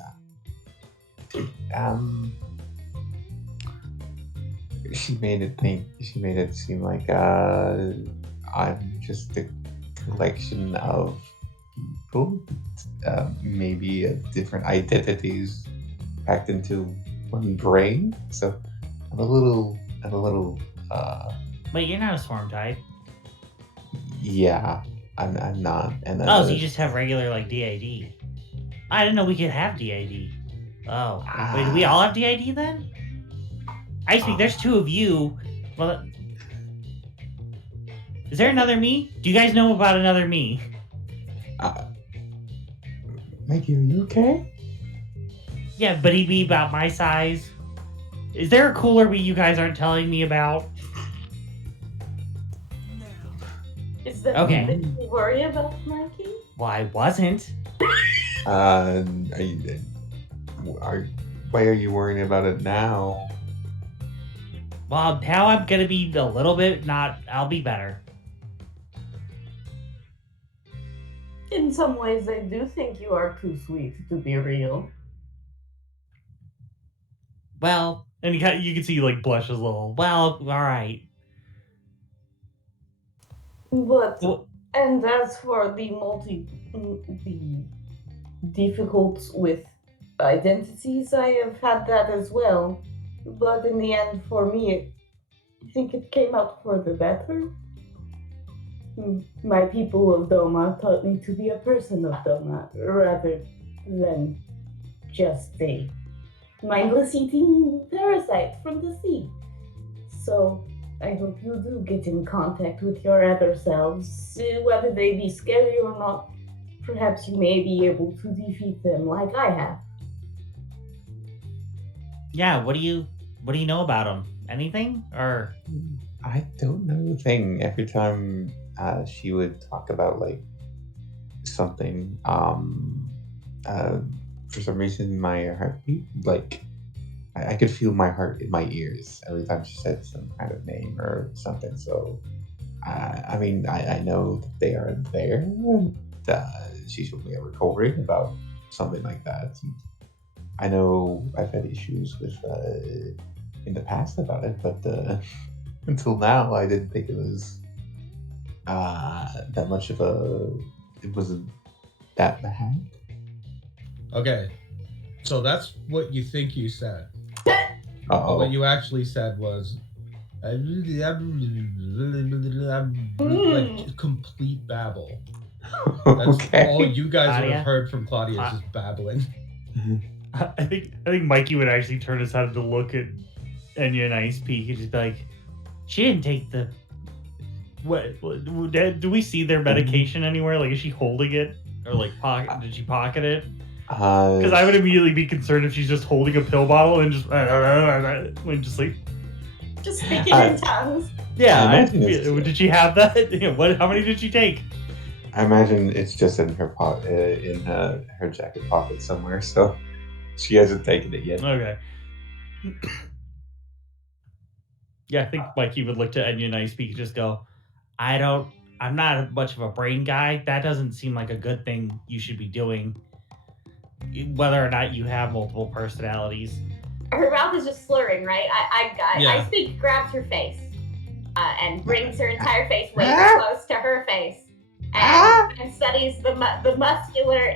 She made it seem like I'm just a collection of people, maybe different identities packed into one brain. So I'm a little, Wait, you're not a swarm type. yeah, I'm not. And then Oh, so you just have regular like DID. I didn't know we could have DID. Oh, wait, do we all have DID then? I speak. There's two of you. Well, is there another me? Do you guys know about another me? Maggie, are you okay? Yeah, but he'd be about my size. Is there a cooler me you guys aren't telling me about? No. Is that Okay. something you worry about, Mikey? Well, I wasn't. Are you, why are you worrying about it now? Well, now I'm gonna be a little bit not. I'll be better. In some ways, I do think you are too sweet to be real. Well, And you can see he like blushes a little. well, all right. But Well, and as for the difficulties with identities, I have had that as well. But in the end, for me, I think it came out for the better. My people of Doma taught me to be a person of Doma rather than just a mindless eating parasite from the sea. So I hope you do get in contact with your other selves, whether they be scary or not. Perhaps you may be able to defeat them like I have. yeah. What do you know about him? Anything? Or I don't know a thing. Every time she would talk about like something, for some reason my heartbeat, like I could feel my heart in my ears every time she said some kind of name or something. So I mean, I know that they are there. And, she told me a recording about something like that. And I know I've had issues with in the past about it, but until now, I didn't think it was that much of a. It wasn't that bad. Okay, so that's what you think you said. Oh, What you actually said was like complete babble. That's okay. all you guys would Claudia? have heard from Claudia is just babbling. I think Mikey would actually turn his head to look at Enya and Ice Peak and just be like, she didn't take the. "What? Do we see their medication anywhere? Like, is she holding it or like pocket? Did she pocket it? Because I would immediately be concerned if she's just holding a pill bottle and just went to sleep. Just speaking in tongues. Yeah, I imagine it's- did she have that? What? How many did she take? I imagine it's just in her in her jacket pocket somewhere. So she hasn't taken it yet. Okay. Yeah, I think Mikey would look to Enya and Ice Peak and just go, I'm not much of a brain guy. That doesn't seem like a good thing you should be doing. Whether or not you have multiple personalities. Her mouth is just slurring, right? Yeah. I speak, grabs her face, and brings her entire face way too close to her face, and studies the muscular,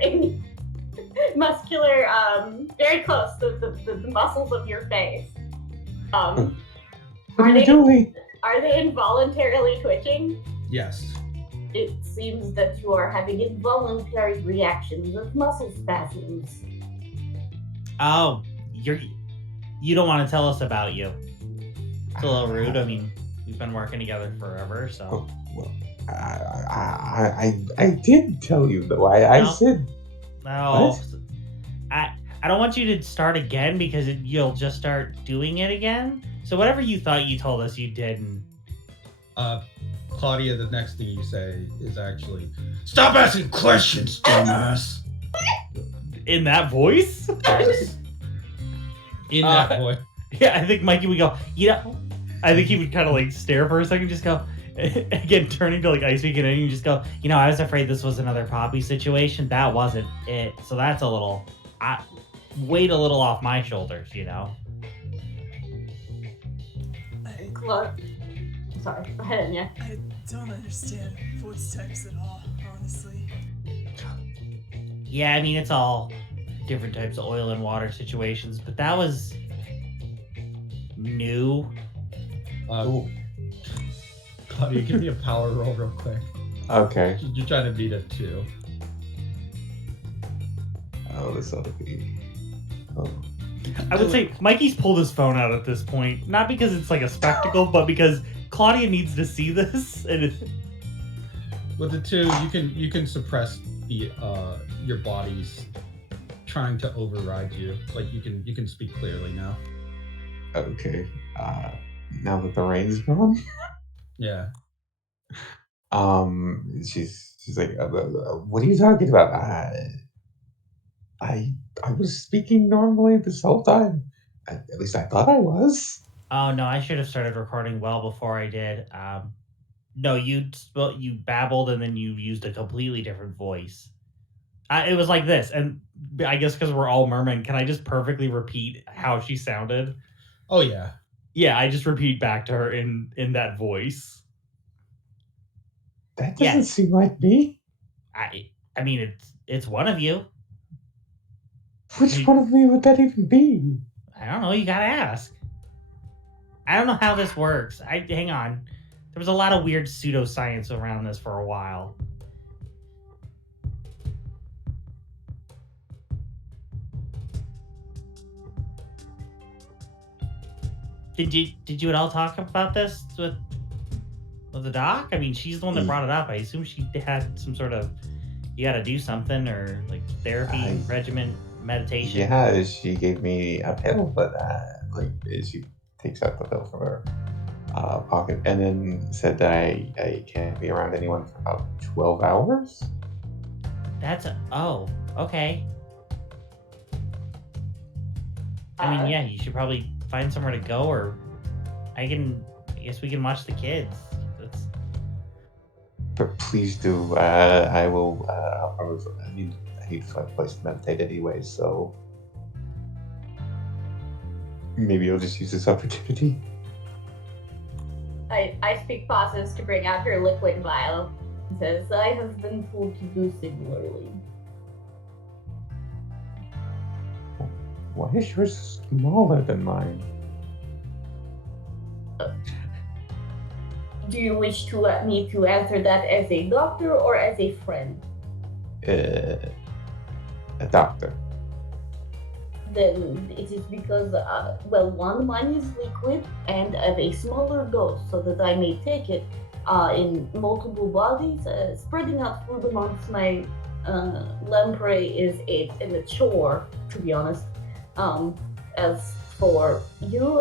very close, the muscles of your face. What are you doing? Are they involuntarily twitching? Yes. It seems that you are having involuntary reactions of muscle spasms. Oh, you don't want to tell us about you. It's a little rude. I mean, we've been working together forever, so. Oh, well, I did tell you though. I No. said No, What? I don't want you to start again because you'll just start doing it again. So whatever you thought you told us, you didn't. Claudia, the next thing you say is actually, "Stop asking questions, dumbass." In that voice? Yes. In that boy. Yeah, I think Mikey would go, I think he would kind of like stare for a second, just go, again, turning to like Ice Peak and then you just go, I was afraid this was another Poppy situation. That wasn't it. So that's a little, weight a little off my shoulders, I Well, sorry. Go ahead, Anya. I don't understand voice types at all, honestly. Yeah, I mean, it's all different types of oil and water situations, but that was new. Claudia, give me a power roll real quick. Okay. You're trying to beat it too. Oh, this ought to be. Oh. I would say Mikey's pulled his phone out at this point, not because it's like a spectacle, but because Claudia needs to see this. And With the 2, you can suppress the your body's trying to override you. Like you can speak clearly now. Okay. Now that the rain's gone. Yeah. She's like, what are you talking about? I was speaking normally this whole time. At least I thought I was. Oh no, I should have started recording well before I did. No, you babbled and then you used a completely different voice. It was like this, and I guess because we're all mermen, can I just perfectly repeat how she sounded? Oh yeah. Yeah, I just repeat back to her in that voice. That doesn't seem like me. I mean, it's one of you. Which one of me would that even be? I don't know. You gotta ask. I don't know how this works. Hang on. There was a lot of weird pseudoscience around this for a while. Did you at all talk about this with the doc? I mean, she's the one that brought it up. I assume she had some sort of you got to do something or like therapy regimen, meditation. Yeah, she gave me a pill, but she takes out the pill from her pocket and then said that I can't be around anyone for about 12 hours. Okay. I mean, yeah, you should probably find somewhere to go, or I guess we can watch the kids. But please do. I will. I need to find a place to meditate anyway, so maybe I'll just use this opportunity. I speak pauses to bring out her liquid vial and says, I have been told to do similarly. Why is yours smaller than mine? Do you wish me to answer that as a doctor or as a friend? A doctor. Then it is because, one, mine is liquid and of a smaller dose so that I may take it in multiple bodies. Spreading out food amongst my lamprey is a chore, to be honest. As for you,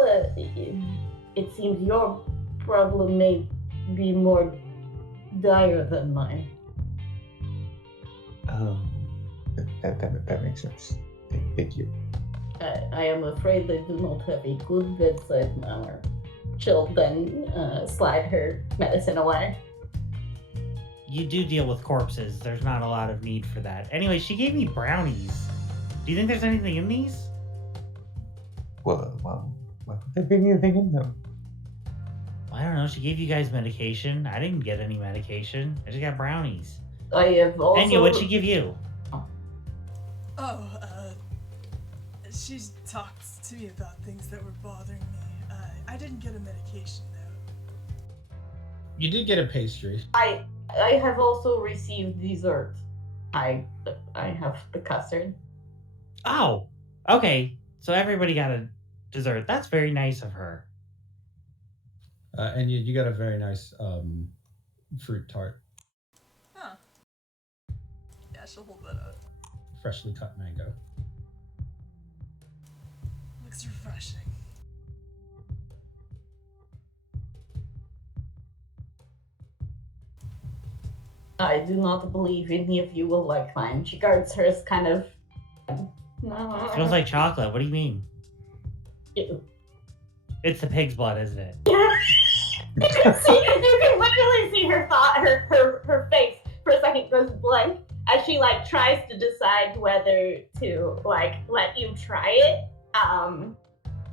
it seems your problem may be more dire than mine. That makes sense. Thank you. I am afraid I do not have a good bedside manner. She'll then slide her medicine away. You do deal with corpses. There's not a lot of need for that. Anyway, she gave me brownies. Do you think there's anything in these? Well, why would there be anything in them? I don't know. She gave you guys medication. I didn't get any medication. I just got brownies. I have also... Anya, what'd she give you? She's talked to me about things that were bothering me. I didn't get a medication, though. You did get a pastry. I have also received dessert. I have the custard. Oh, okay. So everybody got a dessert. That's very nice of her. And you got a very nice fruit tart. Huh. Yeah, she'll hold that up. Freshly cut mango. Looks refreshing. I do not believe any of you will like mine. She guards hers kind of... It smells like chocolate. What do you mean? Ew. It's the pig's blood, isn't it? You can literally see her face for a second goes blank as she tries to decide whether to let you try it.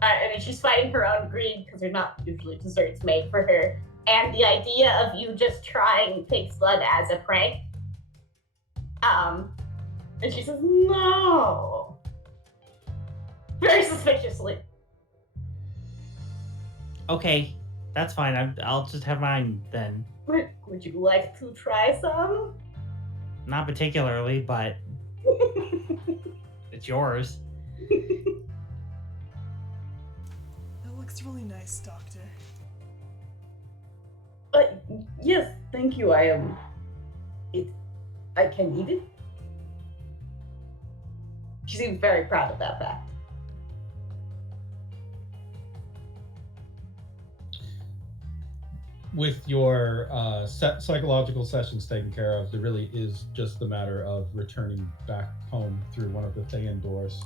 I mean, she's fighting her own greed because there's not usually desserts made for her. And the idea of you just trying pig's blood as a prank. And she says, no. Very suspiciously. Okay, that's fine. I'll just have mine then. Would you like to try some? Not particularly, but it's yours. It looks really nice, Doctor. Yes, thank you. I can eat it. She seems very proud of that fact. With your psychological sessions taken care of, there really is just the matter of returning back home through one of the Thayan doors.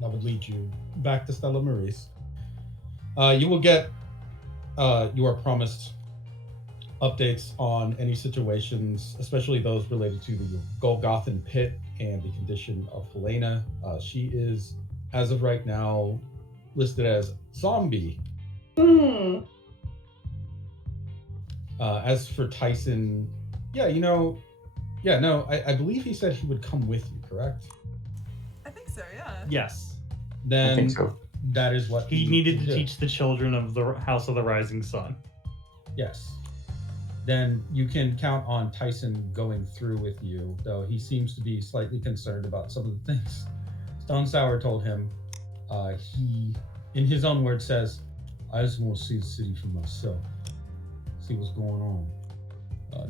That would lead you back to Stella Marie's. You will get, you are promised updates on any situations, especially those related to the Golgothan pit and the condition of Helena. She is, as of right now, listed as zombie. As for Tyson, I believe he said he would come with you, correct? I think so, yeah. Yes. Then I think so. that is what He needed to do. teach the children of the House of the Rising Sun. Yes. Then you can count on Tyson going through with you, though he seems to be slightly concerned about some of the things Stone Sour told him. He, in his own words, says, I just want to see the city for myself. See what's going on.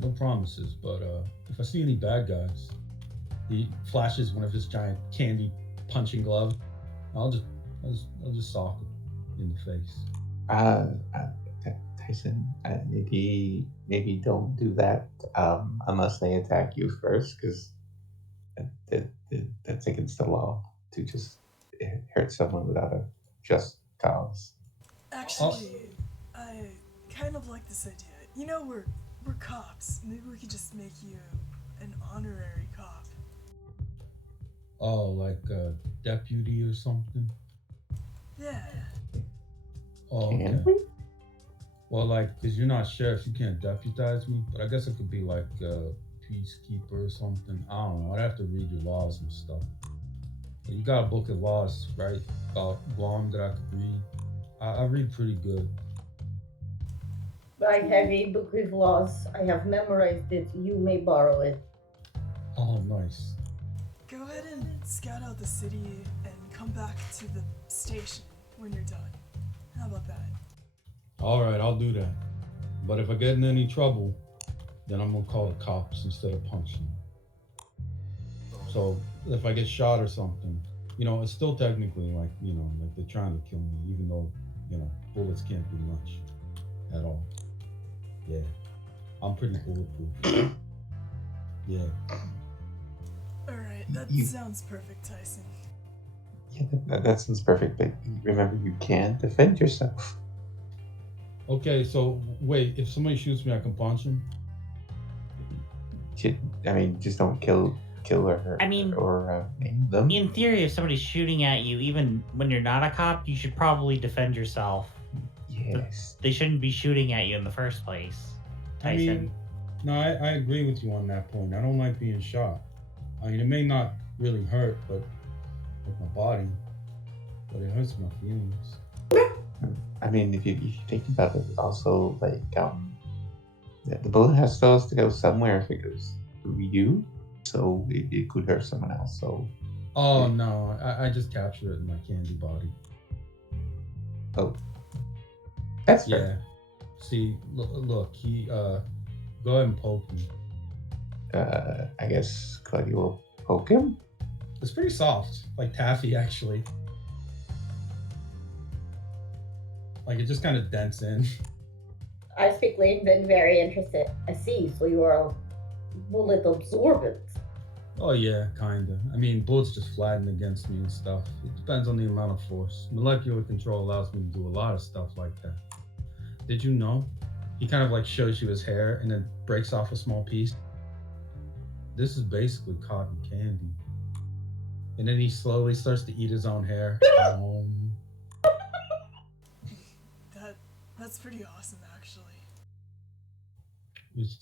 No promises, but if I see any bad guys, he flashes one of his giant candy punching gloves. I'll just sock him in the face. Tyson, maybe don't do that unless they attack you first, because that's against the law to just hurt someone without a just cause. Actually, I kind of like this idea. You know, we're cops. Maybe we could just make you an honorary cop. Oh, like a deputy or something? Yeah. Oh, okay. Can we? Well, like, because you're not sheriff, you can't deputize me, but I guess it could be like a peacekeeper or something. I don't know. I'd have to read your laws and stuff. But you got a book of laws, right? About Guam that I could read. I read pretty good. I have a book with laws. I have memorized it. You may borrow it. Oh, nice. Go ahead and scout out the city and come back to the station when you're done. How about that? All right, I'll do that. But if I get in any trouble, then I'm gonna call the cops instead of punching. So if I get shot or something, it's still technically like they're trying to kill me, even though bullets can't do much at all. Yeah, I'm pretty bulletproof. Yeah. Alright, that sounds perfect, Tyson. Yeah, that sounds perfect, but remember, you can defend yourself. Okay, so wait, if somebody shoots me, I can punch him? Just don't kill her. I mean, or maim them. In theory, if somebody's shooting at you, even when you're not a cop, you should probably defend yourself. Yes. They shouldn't be shooting at you in the first place, Tyson. I agree with you on that point. I don't like being shot. It may not really hurt, but with my body, but it hurts my feelings. If you think about it, also, like, the bullet has to go somewhere if it goes through you, so it could hurt someone else. So. Oh no! I just captured it in my candy body. Oh. That's fair. Yeah. See, look, he go ahead and poke me. I guess Claudia will poke him. It's pretty soft, like taffy, actually. Like it just kind of dents in. I've speakly been very interested. I see, so you are bullet absorbent. Oh yeah, kinda. Bullets just flatten against me and stuff. It depends on the amount of force. Molecular control allows me to do a lot of stuff like that. Did you know? He kind of like shows you his hair and then breaks off a small piece. This is basically cotton candy. And then he slowly starts to eat his own hair. That's pretty awesome, actually. It's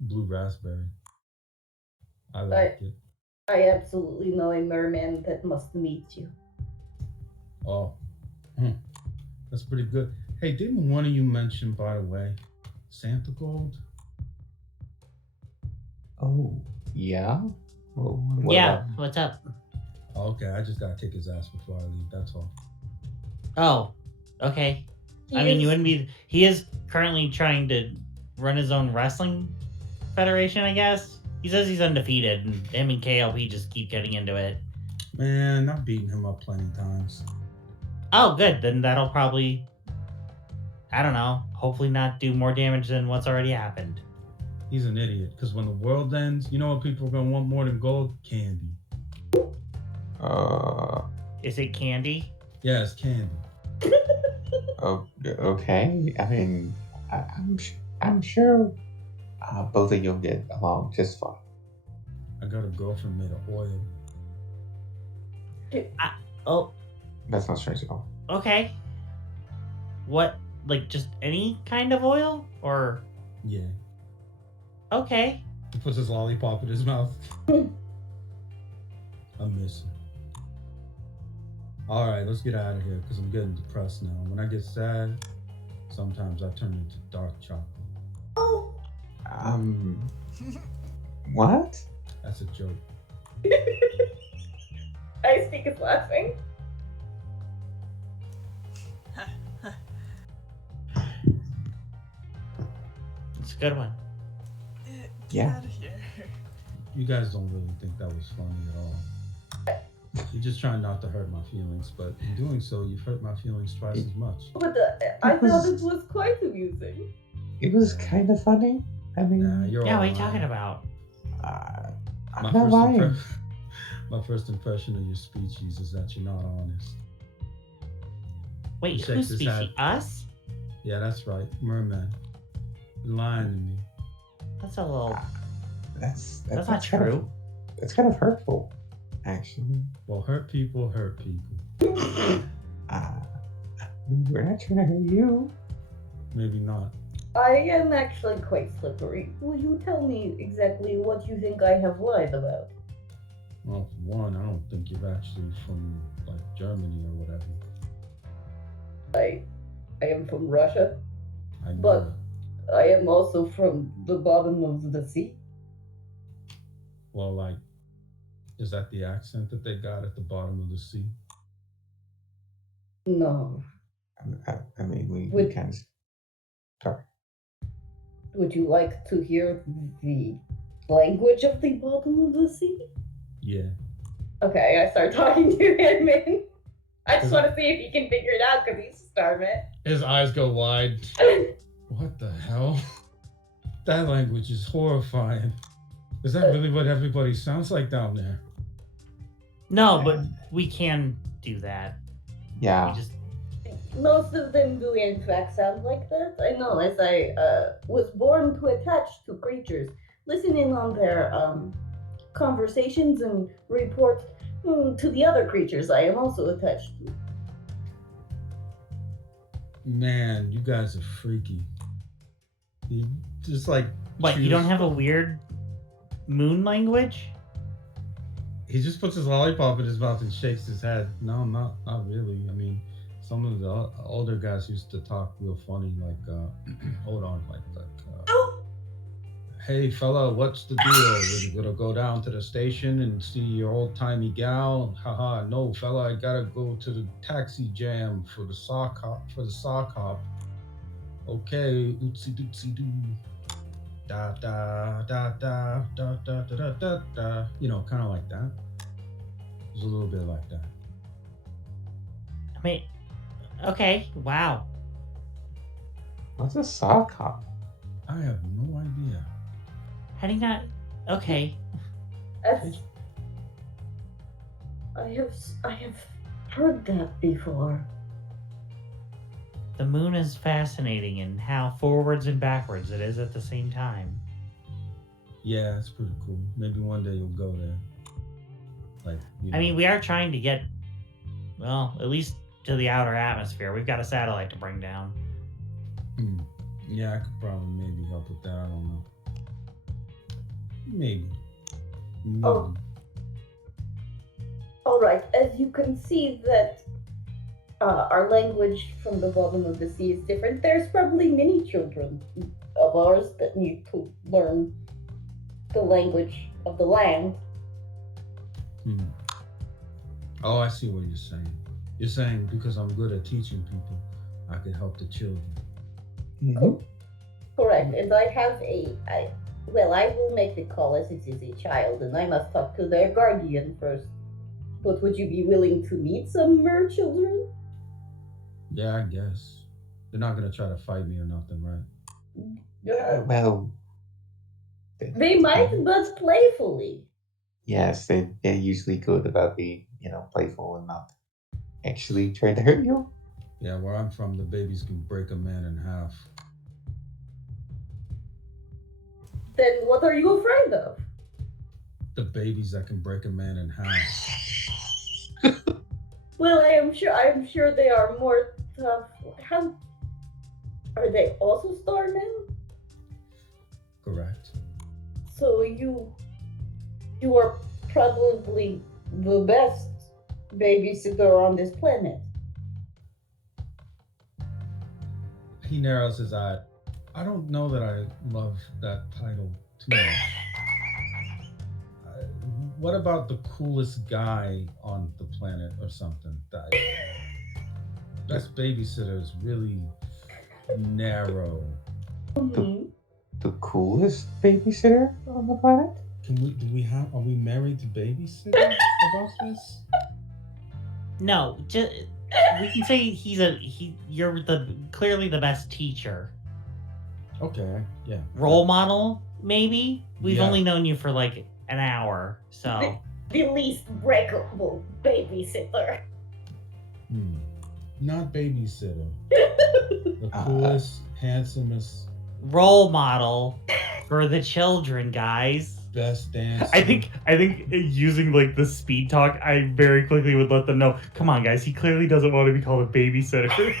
blue raspberry. I Right. like it. I absolutely know a merman that must meet you. Oh, that's pretty good. Hey, didn't one of you mention, by the way, Santa Gold? Oh, yeah? Well, what Yeah, about him? what's up? Okay, I just gotta kick his ass before I leave. That's all. Oh, okay. I mean, you wouldn't be. He is currently trying to run his own wrestling federation, I guess. He says he's undefeated, and him and KLP just keep getting into it. Man, I've beaten him up plenty times. Oh, good. Then that'll probably, I don't know, hopefully not do more damage than what's already happened. He's an idiot. Because when the world ends, you know what people are gonna want more than gold? Candy. Is it candy? Yeah, it's candy. Okay. I mean, I'm sure both of you'll get along just fine. I got a girlfriend made of oil. Oh, That's not strange at all. okay. What, like just any kind of oil? Or, Yeah. okay. He puts his lollipop in his mouth. I miss her. All right, let's get out of here because I'm getting depressed now. When I get sad, sometimes I turn into dark chocolate. Oh, What? That's a joke. I speak is laughing. It's a good one. Get Yeah. out of here. You guys don't really think that was funny at all. You're just trying not to hurt my feelings, but in doing so, you've hurt my feelings twice as much. But I thought it was quite amusing. It was kind of funny. I mean, Nah, you're Yeah, all what are you lying. talking about? I'm not lying. My first impression of your species is that you're not honest. Wait, He shakes whose his species? head. Us? Yeah, that's right, merman. You're lying to me. That's a little. That's That's not kind of- true. That's kind of hurtful, actually. Well, hurt people hurt people. We're not trying to hurt you. Maybe not. I am actually quite slippery. Will you tell me exactly what you think I have lied about? Well, for one, I don't think you're actually from, like, Germany or whatever. I am from Russia, I know but it. I am also from the bottom of the sea. Well, like, is that the accent that they got at the bottom of the sea? No. I mean, we Would- kind of. Sorry. Would you like to hear the language of the bottom of the sea? Yeah. Okay, I start talking to him, and I just want to see if he can figure it out because he's starving. His eyes go wide. What the hell? That language is horrifying. Is that really what everybody sounds like down there? No, but we can do that. Yeah. We just. Most of them do in fact sound like that. I know, as I was born to attach to creatures, listen in on their conversations and report to the other creatures I am also attached to. Man, you guys are freaky. You just like. What, you don't have a weird moon language? He just puts his lollipop in his mouth and shakes his head. No, not really. I mean, some of the older guys used to talk real funny, like, hold on, hey fella, what's the deal? We're gonna go down to the station and see your old timey gal. Haha, no fella, I gotta go to the taxi jam for the sock hop. Okay, oopsie doopsie doo. Da da da da da da da da da. You know, kind of like that. It was a little bit like that. I mean, okay, wow. What's a sock hop? I have no idea. How do you not? Okay. I have heard that before. The moon is fascinating in how forwards and backwards it is at the same time. Yeah, it's pretty cool. Maybe one day you'll go there. Like, you know. I mean, we are trying to get, well, at least to the outer atmosphere. We've got a satellite to bring down. Yeah, I could probably maybe help with that. I don't know. Maybe. Oh. All right. As you can see that our language from the bottom of the sea is different, there's probably many children of ours that need to learn the language of the land. Oh, I see what you're saying. You're saying because I'm good at teaching people, I could help the children. Correct. And I have I will make the call as it is a child, and I must talk to their guardian first. But would you be willing to meet some mer children? Yeah, I guess. They're not going to try to fight me or nothing, right? Well, they might, but playfully. Yes, they're usually good about being, playful and not actually trying to hurt you. Yeah, where I'm from, the babies can break a man in half. Then what are you afraid of? The babies that can break a man in half. Well, I'm sure they are more tough. How are they also starmen? Correct. So you are probably the best babysitter on this planet. He narrows his eye. I don't know that I love that title too much. What about the coolest guy on the planet or something? Best babysitter is really narrow. The coolest babysitter on the planet? Are we married to babysitters about this? No, just we can say you're clearly the best teacher. Okay, yeah. Role model, maybe? We've only known you for like an hour, so the least breakable babysitter. Not babysitter. The coolest, handsomest role model for the children, guys. Best dancer. I think using like the speed talk, I very quickly would let them know. Come on, guys. He clearly doesn't want to be called a babysitter. He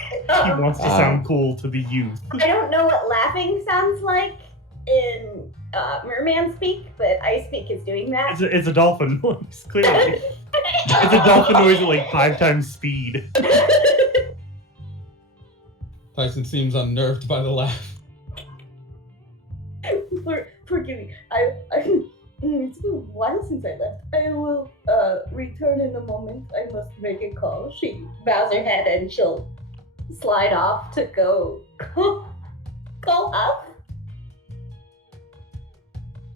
wants to sound cool to the youth. I don't know what laughing sounds like in merman speak, but Ice Speak is doing that. It's a dolphin noise. Clearly, it's a dolphin noise at like 5 times speed. Tyson seems unnerved by the laugh. Forgive me. It's been a while since I left. I will return in a moment. I must make a call. She bows her head and she'll slide off to go call up.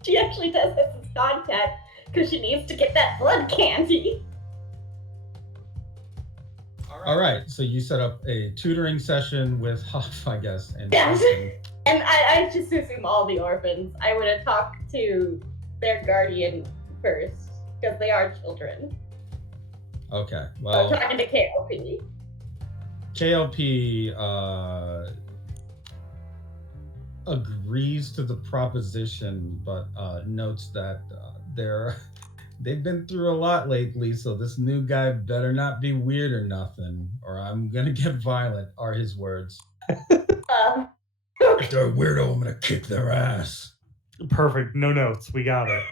She actually does have some contact because she needs to get that blood candy. All right, so you set up a tutoring session with Huff, I guess, and And I just assume all the orphans. I would have talked to their guardian first, because they are children. Okay, well... I'm talking to KLP. KLP agrees to the proposition, but notes that they've been through a lot lately, so this new guy better not be weird or nothing, or I'm gonna get violent, are his words. If they're a weirdo, I'm gonna kick their ass. Perfect. No notes. We got it.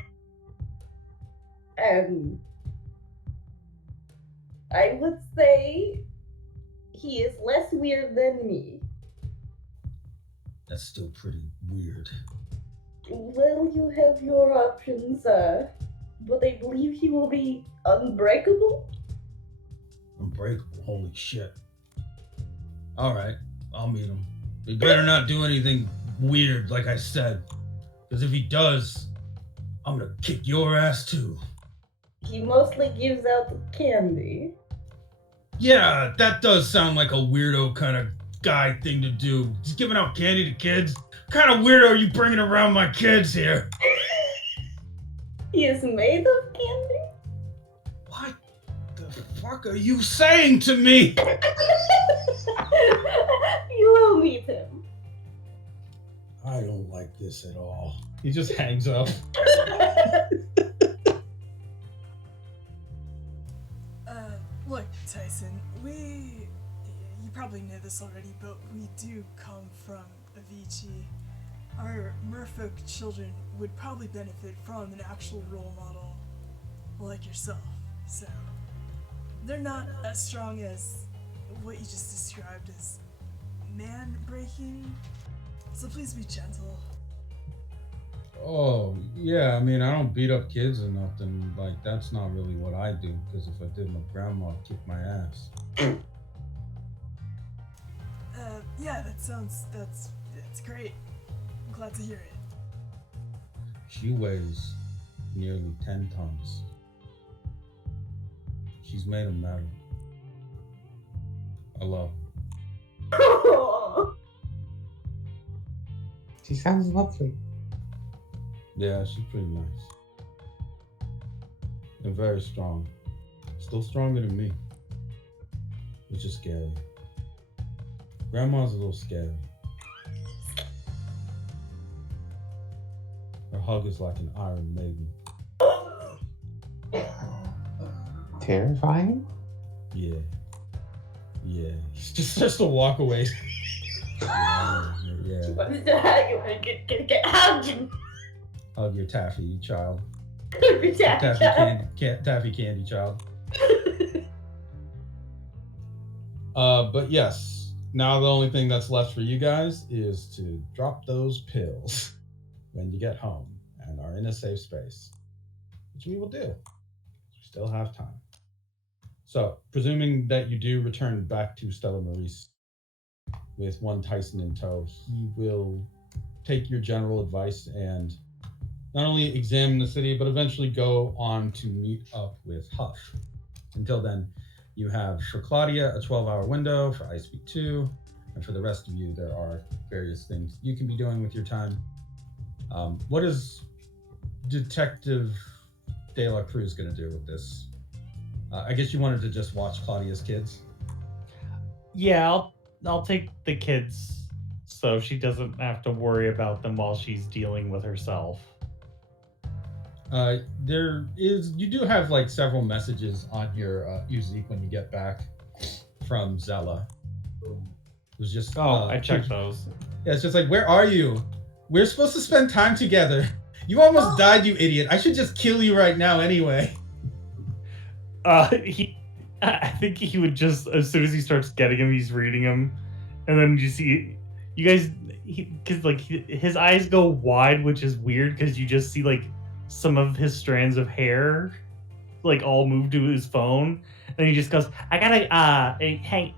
I would say he is less weird than me. That's still pretty weird. Well, you have your options, but I believe he will be unbreakable. Unbreakable? Holy shit. Alright, I'll meet him. He better not do anything weird, like I said. Because if he does, I'm gonna kick your ass too. He mostly gives out the candy. Yeah, that does sound like a weirdo kind of guy thing to do. He's giving out candy to kids. What kind of weirdo are you bringing around my kids here? He is made of candy? What the fuck are you saying to me? You will meet him. I don't like this at all. He just hangs up. Look, Tyson, we probably know this already, but we do come from Avicii. Our merfolk children would probably benefit from an actual role model like yourself. So, they're not as strong as what you just described as man-breaking. So please be gentle. Oh, yeah, I mean, I don't beat up kids or nothing. Like, that's not really what I do, because if I did, my grandma would kick my ass. Yeah, that's great. I'm glad to hear it. She weighs nearly 10 tons. She's made of metal. I love her. She sounds lovely. Yeah, she's pretty nice. And very strong. Still stronger than me. Which is scary. Grandma's a little scary. Her hug is like an Iron Maiden. Terrifying? Yeah. Yeah. Just starts to walk away. Yeah. What is that? You want to get hugged? Hug your taffy, child. Taffy Taffy candy, child. But yes, now the only thing that's left for you guys is to drop those pills when you get home and are in a safe space, which we will do. We still have time. So, presuming that you do return back to Stella Maurice with one Tyson in tow, he will take your general advice and not only examine the city, but eventually go on to meet up with Huff. Until then, you have for Claudia a 12-hour window, for Ice Week 2, and for the rest of you, there are various things you can be doing with your time. What is Detective De La Cruz going to do with this? I guess you wanted to just watch Claudia's kids. Yeah, I'll take the kids so she doesn't have to worry about them while she's dealing with herself. You do have like several messages on your Uzik when you get back from Zella. It was just I checked those. Yeah, it's just like, where are you? We're supposed to spend time together. You almost died, you idiot. I should just kill you right now anyway. I think he would just, as soon as he starts getting him, he's reading him, and then you see, you guys, because like his eyes go wide, which is weird because you just see like some of his strands of hair, like all move to his phone, and he just goes, "I gotta, hey,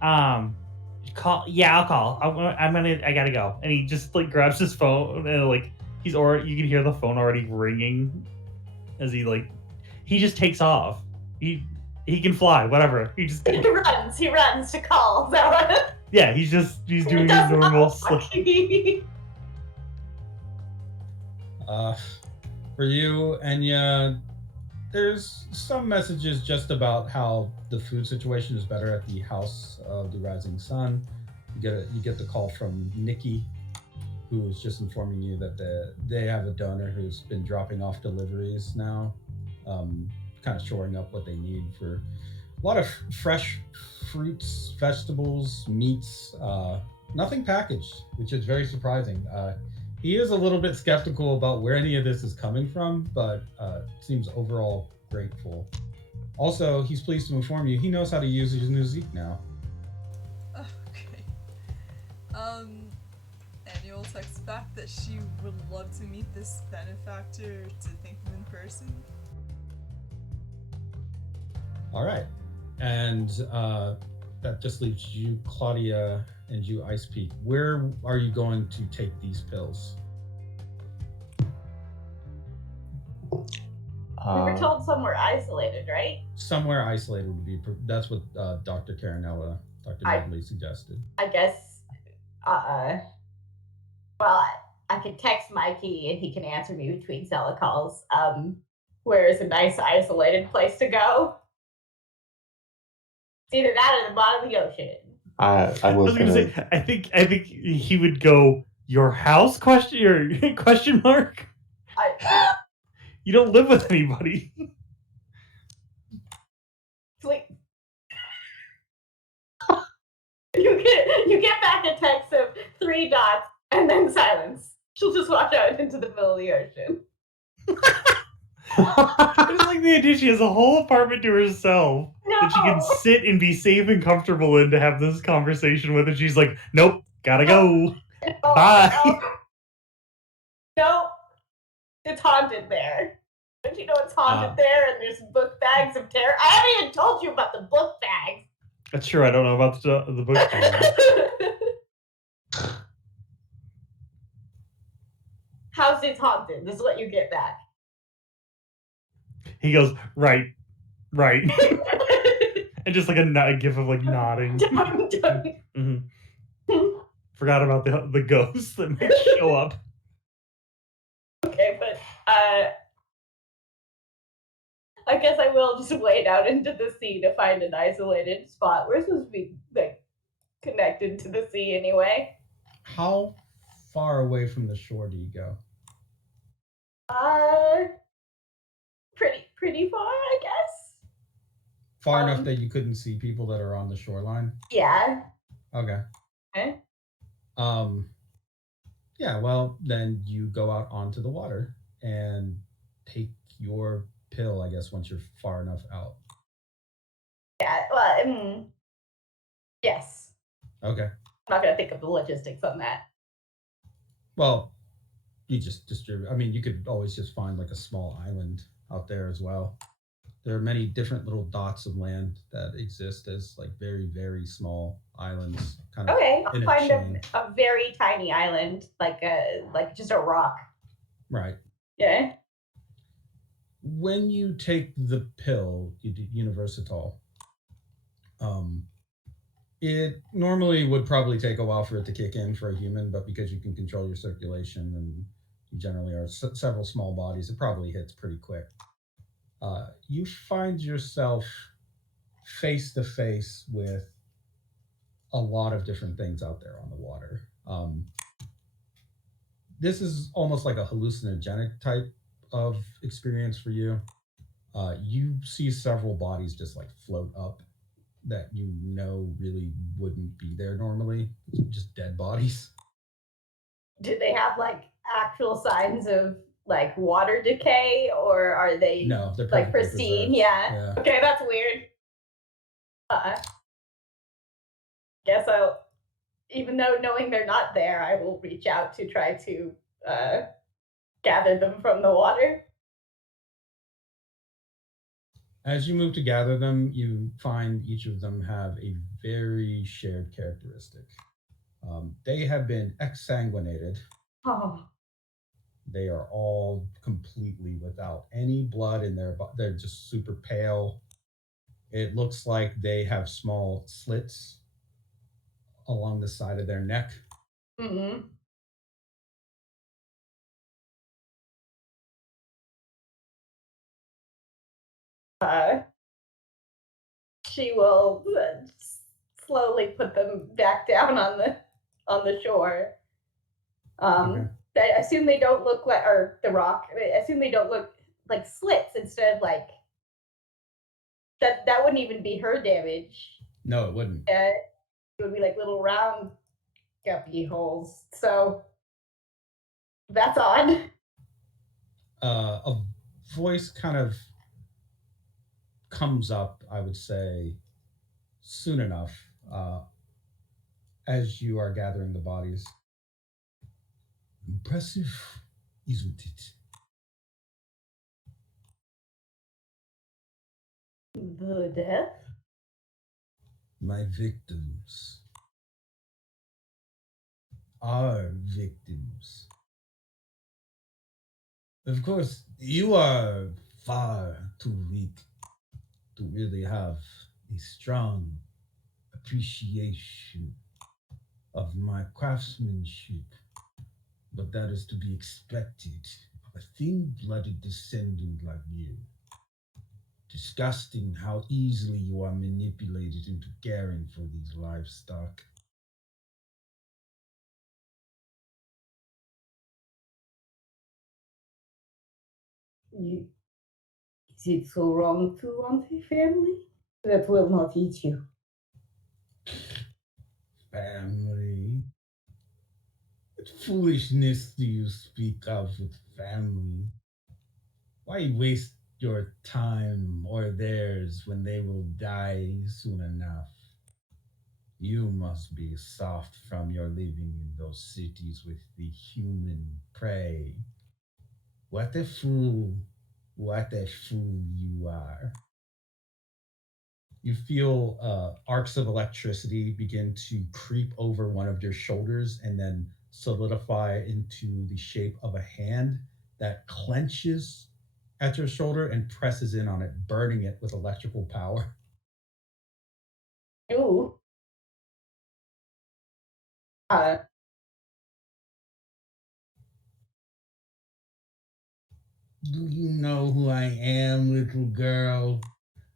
call, yeah, I'll call. I gotta go," and he just like grabs his phone and like you can hear the phone already ringing as he just takes off. He can fly, whatever. He runs to call Zella. Yeah, he's doing his normal For you, Enya, there's some messages just about how the food situation is better at the House of the Rising Sun. You get the call from Nikki, who is just informing you that they have a donor who's been dropping off deliveries now, kind of shoring up what they need for a lot of fresh fruits, vegetables, meats, nothing packaged, which is very surprising. He is a little bit skeptical about where any of this is coming from, but seems overall grateful. Also, he's pleased to inform you he knows how to use his new Zeke now. Okay. Annual texts back that she would love to meet this benefactor to thank him in person. All right. And that just leaves you, Claudia, and you, Ice Peak. Where are you going to take these pills? We were told somewhere isolated, right? Somewhere isolated would be, that's what Dr. Carinella, Dr. Medley suggested. I guess, well, I could text Mikey and he can answer me between Zella calls. Where is a nice isolated place to go? It's either that or the bottom of the ocean. I was gonna say, I think he would go, your house question mark? You don't live with anybody. Sweet. You get back a text of 3 dots and then silence. She'll just walk out into the middle of the ocean. It's like the idea she has a whole apartment to herself that she can sit and be safe and comfortable in to have this conversation with, and she's like, nope, gotta go. Bye. Nope. It's haunted there. Don't you know it's haunted there and there's book bags of terror? I haven't even told you about the book bags. That's true, I don't know about the book bags. House is haunted. This is what you get back. He goes, right. And just like a gif of like nodding. Mm-hmm. Forgot about the ghosts that might show up. Okay, but I guess I will just wade out into the sea to find an isolated spot. We're supposed to be like connected to the sea anyway. How far away from the shore do you go? Pretty far, I guess. Far enough that you couldn't see people that are on the shoreline? Yeah. Okay. Yeah, well, then you go out onto the water and take your pill, I guess, once you're far enough out. Yeah, well, yes. Okay. I'm not going to think of the logistics on that. Well, you just distribute. I mean, you could always just find like a small island out there as well. There are many different little dots of land that exist as like very, very small islands. Kind of okay, I'll find a very tiny island, like just a rock. Right. Yeah. When you take the pill, Universatol, it normally would probably take a while for it to kick in for a human, but because you can control your circulation and you generally are several small bodies, it probably hits pretty quick. You find yourself face to face with a lot of different things out there on the water. This is almost like a hallucinogenic type of experience for you. You see several bodies just like float up that you know really wouldn't be there normally, just dead bodies. Do they have like actual signs of like water decay, or are they no? They're like pristine. Yeah. Okay, that's weird. Guess I'll, even though knowing they're not there, I will reach out to try to gather them from the water. As you move to gather them, you find each of them have a very shared characteristic. They have been exsanguinated. Oh. They are all completely without any blood in their body. They're just super pale. It looks like they have small slits along the side of their neck. Mm-hmm. She will slowly put them back down on the shore. Okay. I assume they don't look like, or the rock. I assume they don't look like slits. Instead, like that wouldn't even be her damage. No, it wouldn't. It would be like little round guppy holes. So that's odd. A voice kind of comes up, I would say, soon enough, as you are gathering the bodies. Impressive, isn't it? The death? My victims. Our victims. Of course, you are far too weak to really have a strong appreciation of my craftsmanship, but that is to be expected of a thin-blooded descendant like you. Disgusting how easily you are manipulated into caring for these livestock. Is it so wrong to want a family that will not eat you? Family? What foolishness do you speak of with family? Why waste your time or theirs when they will die soon enough? You must be soft from your living in those cities with the human prey. What a fool! What a fool you are. You feel arcs of electricity begin to creep over one of your shoulders and then solidify into the shape of a hand that clenches at your shoulder and presses in on it, burning it with electrical power. Ooh. Uh, Do you know who I am, little girl?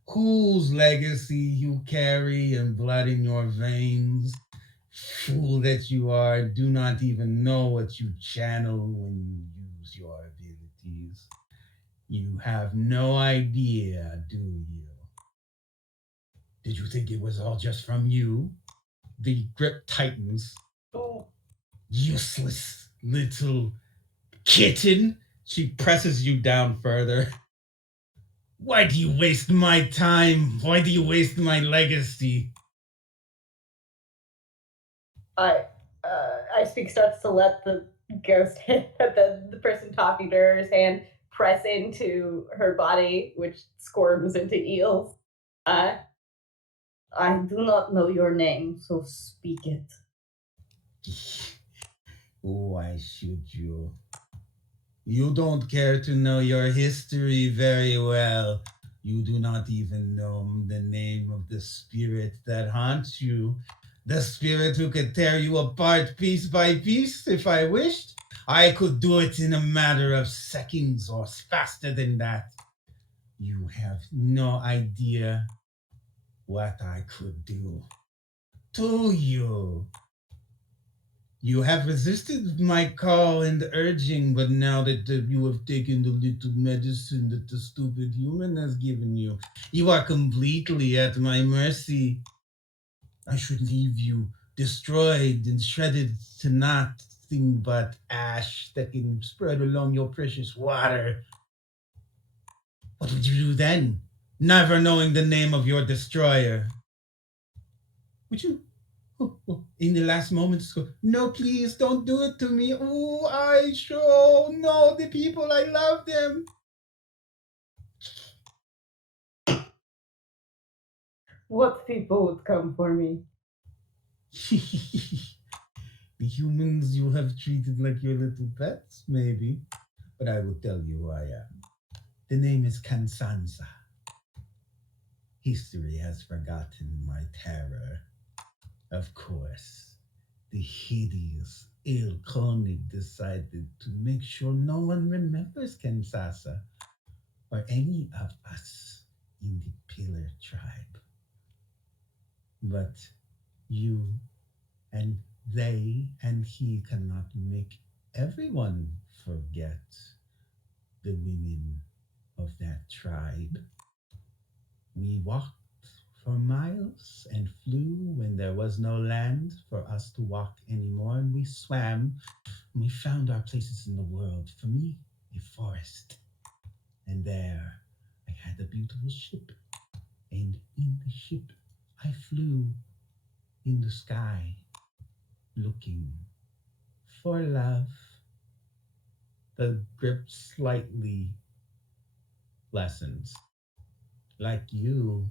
Whose legacy you carry and blood in your veins? Fool that you are, do not even know what you channel when you use your abilities. You have no idea, do you? Did you think it was all just from you? The grip tightens. ooh. Useless little kitten. She presses you down further. Why do you waste my time? Why do you waste my legacy? I speak starts to let the ghost the person talking to her's hand press into her body, which squirms into eels. Uh, I do not know your name, so speak it. Why should you? You don't care to know your history very well. You do not even know the name of the spirit that haunts you. The spirit who could tear you apart piece by piece if I wished. I could do it in a matter of seconds or faster than that. You have no idea what I could do to you. You have resisted my call and urging, but now that you have taken the little medicine that the stupid human has given you, you are completely at my mercy. I should leave you destroyed and shredded to nothing but ash that can spread along your precious water. What would you do then, never knowing the name of your destroyer? Would you in the last moments go, no, please don't do it to me. Oh, I sure know the people, I love them. What people would come for me? The humans you have treated like your little pets, maybe. But I will tell you who I am. The name is Kansansa. History has forgotten my terror. Of course, the hideous Ilkonig decided to make sure no one remembers Kansasa or any of us in the Pillar tribe. But you and they and he cannot make everyone forget the women of that tribe. We walked for miles and flew when there was no land for us to walk anymore, and we swam and we found our places in the world. For me, a forest. And there I had a beautiful ship, and in the ship I flew in the sky looking for love. The grip slightly lessens. Like you,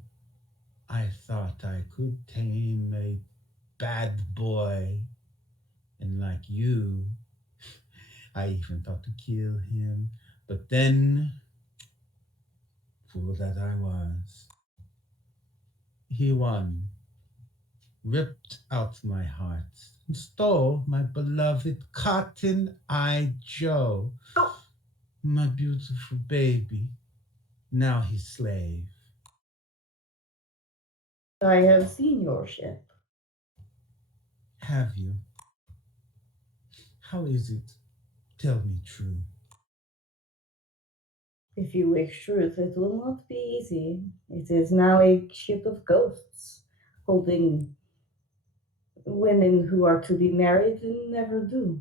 I thought I could tame a bad boy. And like you, I even thought to kill him. But then, fool that I was, he won, ripped out my heart, and stole my beloved Cotton Eye Joe, my beautiful baby. Now he's slave. I have seen your ship. Have you? How is it? Tell me true. If you wish truth, it will not be easy. It is now a ship of ghosts, holding women who are to be married never do.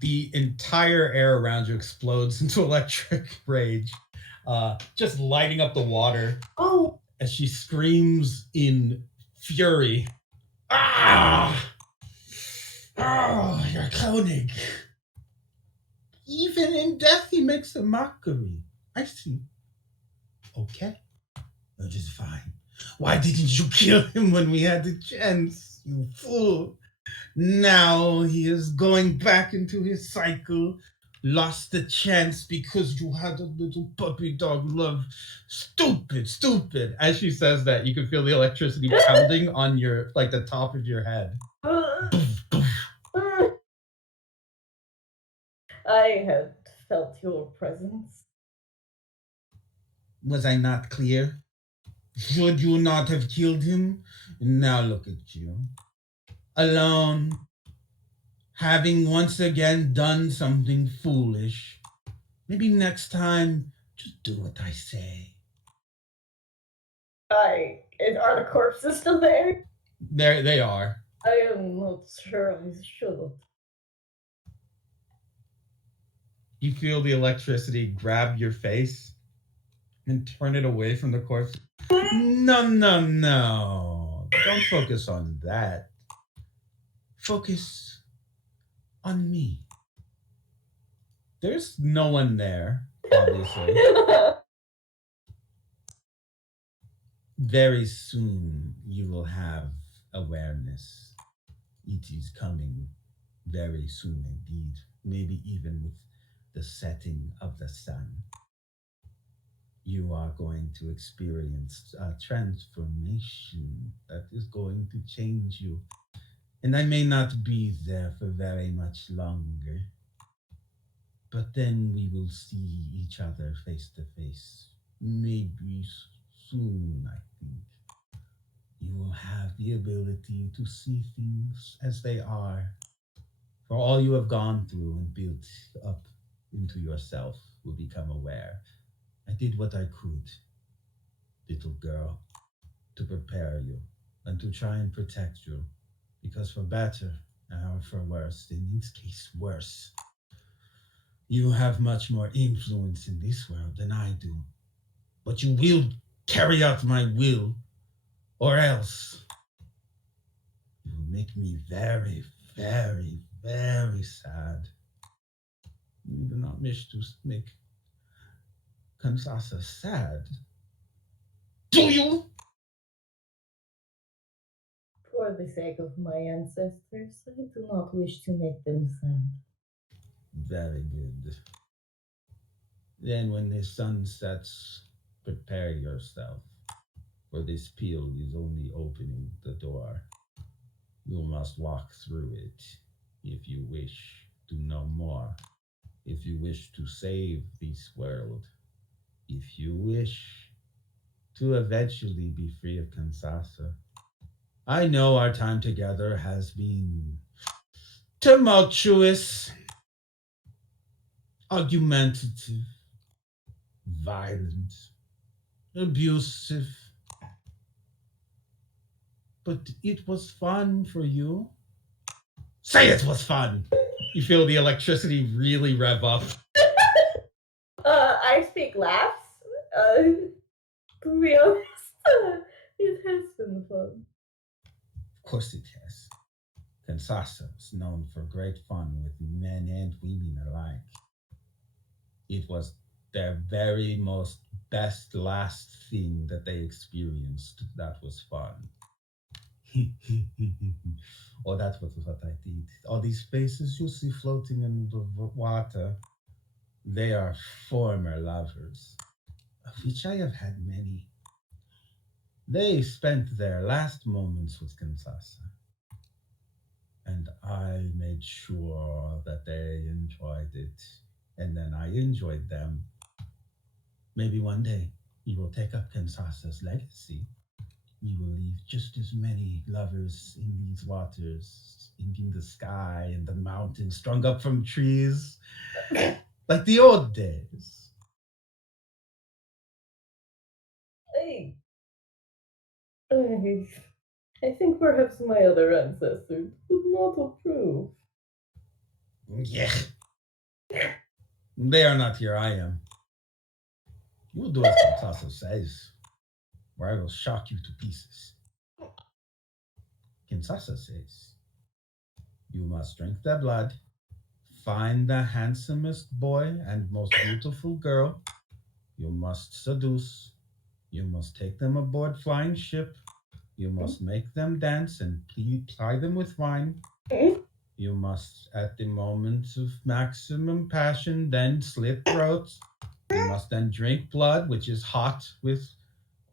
The entire air around you explodes into electric rage, just lighting up the water. Oh, as she screams in fury. Ah! Oh, you're cloning. Even in death, he makes a mockery. I see. Okay, that is fine. Why didn't you kill him when we had the chance, you fool? Now he is going back into his cycle. Lost the chance because you had a little puppy dog love. Stupid, stupid. As she says that, you can feel the electricity pounding on your, like the top of your head. I had felt your presence. Was I not clear? Should you not have killed him? Now look at you. Alone, having once again done something foolish. Maybe next time, just do what I say. Are the corpses still there? There they are. I am not sure I should. You feel the electricity grab your face and turn it away from the corpse. No, no, no. Don't focus on that. Focus on me. There's no one there, obviously. Very soon you will have awareness. It is coming very soon indeed. Maybe even with the setting of the sun. You are going to experience a transformation that is going to change you. And I may not be there for very much longer. But then we will see each other face to face. Maybe soon, I think. You will have the ability to see things as they are. For all you have gone through and built up into yourself will become aware. I did what I could, little girl, to prepare you and to try and protect you. Because for better or for worse, in this case, worse, you have much more influence in this world than I do. But you will carry out my will, or else you will make me very, very, very sad. You do not wish to make Kansasa sad, do you? For the sake of my ancestors, I do not wish to make them sad. Very good. Then when the sun sets, prepare yourself, for this peel is only opening the door. You must walk through it if you wish to know more, if you wish to save this world, if you wish to eventually be free of Kansasa. I know our time together has been tumultuous, argumentative, violent, abusive. But it was fun for you. Say it was fun! You feel the electricity really rev up. I speak laughs. To be honest, it has been fun. Of course it has. Kansasa is known for great fun with men and women alike. It was their very most best last thing that they experienced that was fun. Oh, that was what I did. All these faces you see floating in the water, they are former lovers, of which I have had many. They spent their last moments with Kansasa, and I made sure that they enjoyed it, and then I enjoyed them. Maybe one day you will take up Kansasa's legacy. You will leave just as many lovers in these waters, in the sky and the mountains, strung up from trees, like the old days. Hey. I I think perhaps my other ancestors would not approve. Yeah. They are not here, I am. You will do as Kinshasa says, or I will shock you to pieces. Kinshasa says, you must drink their blood, find the handsomest boy and most beautiful girl. You must seduce. You must take them aboard flying ship. You must make them dance and ply them with wine. You must, at the moment of maximum passion, then slit throats. You must then drink blood, which is hot with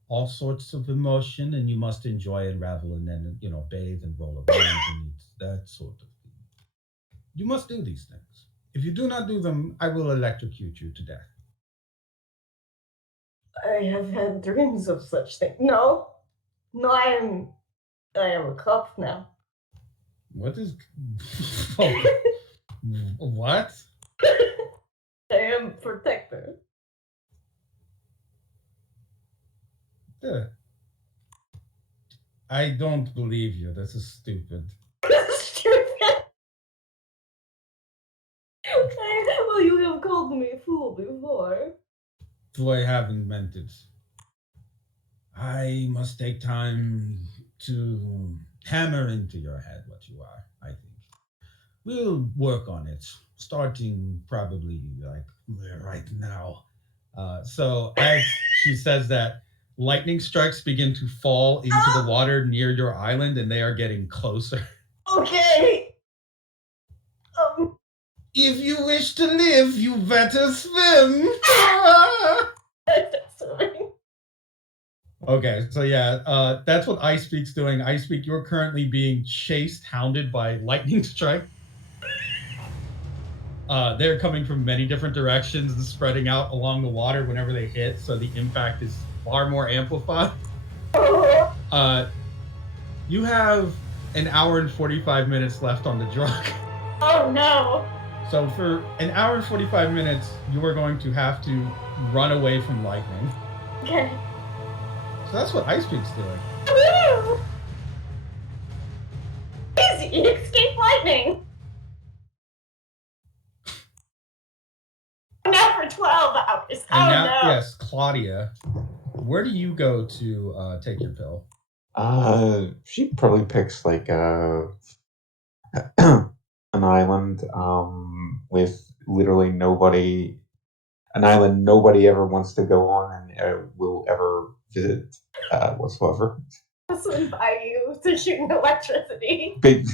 all sorts of emotion, and you must enjoy and revel and then, bathe and roll around and that sort of thing. You must do these things. If you do not do them, I will electrocute you to death. I have had dreams of such things. No, I am a cop now. What is? What? I am protector. Yeah. I don't believe you. This is stupid. Stupid. Well, you have called me a fool before. So I haven't meant it. I must take time to hammer into your head what you are, I think. We'll work on it, starting probably like right now. So as she says that, lightning strikes begin to fall into the water near your island, and they are getting closer. Okay. If you wish to live, you better swim. Okay, so yeah, that's what Ice Speak's doing. Ice Speak, you're currently being chased, hounded by lightning strike. They're coming from many different directions and spreading out along the water whenever they hit, so the impact is far more amplified. You have an hour and 45 minutes left on the drug. Oh no! So for an hour and 45 minutes, you are going to have to run away from lightning. Okay. So that's what Ice Peak's doing. Woo! Easy! Escape lightning! Now for 12 hours. And now, no. yes, Claudia, where do you go to take your pill? She probably picks like an island with literally nobody, an island nobody ever wants to go on and will ever visit whatsoever. Swim by you to shoot electricity. Big.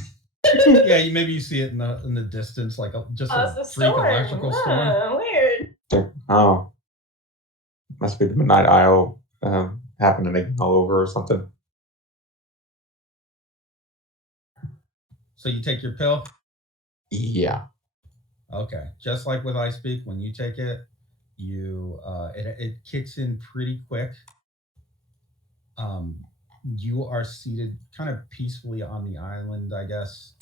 Yeah, maybe you see it in the distance, like just a freak electrical storm. Weird. Oh, must be the Midnight Isle happening all over or something. So you take your pill? Yeah. Okay. Just like with Ice Peak, when you take it, it kicks in pretty quick. You are seated kind of peacefully on the island, I guess.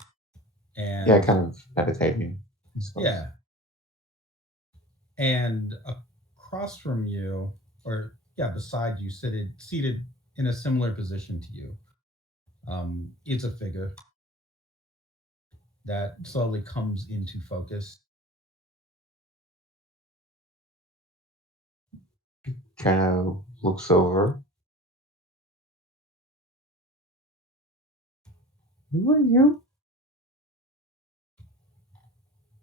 And yeah, kind of meditating. Yeah. And across from you, beside you, seated in a similar position to you, it's a figure that slowly comes into focus. Kind of looks over. Who are you?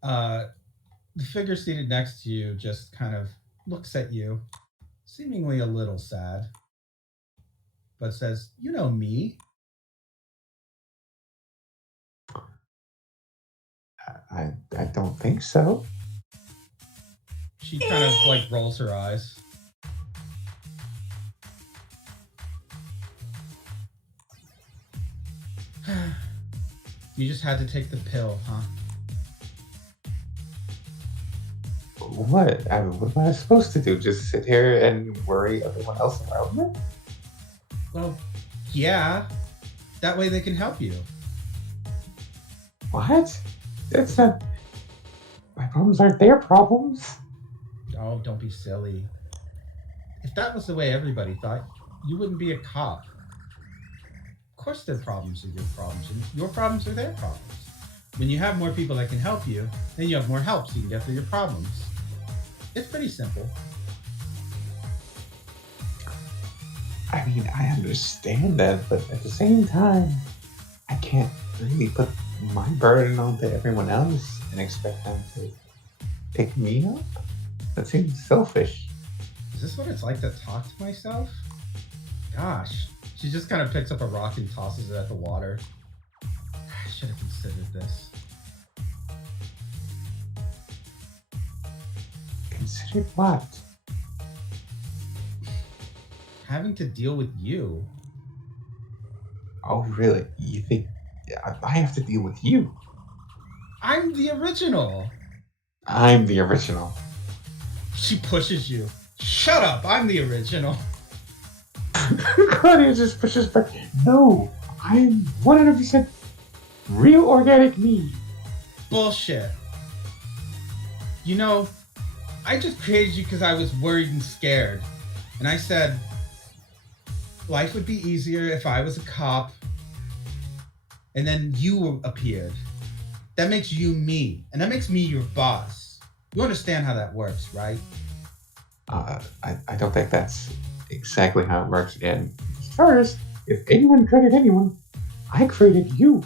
The figure seated next to you just kind of looks at you, seemingly a little sad, but says, "You know me." I don't think so. She kind of like rolls her eyes. You just had to take the pill, huh? What? What am I supposed to do? Just sit here and worry everyone else around me? Well, yeah. That way they can help you. What? That's not... My problems aren't their problems. Oh, don't be silly. If that was the way everybody thought, you wouldn't be a cop. Of course their problems are your problems, and your problems are their problems. When you have more people that can help you, then you have more help so you can get through your problems. It's pretty simple. I mean, I understand that, but at the same time, I can't really put my burden onto everyone else and expect them to pick me up. That seems selfish. Is this what it's like to talk to myself? Gosh. She just kind of picks up a rock and tosses it at the water. I should have considered this. Considered what? Having to deal with you. Oh, really? You think I have to deal with you? I'm the original. I'm the original. She pushes you. Shut up, I'm the original. Claudia just pushes back. No, I'm 100% real organic me. Bullshit. You know, I just created you because I was worried and scared. And I said, life would be easier if I was a cop. And then you appeared. That makes you me. And that makes me your boss. You understand how that works, right? I don't think that's exactly how it works. And first, if anyone created anyone, I created you.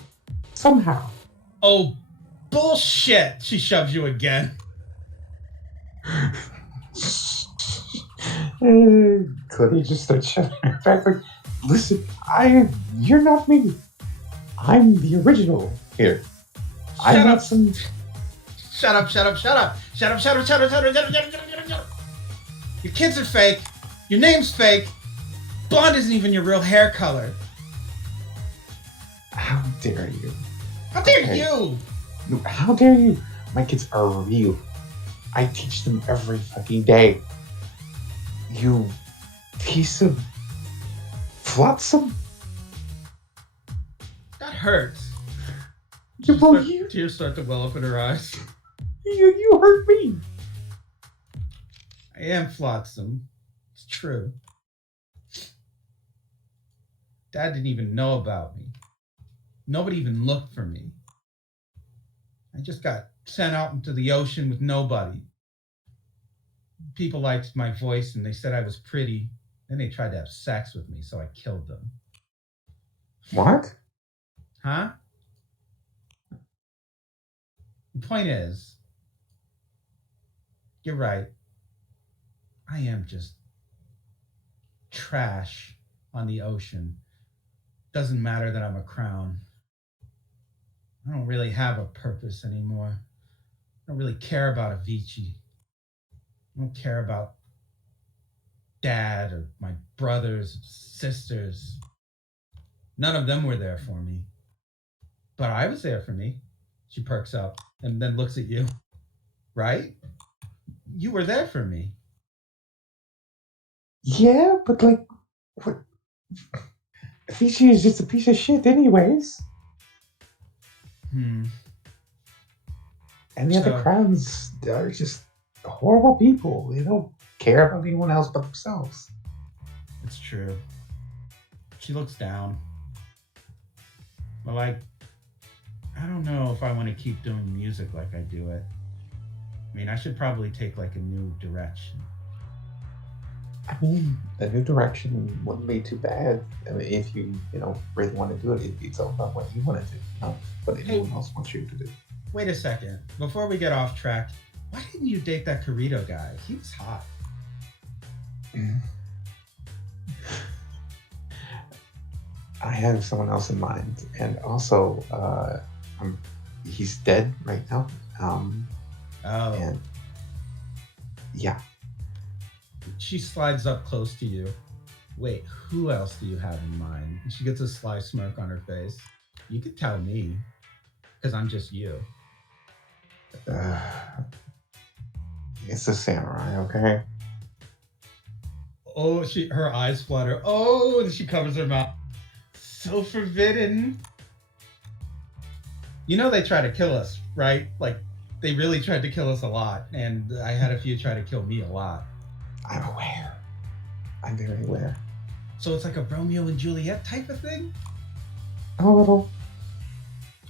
Somehow. Oh, bullshit! She shoves you again. Claudia just starts shoving her back like, listen, you're not me. I'm the original here. Shut up. Some... Shut up. Your kids are fake. Your name's fake. Blonde isn't even your real hair color. How dare you? How dare you? No, how dare you? My kids are real. I teach them every fucking day. You piece of flotsam? That hurts. Tears start to well up in her eyes. You hurt me. I am flotsam. It's true. Dad didn't even know about me. Nobody even looked for me. I just got sent out into the ocean with nobody. People liked my voice and they said I was pretty. Then they tried to have sex with me, so I killed them. What? Huh? The point is, you're right. I am just trash on the ocean. Doesn't matter that I'm a crown. I don't really have a purpose anymore. I don't really care about Avicii. I don't care about Dad or my brothers, sisters. None of them were there for me. But I was there for me. She perks up and then looks at you. Right? You were there for me. Yeah, but like, what? Avicii is just a piece of shit anyways. And the other crowns are just horrible people. They don't care about anyone else but themselves. It's true. She looks down. But like, I don't know if I want to keep doing music like I do it. I mean, I should probably take like a new direction. I mean, a new direction wouldn't be too bad. I mean, if you really want to do it, it's all about what you want to do, not what anyone else wants you to do. Wait a second. Before we get off track, why didn't you date that Carrito guy? He was hot. I have someone else in mind, and also, he's dead right now. And yeah. She slides up close to you. Wait, who else do you have in mind? She gets a sly smirk on her face. You could tell me, because I'm just you. It's a samurai, okay? Oh, her eyes flutter. Oh, and she covers her mouth. So forbidden. You know they try to kill us, right? Like, they really tried to kill us a lot, and I had a few try to kill me a lot. I'm aware. I'm very aware. So it's like a Romeo and Juliet type of thing? A little.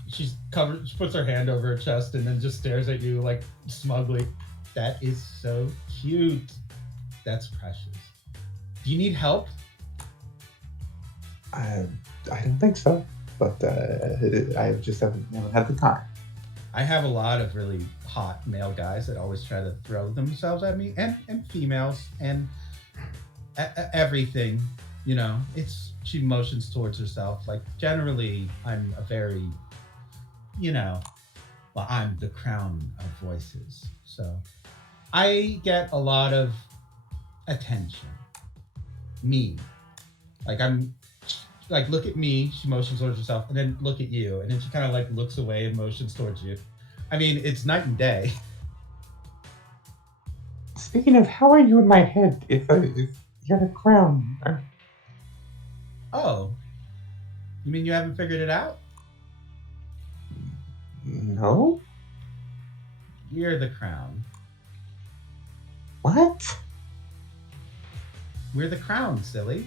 She's covered. She puts her hand over her chest and then just stares at you like smugly. That is so cute. That's precious. Do you need help? I don't think so, but I just haven't had the time. I have a lot of really hot male guys that always try to throw themselves at me, and females, and everything. You know, it's she motions towards herself. Like generally, I'm a very, you know, well, I'm the crown of voices, so I get a lot of attention. Me, like I'm like look at me. She motions towards herself, and then look at you, and then she kind of like looks away and motions towards you. I mean, it's night and day. Speaking of, how are you in my head? If you're the crown, Oh, you mean you haven't figured it out? no. You're the crown. What? We're the crown, silly.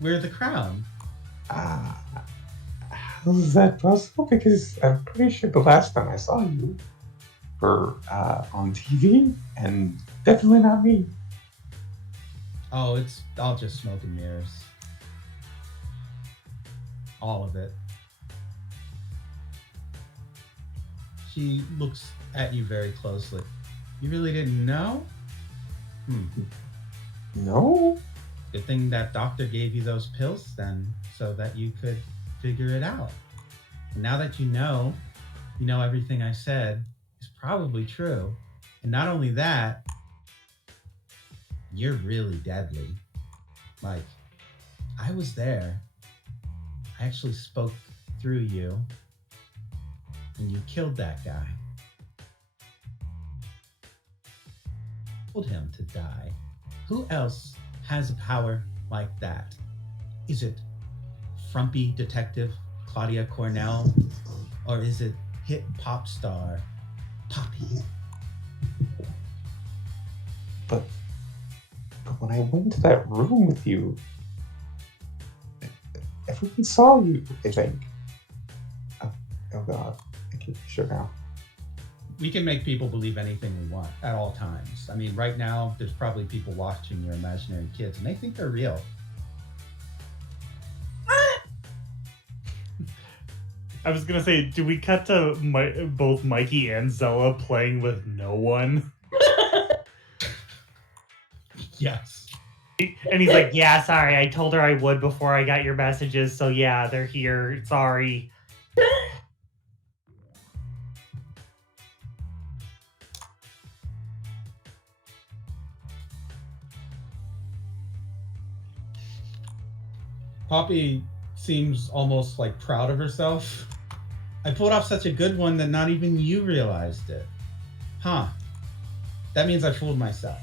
We're the crown. How is that possible? Because I'm pretty sure the last time I saw you were on TV, and definitely not me. Oh, it's all just smoke and mirrors. All of it. She looks at you very closely. You really didn't know? No. Good thing that doctor gave you those pills then, so that you could figure it out. And now that you know everything I said is probably true. And not only that, you're really deadly. Like, I was there. I actually spoke through you, and you killed that guy. Told him to die. Who else has a power like that? Is it frumpy detective Claudia Cornell, or is it hit pop star Poppy? But when I went into that room with you, everyone saw you, I think. Oh God, I can't be sure now. We can make people believe anything we want at all times. I mean, right now, there's probably people watching your imaginary kids, and they think they're real. I was gonna say, do we cut to both Mikey and Zella playing with no one? Yes. And he's like, yeah, sorry, I told her I would before I got your messages, so yeah, they're here. Sorry. Poppy seems almost like proud of herself. I pulled off such a good one that not even you realized it. Huh. That means I fooled myself.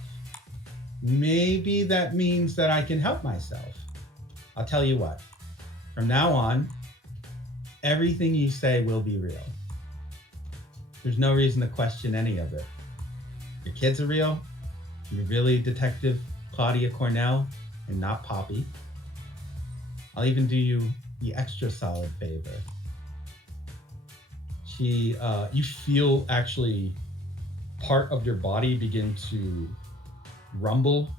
Maybe that means that I can help myself. I'll tell you what. From now on, everything you say will be real. There's no reason to question any of it. Your kids are real. You're really Detective Claudia Cornell and not Poppy. I'll even do you the extra solid favor. You feel actually part of your body begin to rumble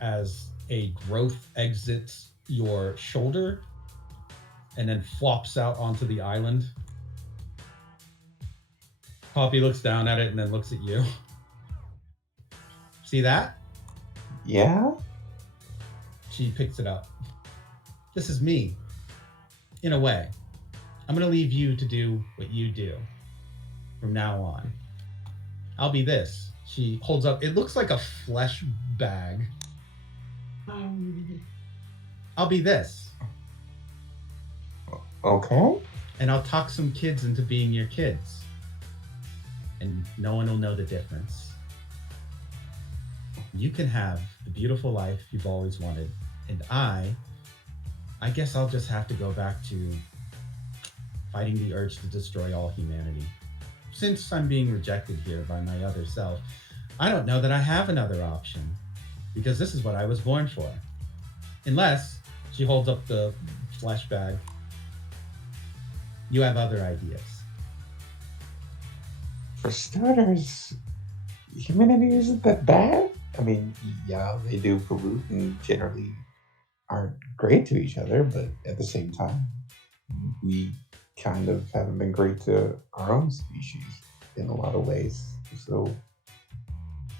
as a growth exits your shoulder and then flops out onto the island. Poppy looks down at it and then looks at you. See that? Yeah? She picks it up. This is me, in a way. I'm gonna leave you to do what you do from now on. I'll be this. She holds up, it looks like a flesh bag. I'll be this. Okay. And I'll talk some kids into being your kids. And no one will know the difference. You can have the beautiful life you've always wanted. And I guess I'll just have to go back to fighting the urge to destroy all humanity. Since I'm being rejected here by my other self, I don't know that I have another option. Because this is what I was born for. Unless She holds up the flesh bag. You have other ideas. For starters, humanity isn't that bad. I mean, yeah, they do pollute and generally aren't great to each other, but at the same time, we kind of haven't been great to our own species in a lot of ways. So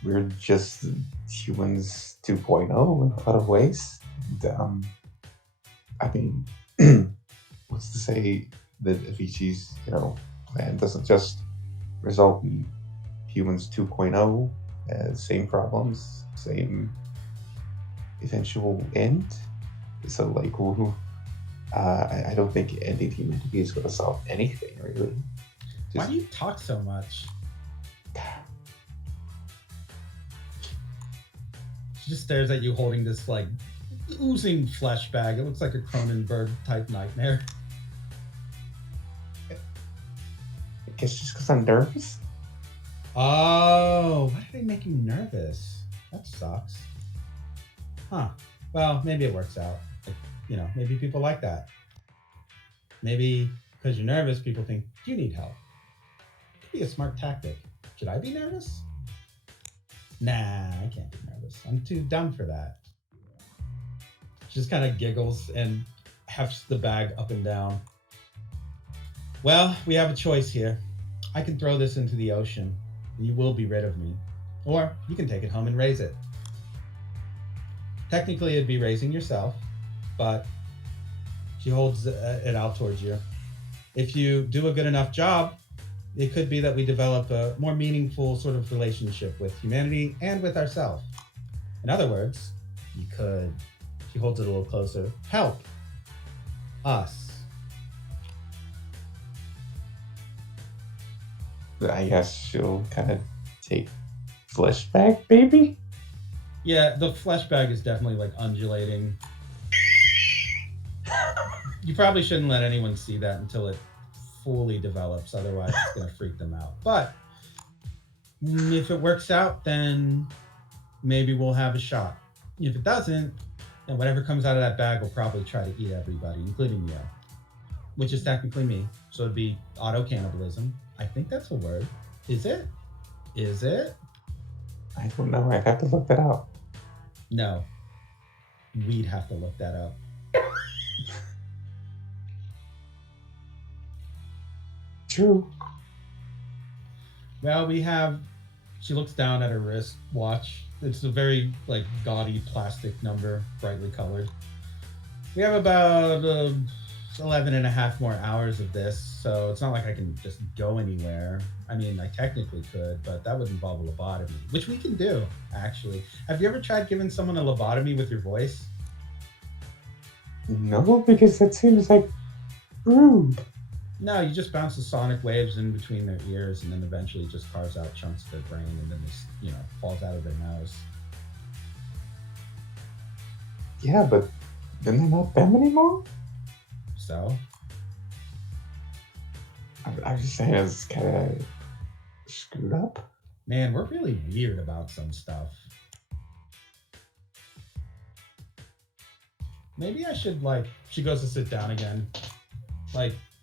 we're just humans 2.0 in a lot of ways. And, I mean, what's to say that Avicii's, plan doesn't just result in humans 2.0, same problems, same eventual end? So, like, I don't think ending humanity is going to solve anything, really. Why do you talk so much? She just stares at you holding this, like, oozing flesh bag. It looks like a Cronenberg-type nightmare. I guess just because I'm nervous? Oh, why did they make you nervous? That sucks. Huh. Well, maybe it works out. Like, maybe people like that. Maybe because you're nervous, people think you need help. Could be a smart tactic. Should I be nervous? Nah, I can't be nervous. I'm too dumb for that. She just kind of giggles and hefts the bag up and down. Well, we have a choice here. I can throw this into the ocean, and you will be rid of me. Or you can take it home and raise it. Technically, it'd be raising yourself, but she holds it out towards you. If you do a good enough job, it could be that we develop a more meaningful sort of relationship with humanity and with ourselves. In other words, you could, she holds it a little closer, help us. I guess she'll kind of take flesh back, baby? Yeah, the flesh bag is definitely like undulating. You probably shouldn't let anyone see that until it fully develops, otherwise it's going to freak them out. But if it works out, then maybe we'll have a shot. If it doesn't, then whatever comes out of that bag will probably try to eat everybody, including you, which is technically me. So it'd be auto-cannibalism. I think that's a word. Is it? Is it? I don't know. I'd have to look that up. No. We'd have to look that up. True. Well, she looks down at her wrist watch. It's a very, like, gaudy plastic number, brightly colored. We have about 11 and a half more hours of this, so it's not like I can just go anywhere. I mean, I technically could, but that would involve a lobotomy, which we can do, actually. Have you ever tried giving someone a lobotomy with your voice? No, because that seems like rude. No, you just bounce the sonic waves in between their ears and then eventually just carves out chunks of their brain and then this, falls out of their nose. Yeah, but then they're not them anymore? So? I'm just saying it's kind of screwed up. Man, we're really weird about some stuff. Maybe I should, she goes to sit down again.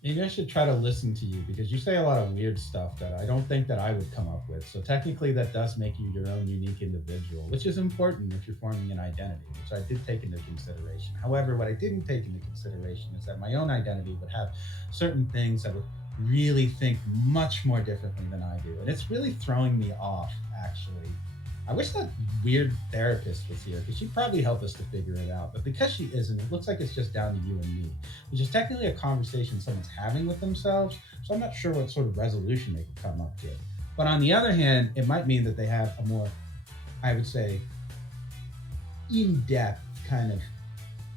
Maybe I should try to listen to you because you say a lot of weird stuff that I don't think that I would come up with. So technically that does make you your own unique individual, which is important if you're forming an identity, which I did take into consideration. However, what I didn't take into consideration is that my own identity would have certain things that would really think much more differently than I do. And it's really throwing me off, actually. I wish that weird therapist was here because she'd probably help us to figure it out. But because she isn't, it looks like it's just down to you and me, which is technically a conversation someone's having with themselves. So I'm not sure what sort of resolution they could come up to. But on the other hand, it might mean that they have a more, I would say, in-depth kind of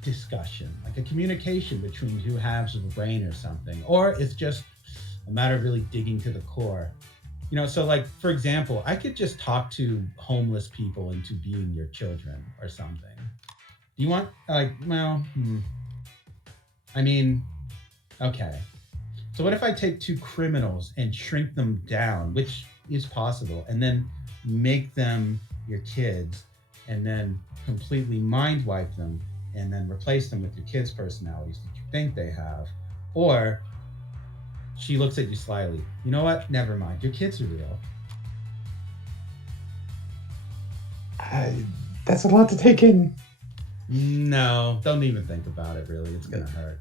discussion, like a communication between two halves of a brain or something. Or it's just a matter of really digging to the core. So for example, I could just talk to homeless people into being your children or something. Do you want, okay. So what if I take two criminals and shrink them down, which is possible, and then make them your kids and then completely mind wipe them and then replace them with your kids' personalities that you think they have. Or she looks at you slyly. You know what? Never mind. Your kids are real. That's a lot to take in. No, don't even think about it, really. It's going to hurt.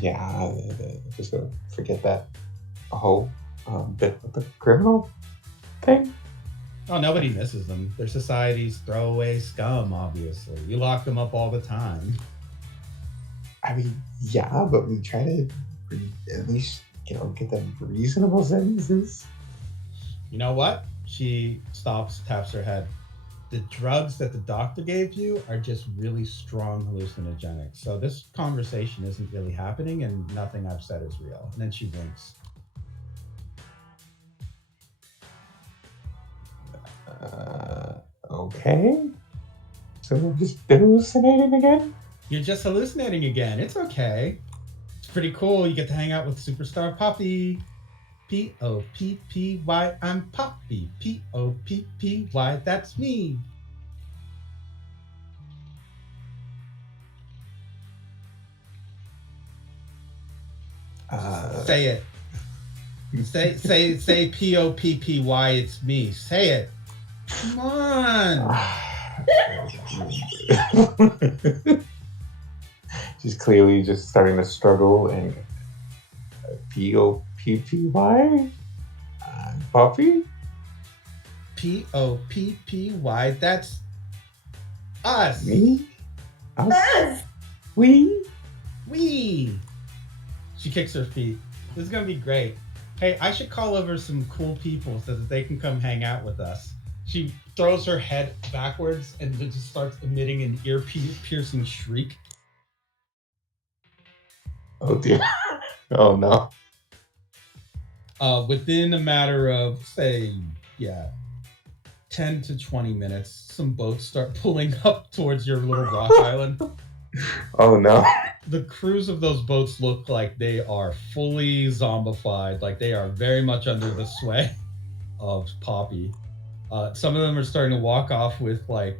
Yeah, just gonna forget that whole bit with the criminal thing. Oh, nobody misses them. They're society's throwaway scum, obviously. You lock them up all the time. I mean, yeah, but we try to at least, get them reasonable sentences. You know what? She stops, taps her head. The drugs that the doctor gave you are just really strong hallucinogenics. So this conversation isn't really happening and nothing I've said is real. And then she winks. Okay. So we've just been hallucinating again? You're just hallucinating again. It's okay. It's pretty cool. You get to hang out with superstar Poppy. Poppy. I'm Poppy. Poppy. That's me. Say it. Say Poppy. It's me. Say it. Come on. She's clearly just starting to struggle and Poppy? Poppy? Poppy. That's us. Me? Us? Yes. We? She kicks her feet. This is gonna be great. Hey, I should call over some cool people so that they can come hang out with us. She throws her head backwards and then just starts emitting an ear-piercing shriek. Oh dear. Oh no. Within a matter of, say, 10 to 20 minutes, some boats start pulling up towards your little rock island. Oh no. The crews of those boats look like they are fully zombified, like they are very much under the sway of Poppy. Some of them are starting to walk off with like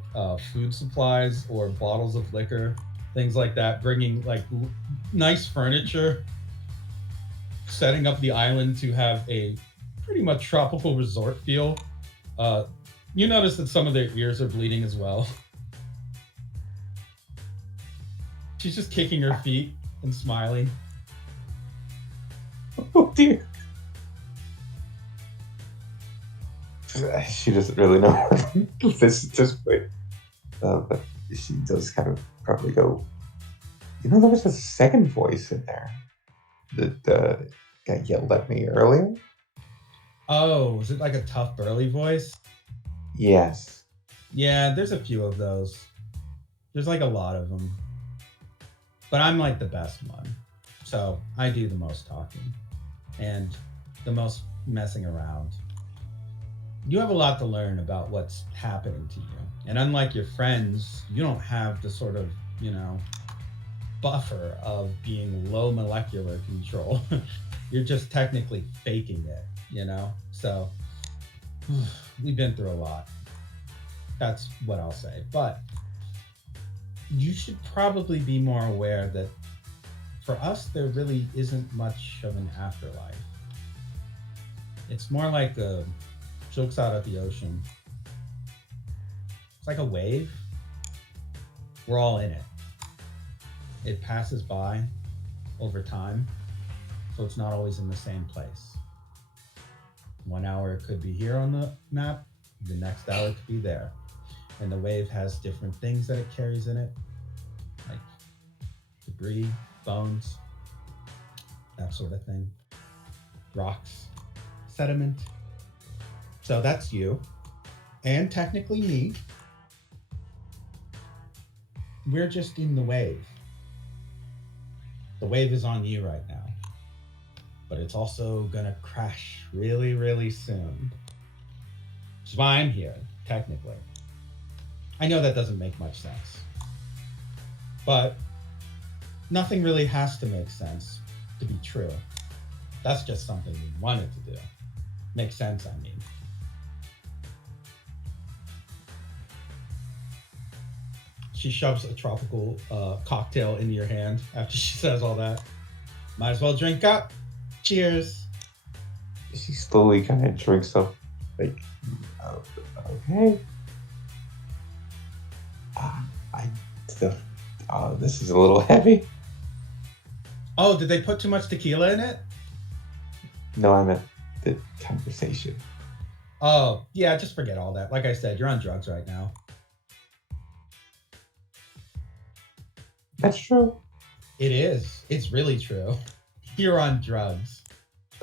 food supplies or bottles of liquor, things like that, bringing like nice furniture, setting up the island to have a pretty much tropical resort feel. You notice that some of their ears are bleeding as well. She's just kicking her feet and smiling. Oh dear. She doesn't really know what this at this point. But she does kind of probably go, there was a second voice in there that got yelled at me earlier. Oh, is it like a tough burly voice? Yes. Yeah, there's a few of those. There's like a lot of them. But I'm like the best one. So I do the most talking and the most messing around. You have a lot to learn about what's happening to you. And unlike your friends, you don't have the sort of, buffer of being low molecular control. You're just technically faking it, So we've been through a lot. That's what I'll say. But you should probably be more aware that for us, there really isn't much of an afterlife. It's more like jokes out at the ocean. It's like a wave. We're all in it. It passes by over time, so it's not always in the same place. 1 hour it could be here on the map, the next hour it could be there. And the wave has different things that it carries in it, like debris, bones, that sort of thing. Rocks, sediment. So that's you, and technically me. We're just in the wave. The wave is on you right now, but it's also gonna crash really, really soon. Which is why I'm here, technically. I know that doesn't make much sense, but nothing really has to make sense to be true. That's just something we wanted to do. Make sense, I mean. She shoves a tropical cocktail into your hand after she says all that. Might as well drink up. Cheers. She slowly kind of drinks up, like, okay. This is a little heavy. Oh, did they put too much tequila in it? No, I meant the conversation. Oh, yeah, just forget all that. Like I said, you're on drugs right now. That's true. It is. It's really true. You're on drugs.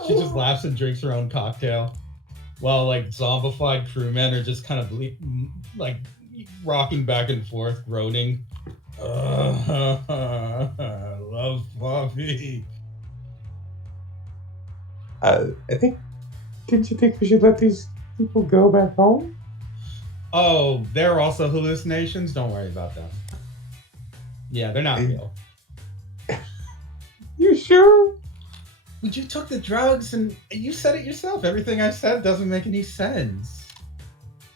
She just laughs and drinks her own cocktail while like zombified crewmen are just kind of like rocking back and forth, groaning. Love Bobby. Didn't you think we should let these people go back home? Oh, they're also hallucinations? Don't worry about them. Yeah, they're not real. You sure? But you took the drugs and you said it yourself. Everything I said doesn't make any sense.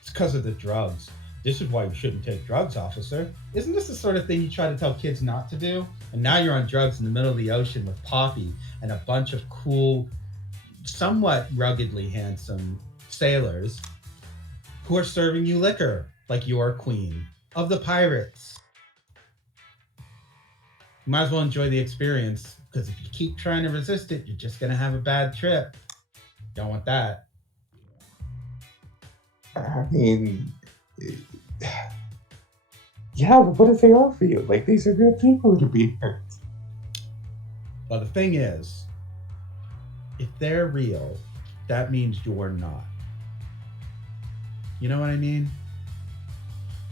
It's because of the drugs. This is why you shouldn't take drugs, officer. Isn't this the sort of thing you try to tell kids not to do? And now you're on drugs in the middle of the ocean with Poppy and a bunch of cool, somewhat ruggedly handsome sailors who are serving you liquor like you're queen of the pirates. You might as well enjoy the experience, because if you keep trying to resist it, you're just going to have a bad trip. Don't want that. I mean, yeah, but what if they are for you? Like, these are good people to be hurt. Well, the thing is, if they're real, that means you're not. You know what I mean?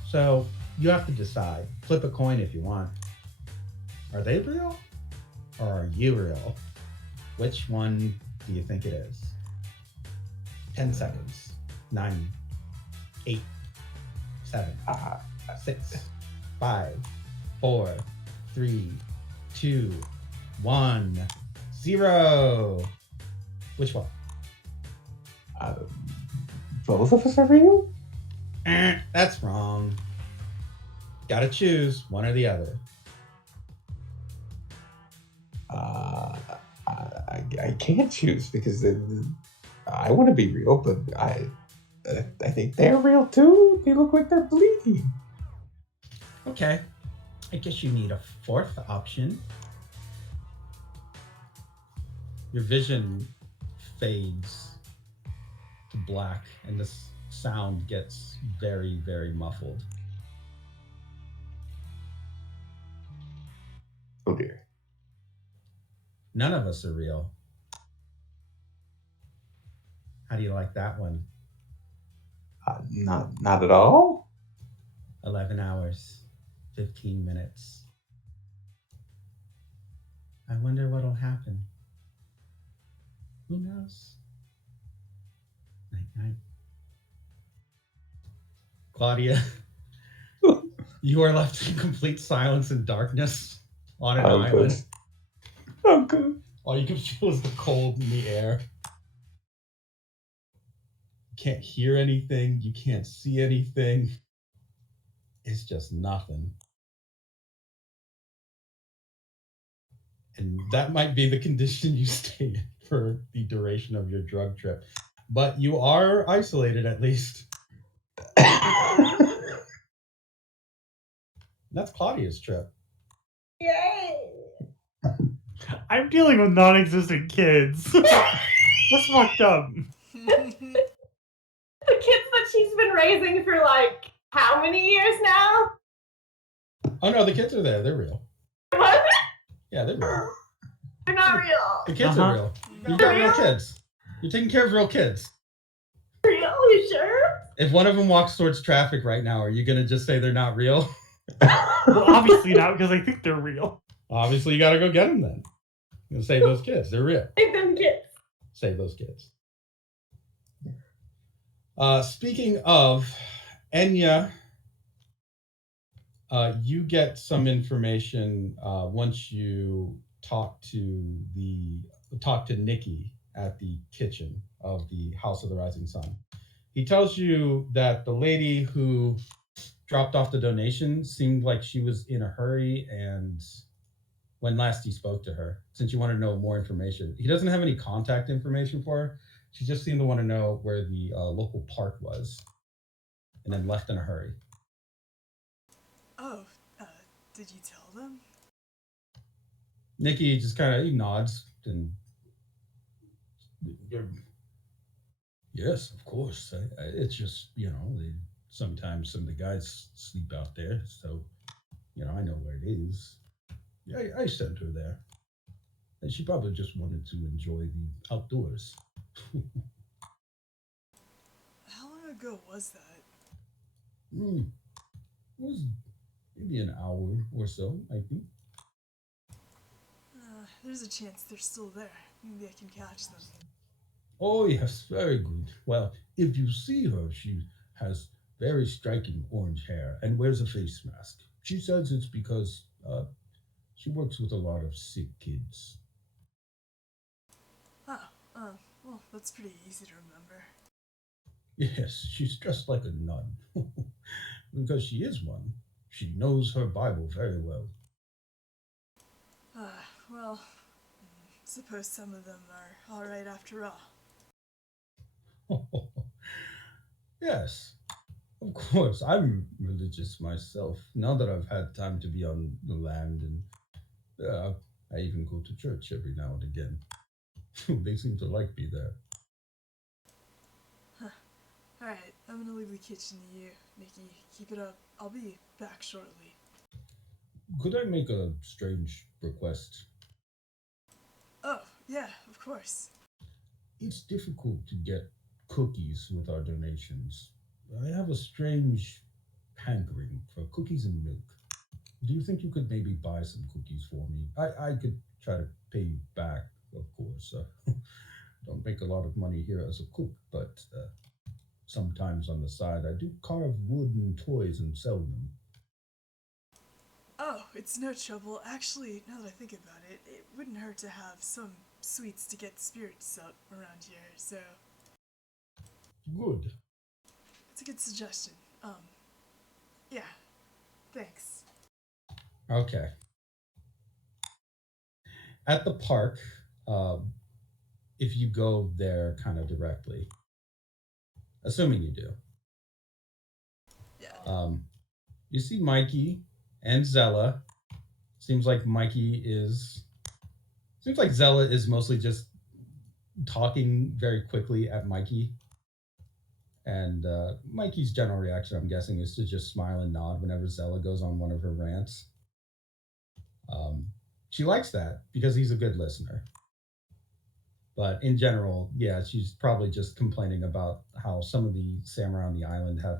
So you have to decide. Flip a coin if you want. Are they real? Or are you real? Which one do you think it is? 10 seconds. 9, 8, 7, 6, 5, 4, 3, 2, 1, 0. Which one? Both of us are real? That's wrong. Gotta choose one or the other. I can't choose because I want to be real, but I think they're real too. They look like they're bleeding. Okay. I guess you need a fourth option. Your vision fades to black and the sound gets very, very muffled. Oh dear. None of us are real. How do you like that one? Not at all. 11 hours, 15 minutes. I wonder what'll happen. Who knows? Night, night. Claudia, you are left in complete silence and darkness on an island. Oh, good. All you can feel is the cold in the air. You can't hear anything. You can't see anything. It's just nothing. And that might be the condition you stay in for the duration of your drug trip. But you are isolated at least. That's Claudia's trip. Yay! I'm dealing with non-existent kids. That's fucked up. The kids that she's been raising for like how many years now? Oh no, the kids are there. They're real. What? Yeah, they're real. They're not real. The kids are real. You got real kids. You're taking care of real kids. Real? You sure? If one of them walks towards traffic right now, are you gonna just say they're not real? Well, obviously not, because I think they're real. Obviously, you gotta go get them then. You're gonna save those kids. They're real. Save them kids. Save those kids. Speaking of Enya, you get some information once you talk to Nikki at the kitchen of the House of the Rising Sun. He tells you that the lady who dropped off the donation seemed like she was in a hurry, and when last he spoke to her, since you want to know more information, he doesn't have any contact information for her. She just seemed to want to know where the local park was, and then left in a hurry. Oh, did you tell them? Nikki just kind of nods and yes, of course. It's just sometimes some of the guys sleep out there, so I know where it is. Yeah, I sent her there, and she probably just wanted to enjoy the outdoors. How long ago was that? It was maybe an hour or so, I think. There's a chance they're still there. Maybe I can catch them. Oh yes, very good. Well, if you see her, she has very striking orange hair and wears a face mask. She says it's because she works with a lot of sick kids. Oh, well, that's pretty easy to remember. Yes, she's dressed like a nun. Because she is one. She knows her Bible very well. Well, suppose some of them are alright after all. Yes, of course. I'm religious myself. Now that I've had time to be on the land, and I even go to church every now and again. They seem to like me there. Alright, I'm gonna leave the kitchen to you, Nikki. Keep it up. I'll be back shortly. Could I make a strange request? Oh, yeah, of course. It's difficult to get cookies with our donations. I have a strange hankering for cookies and milk. Do you think you could maybe buy some cookies for me? I could try to pay you back, of course. Don't make a lot of money here as a cook, but sometimes on the side I do carve wooden toys and sell them. Oh, it's no trouble. Actually, now that I think about it, it wouldn't hurt to have some sweets to get spirits up around here, so Good. it's a good suggestion. Yeah, thanks. Okay. At the park, um, if you go there kind of directly, assuming you do, Yeah. you see Mikey and Zella. Seems like Mikey is. Seems like Zella is mostly just talking very quickly at Mikey. And Mikey's general reaction, I'm guessing, is to just smile and nod whenever Zella goes on one of her rants. Um, she likes that because he's a good listener. But in general, yeah, she's probably just complaining about how some of the samurai on the island have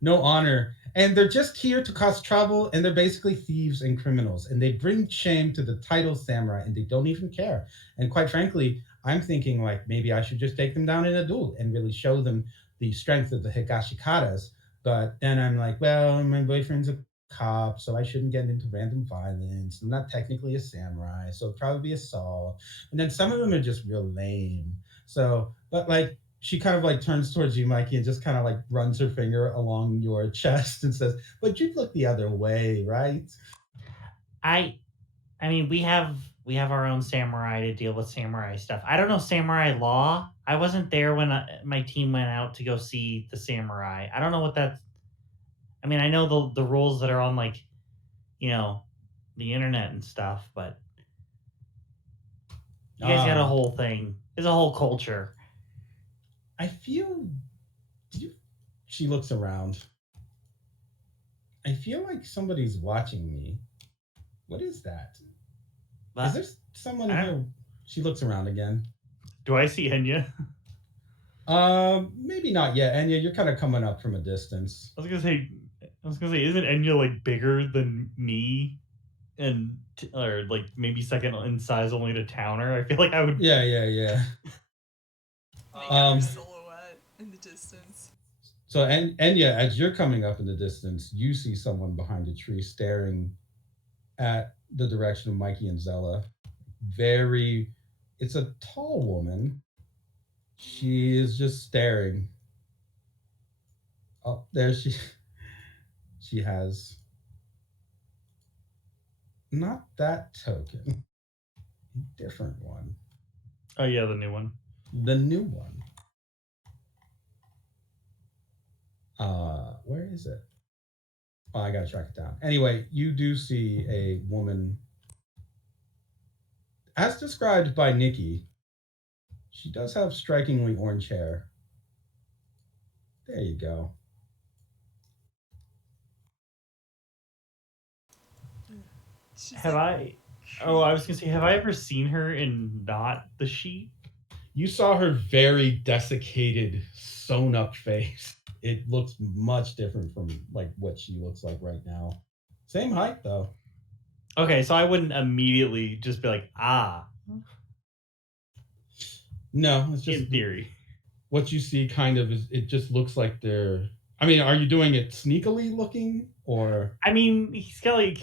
no honor and they're just here to cause trouble and they're basically thieves and criminals and they bring shame to the title samurai and they don't even care. And quite frankly, I'm thinking like maybe I should just take them down in a duel and really show them the strength of the Higashikaras. But then I'm like, well, my boyfriend's a cop, so I shouldn't get into random violence. I'm not technically a samurai, so it'd probably be assault. And then some of them are just real lame. So, but like she kind of like turns towards you, Mikey, and just kind of like runs her finger along your chest and says, "But you'd look the other way, right?" I I mean, we have our own samurai to deal with samurai stuff. I don't know samurai law. I wasn't there when my team went out to go see the samurai. I don't know what that's. I mean, I know the rules that are on like, you know, the internet and stuff, but you guys got a Um, whole thing. There's a whole culture. I feel. Do you, she looks around. I feel like somebody's watching me. What is that? Is But there someone I don't. here? She looks around again. Do I see Enya? Maybe not yet. Anya, you're kind of coming up from a distance. I was gonna say, isn't Enya like bigger than me, and or like maybe second in size only to Towner? I feel like I would. Yeah, yeah, yeah. Make out her Um, silhouette in the distance. so Enya, as you're coming up in the distance, you see someone behind a tree staring at the direction of Mikey and Zella. Very, it's a tall woman. She is just staring. Oh, there she She has not that token, different one. Oh yeah, the new one. The new one. Where is it? Oh, I gotta track it down. Anyway, you do see a woman, as described by Nikki. She does have strikingly orange hair. There you go. She's Have like, I? Oh, I was gonna say, have I ever seen her in not the sheet? You saw her very desiccated, sewn up face. It looks much different from like what she looks like right now. Same height though. Okay, so I wouldn't immediately just be like, No, it's just in theory. what you see kind of is it just looks like they're I mean, are you doing it sneakily looking or I mean, he's got like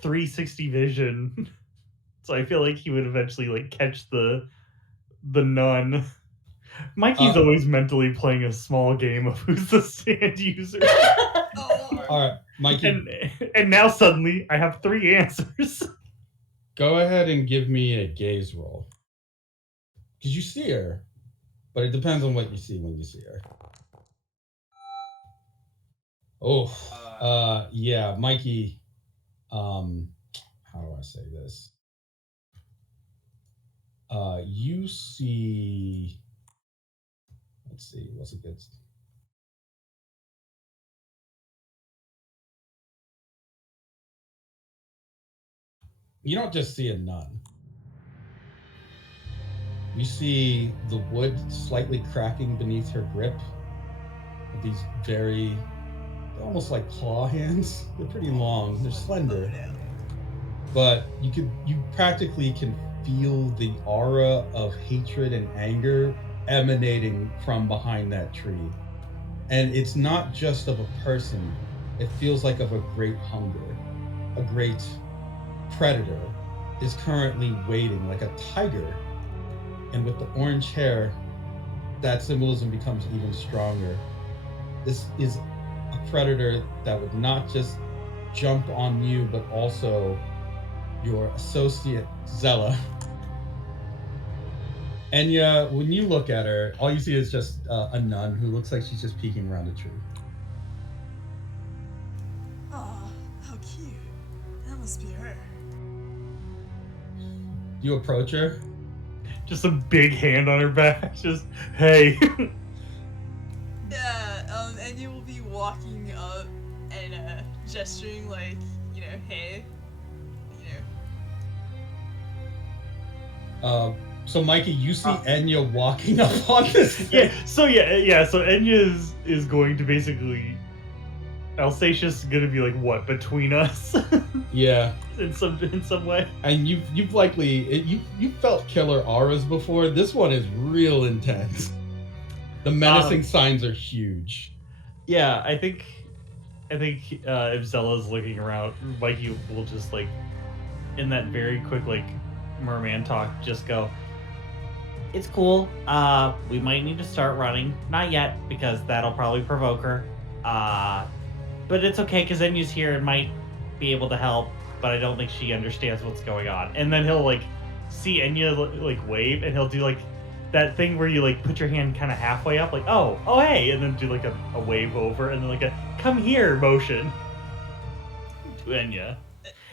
360 vision, so I feel like he would eventually like catch the nun. Mikey's always mentally playing a small game of who's the stand user. oh, all right, Mikey, And now suddenly I have 3 answers. go ahead and give me a gaze roll. Because you see her, but it depends on what you see when you see her. Oh, yeah, Mikey. How do I say this? You see. Let's see. What's a good? You don't just see a nun. You see the wood slightly cracking beneath her grip. With these very, almost like claw hands. They're pretty long. They're slender. But you practically can feel the aura of hatred and anger emanating from behind that tree. And it's not just of a person, it feels like of a great hunger. A great predator is currently waiting, like a tiger. And with the orange hair, that symbolism becomes even stronger. This is a predator that would not just jump on you, but also your associate Zella. And yeah, when you look at her, all you see is just a nun who looks like she's just peeking around a tree. aw, how cute. That must be her. You approach her. Just a big hand on her back. Just, hey. Yeah, and you will be walking up and gesturing like, hey, So Mikey, you see Enya walking up on this thing. So Enya is going to basically Alsatia's gonna be like what between us? Yeah. in some way. And you've likely you felt killer auras before. This one is real intense. The menacing signs are huge. Yeah, I think if Zella's looking around, Mikey will just like in that very quick like merman talk just go, It's cool. We might need to start running. Not yet, because that'll probably provoke her. But it's okay, because Enya's here and might be able to help, but I don't think she understands what's going on. and then he'll like see Enya like wave, and he'll do like that thing where you like put your hand kind of halfway up, like oh hey, and then do like a wave over, and then like a come here motion to Enya,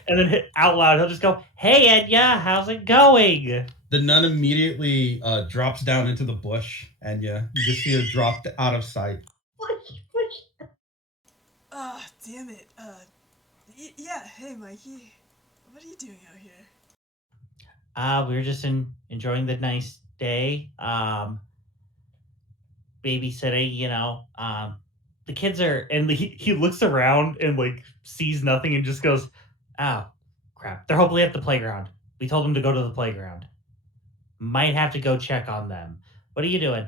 and then hit out loud. He'll just go, Hey, Enya, how's it going? The nun immediately drops down into the bush, and you just see her drop out of sight. Push. Ah, damn it. Yeah, hey, Mikey. What are you doing out here? We were just enjoying the nice day. Babysitting, the kids are, and he looks around and like sees nothing and just goes, oh, crap. They're hopefully at the playground. We told them to go to the playground. Might have to go check on them. What are you doing?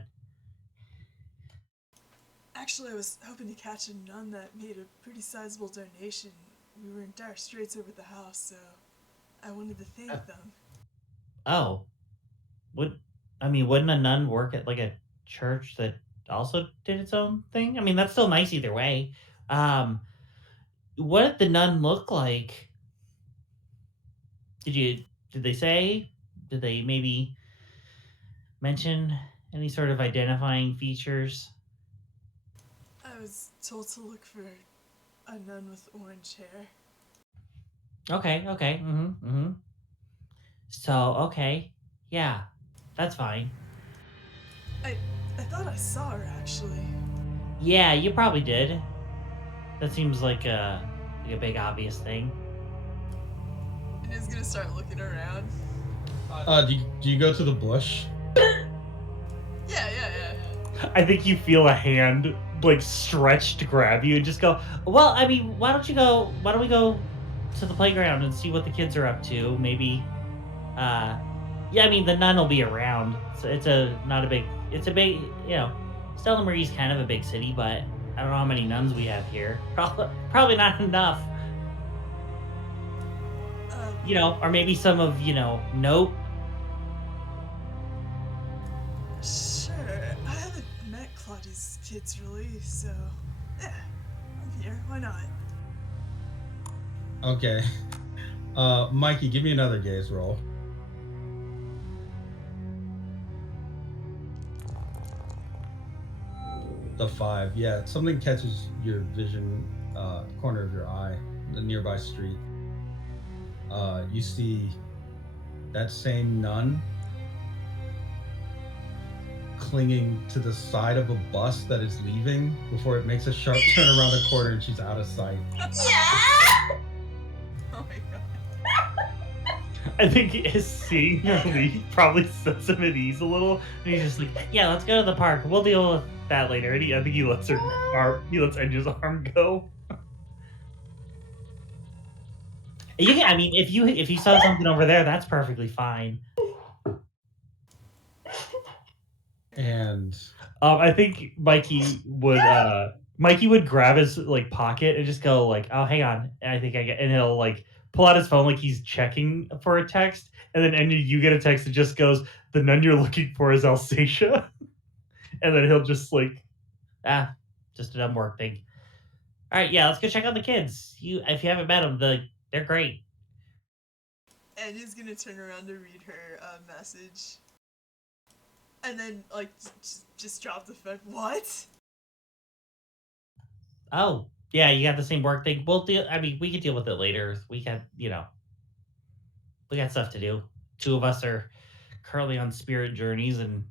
Actually, I was hoping to catch a nun that made a pretty sizable donation. We were in dire straits over the house, so I wanted to thank them. Oh, wouldn't a nun work at like a church that also did its own thing? I mean, that's still nice either way. What did the nun look like? Did they say? Did they maybe mention any sort of identifying features? I was told to look for a nun with orange hair. Okay, okay. So, okay. Yeah. That's fine. I thought I saw her actually. Yeah, you probably did. That seems like a big obvious thing. And he's gonna start looking around. Do you go to the bush? Yeah. I think you feel a hand like stretch to grab you and just go, Well, I mean, why don't we go to the playground and see what the kids are up to? Maybe yeah, I mean the nun will be around. So it's a big, Stella Marie's kind of a big city, but I don't know how many nuns we have here. Probably not enough. Or maybe some of, nope. Sure. I haven't met Claudia's kids really, so yeah, I'm here. Why not? Okay. Mikey, give me another gaze roll. The 5. Yeah, something catches your vision, corner of your eye, the nearby street. You see that same nun clinging to the side of a bus that is leaving before it makes a sharp turn around the corner and she's out of sight. Yeah! Oh my god. I think his seeing her leave probably sets him at ease a little. And he's just like, yeah, let's go to the park. We'll deal with that later. And I think he lets Enya's arm go. I mean, if you saw something over there, that's perfectly fine. And I think Mikey would grab his like pocket and just go like, oh, hang on. And I think and he'll like pull out his phone like he's checking for a text, and then Enya, you get a text that just goes, the nun you're looking for is Alsatia. And then he'll just like, just a dumb work thing. All right, yeah, let's go check out the kids. If you haven't met them, they're great. And he's gonna turn around to read her message. And then, like, just drop the phone. What? Oh, yeah, you got the same work thing. We can deal with it later. We got stuff to do. 2 of us are currently on spirit journeys, and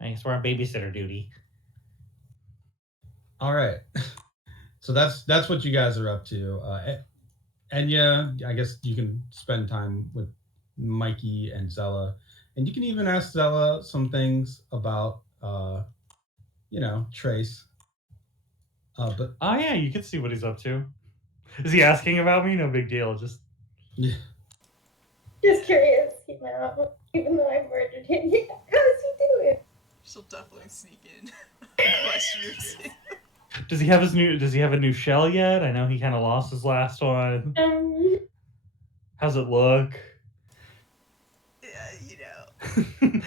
I guess we're on babysitter duty. all right. So that's what you guys are up to. Enya, I guess you can spend time with Mikey and Zella, and you can even ask Zella some things about, Trace. But oh yeah, you can see what he's up to. Is he asking about me? No big deal. Just yeah. Just curious, even though I murdered him. Yeah, how does he do it? She'll definitely sneak in. Question or two. Does he have a new shell yet? I know he kind of lost his last one. How's it look? Yeah,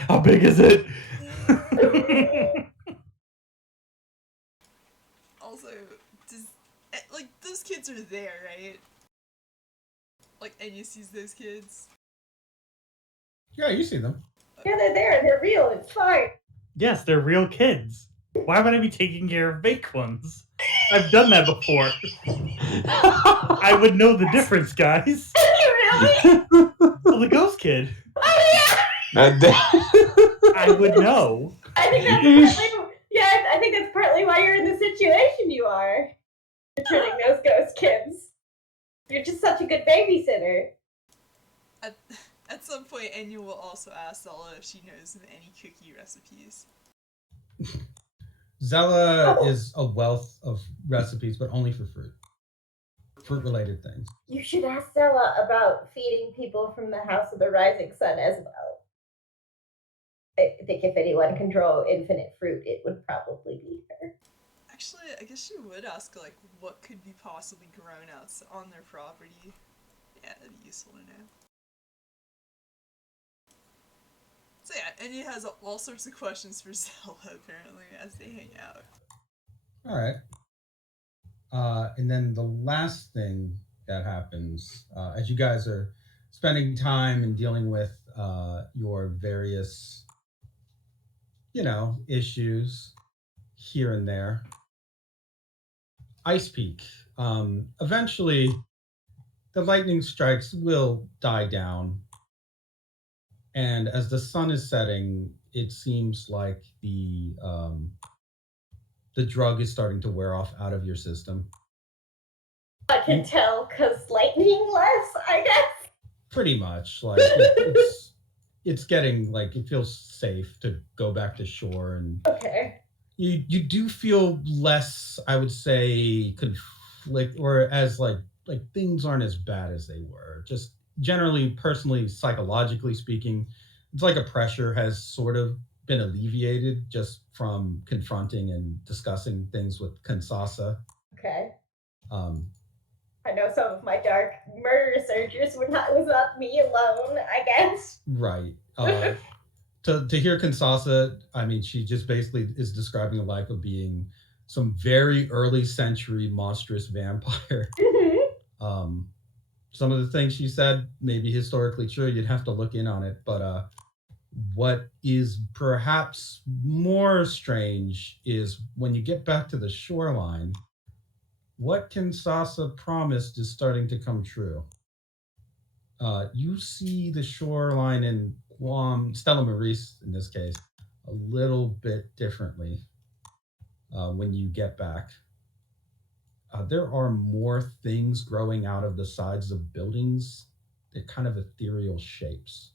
How big is it? Also, those kids are there, right? Like, Enya sees those kids. Yeah, you see them. Yeah, they're there. They're real. It's fine. Yes, they're real kids. Why would I be taking care of fake ones? I've done that before. I would know the difference, guys. Really? Well, the ghost kid. Oh yeah. I would know. I think that's partly why you're in the situation you are. You're turning those ghost kids. You're just such a good babysitter. At some point, Enya will also ask Zella if she knows of any cookie recipes. Zella is a wealth of recipes, but only for fruit. Fruit-related things. You should ask Zella about feeding people from the House of the Rising Sun as well. I think if anyone can grow infinite fruit, it would probably be her. Actually, I guess she would ask, like, what could be possibly grown out on their property. Yeah, that'd be useful to know. So yeah, Enya has all sorts of questions for Zella, apparently, as they hang out. All right. And then the last thing that happens as you guys are spending time and dealing with your various, issues here and there. Ice Peak. Eventually, the lightning strikes will die down, and as the sun is setting, it seems like the drug is starting to wear off out of your system. I can tell because lightning less, I guess. Pretty much, like it's getting like it feels safe to go back to shore, and Okay. you do feel less, I would say, conflict, or as like things aren't as bad as they were. Just generally, personally, psychologically speaking, it's like a pressure has sort of been alleviated just from confronting and discussing things with Kansasa. Okay. Um, I know some of my dark murder researchers was not me alone, I guess. right. To hear Kansasa, I mean, she just basically is describing a life of being some very early century monstrous vampire. Some of the things she said may be historically true. You'd have to look in on it. But what is perhaps more strange is when you get back to the shoreline, what Kansasa promised is starting to come true. You see the shoreline in Guam, Stella Maris in this case, a little bit differently when you get back. There are more things growing out of the sides of buildings. They're kind of ethereal shapes.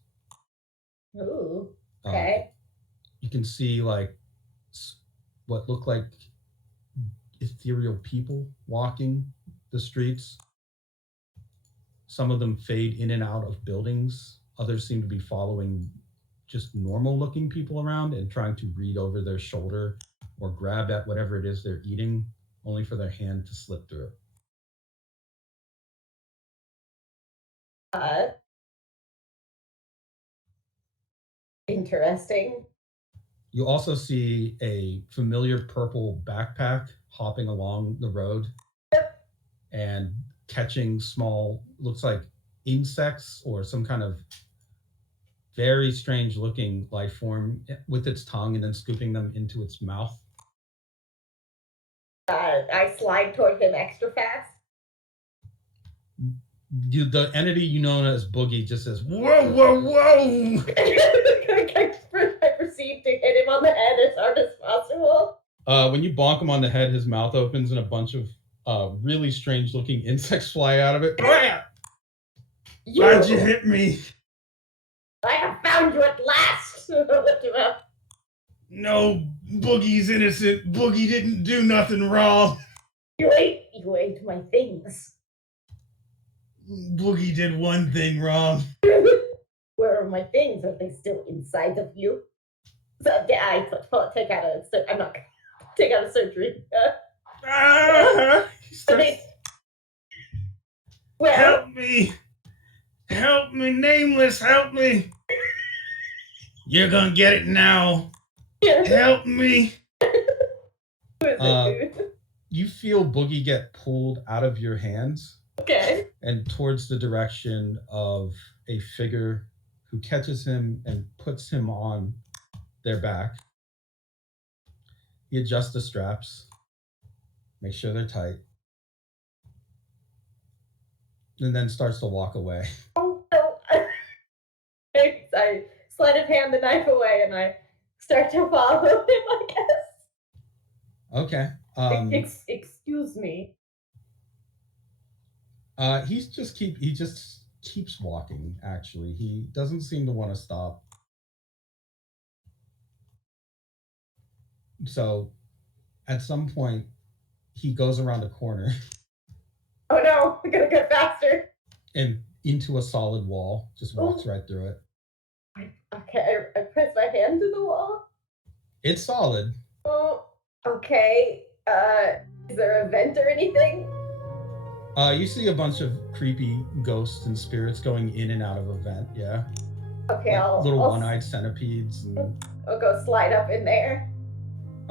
Ooh, okay. You can see like what look like ethereal people walking the streets. Some of them fade in and out of buildings. Others seem to be following just normal looking people around and trying to read over their shoulder or grab at whatever it is they're eating, only for their hand to slip through. Interesting. You also see a familiar purple backpack hopping along the road and catching small, looks like insects or some kind of very strange looking life form with its tongue and then scooping them into its mouth. I slide toward him extra fast. The entity you know as Boogie just says, "Whoa, whoa, whoa!" I proceed to hit him on the head as hard as possible. When you bonk him on the head, his mouth opens and a bunch of really strange looking insects fly out of it. Why'd you hit me? I have found you at last. Lift him up. No, Boogie's innocent. Boogie didn't do nothing wrong. You ate my things. Boogie did one thing wrong. Where are my things? Are they still inside of you? So I take out a surgery. Well, help me, nameless, help me. You're gonna get it now. Help me. You feel Boogie get pulled out of your hands. Okay. And towards the direction of a figure who catches him and puts him on their back. He adjusts the straps, make sure they're tight, and then starts to walk away. Oh, no. I sleight of hand the knife away and I start to follow him, I guess. Okay. Excuse me. He just keeps walking, actually. He doesn't seem to want to stop. So at some point he goes around a corner. Oh no, we gotta go faster. And into a solid wall. Just walks right through it. Okay, I press my hand to the wall. It's solid. Oh, okay. Is there a vent or anything? You see a bunch of creepy ghosts and spirits going in and out of a vent, yeah. Okay, like little one-eyed centipedes. And... I'll go slide up in there.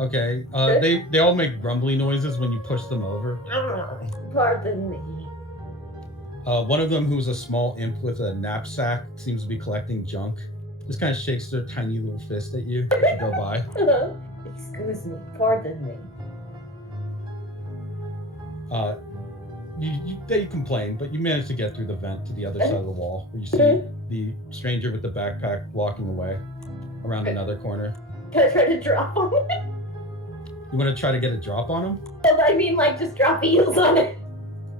Okay. They all make grumbly noises when you push them over. Pardon me. One of them, who's a small imp with a knapsack, seems to be collecting junk. Just kind of shakes their tiny little fist at you as you go by. Excuse me. Pardon me. They complain, but you manage to get through the vent to the other side of the wall, where you see the stranger with the backpack walking away around another corner. Can I try to drop on it? You want to try to get a drop on him? I mean, like, just drop heels on it.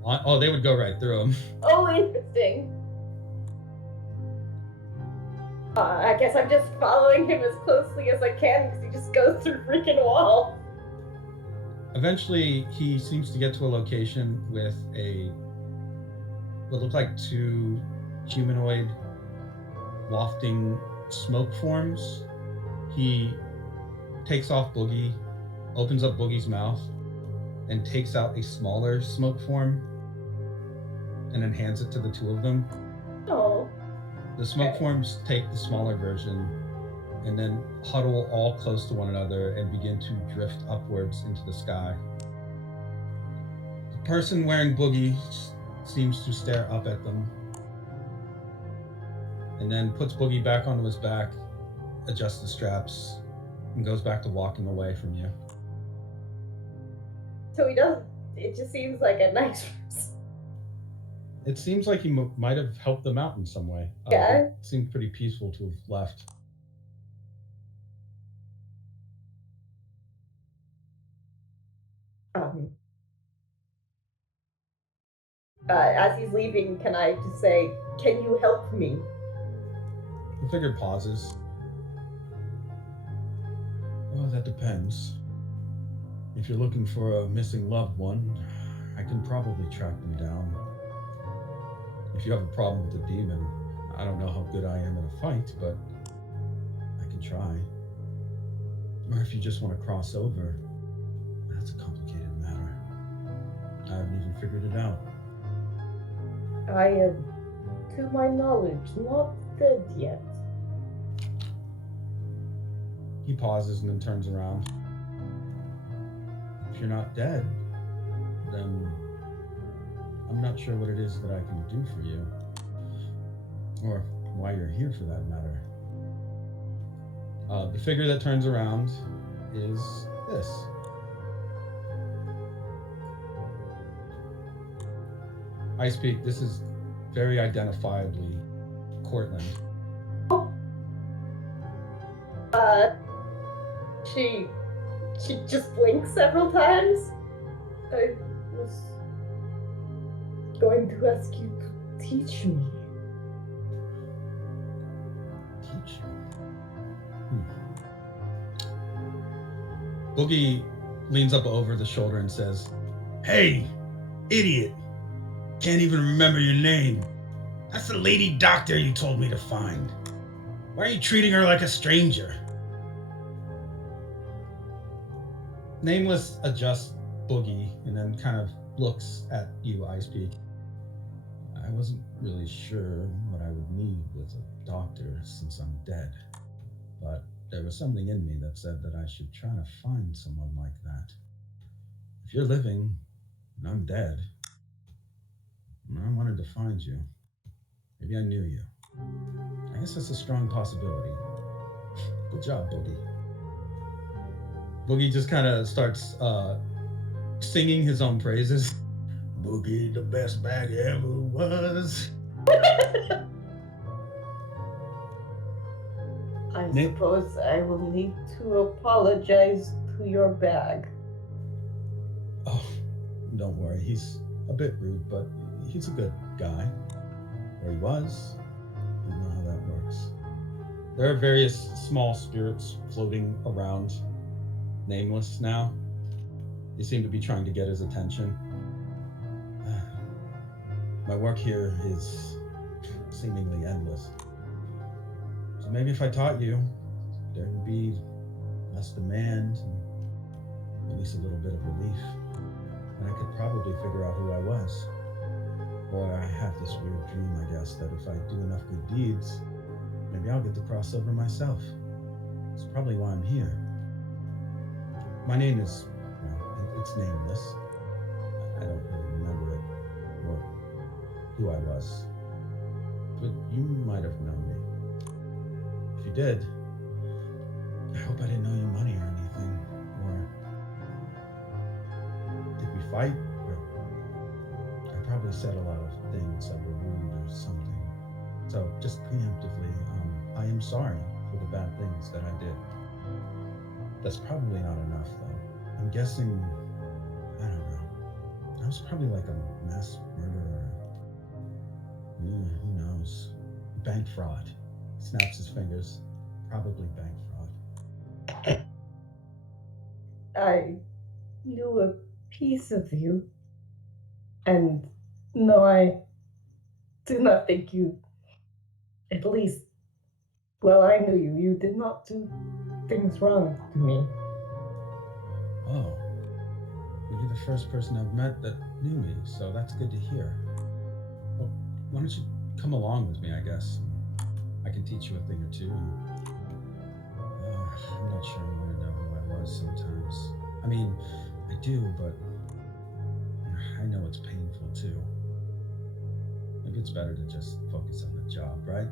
Oh, they would go right through him. Oh, interesting. I guess I'm just following him as closely as I can because he just goes through freaking wall. Eventually, he seems to get to a location with what look like two humanoid wafting smoke forms. He takes off Boogie, opens up Boogie's mouth, and takes out a smaller smoke form, and then hands it to the two of them. Oh. The smoke forms take the smaller version and then huddle all close to one another and begin to drift upwards into the sky. The person wearing Boogie seems to stare up at them and then puts Boogie back onto his back, adjusts the straps, and goes back to walking away from you. So he doesn't. It just seems like a nice person. It seems like he might have helped them out in some way. Yeah. It seemed pretty peaceful to have left. As he's leaving, can I just say, "Can you help me?" The figure pauses. Oh, that depends. If you're looking for a missing loved one, I can probably track them down. If you have a problem with the demon, I don't know how good I am in a fight, but I can try. Or if you just want to cross over, that's a complicated matter. I haven't even figured it out. I am, to my knowledge, not dead yet. He pauses and then turns around. If you're not dead, then I'm not sure what it is that I can do for you. Or why you're here for that matter. The figure that turns around is this. Ice Peak, this is very identifiably Cortland. She just blinks several times. I was going to ask you to teach me. Teach you? Boogie leans up over the shoulder and says, "Hey, idiot. Can't even remember your name. That's the lady doctor you told me to find. Why are you treating her like a stranger?" Nameless adjusts Boogie and then kind of looks at you, Ice Peak. I wasn't really sure what I would need with a doctor since I'm dead, but there was something in me that said that I should try to find someone like that. If you're living and I'm dead, I wanted to find you. Maybe I knew you. I guess that's a strong possibility. Good job, Boogie. Boogie just kind of starts singing his own praises. Boogie, the best bag ever was. I suppose I will need to apologize to your bag. Oh, don't worry. He's a bit rude, but he's a good guy. Or he was. I don't know how that works. There are various small spirits floating around Nameless now. They seem to be trying to get his attention. My work here is seemingly endless. So maybe if I taught you, there would be less demand and at least a little bit of relief. And I could probably figure out who I was. Or I have this weird dream, I guess, that if I do enough good deeds, maybe I'll get to cross over myself. That's probably why I'm here. My name is, well, it's nameless. I don't really remember it or who I was, but you might have known me. If you did, I hope I didn't owe you money or anything. Or did we fight? Or I probably said a lot of things that were rude or something. So just preemptively, I am sorry for the bad things that I did. That's probably not enough, though. I'm guessing, I don't know. I was probably like a mass murderer. Yeah, who knows? Bank fraud. Snaps his fingers. Probably bank fraud. I knew a piece of you, and no, I do not think you, at least, well, I knew you. You did not do things wrong to me. Oh, well, you're the first person I've met that knew me, so that's good to hear. Well, why don't you come along with me, I guess? I can teach you a thing or two. I'm not sure I want to know who I was sometimes. I mean, I do, but I know it's painful too. Maybe it's better to just focus on the job, right?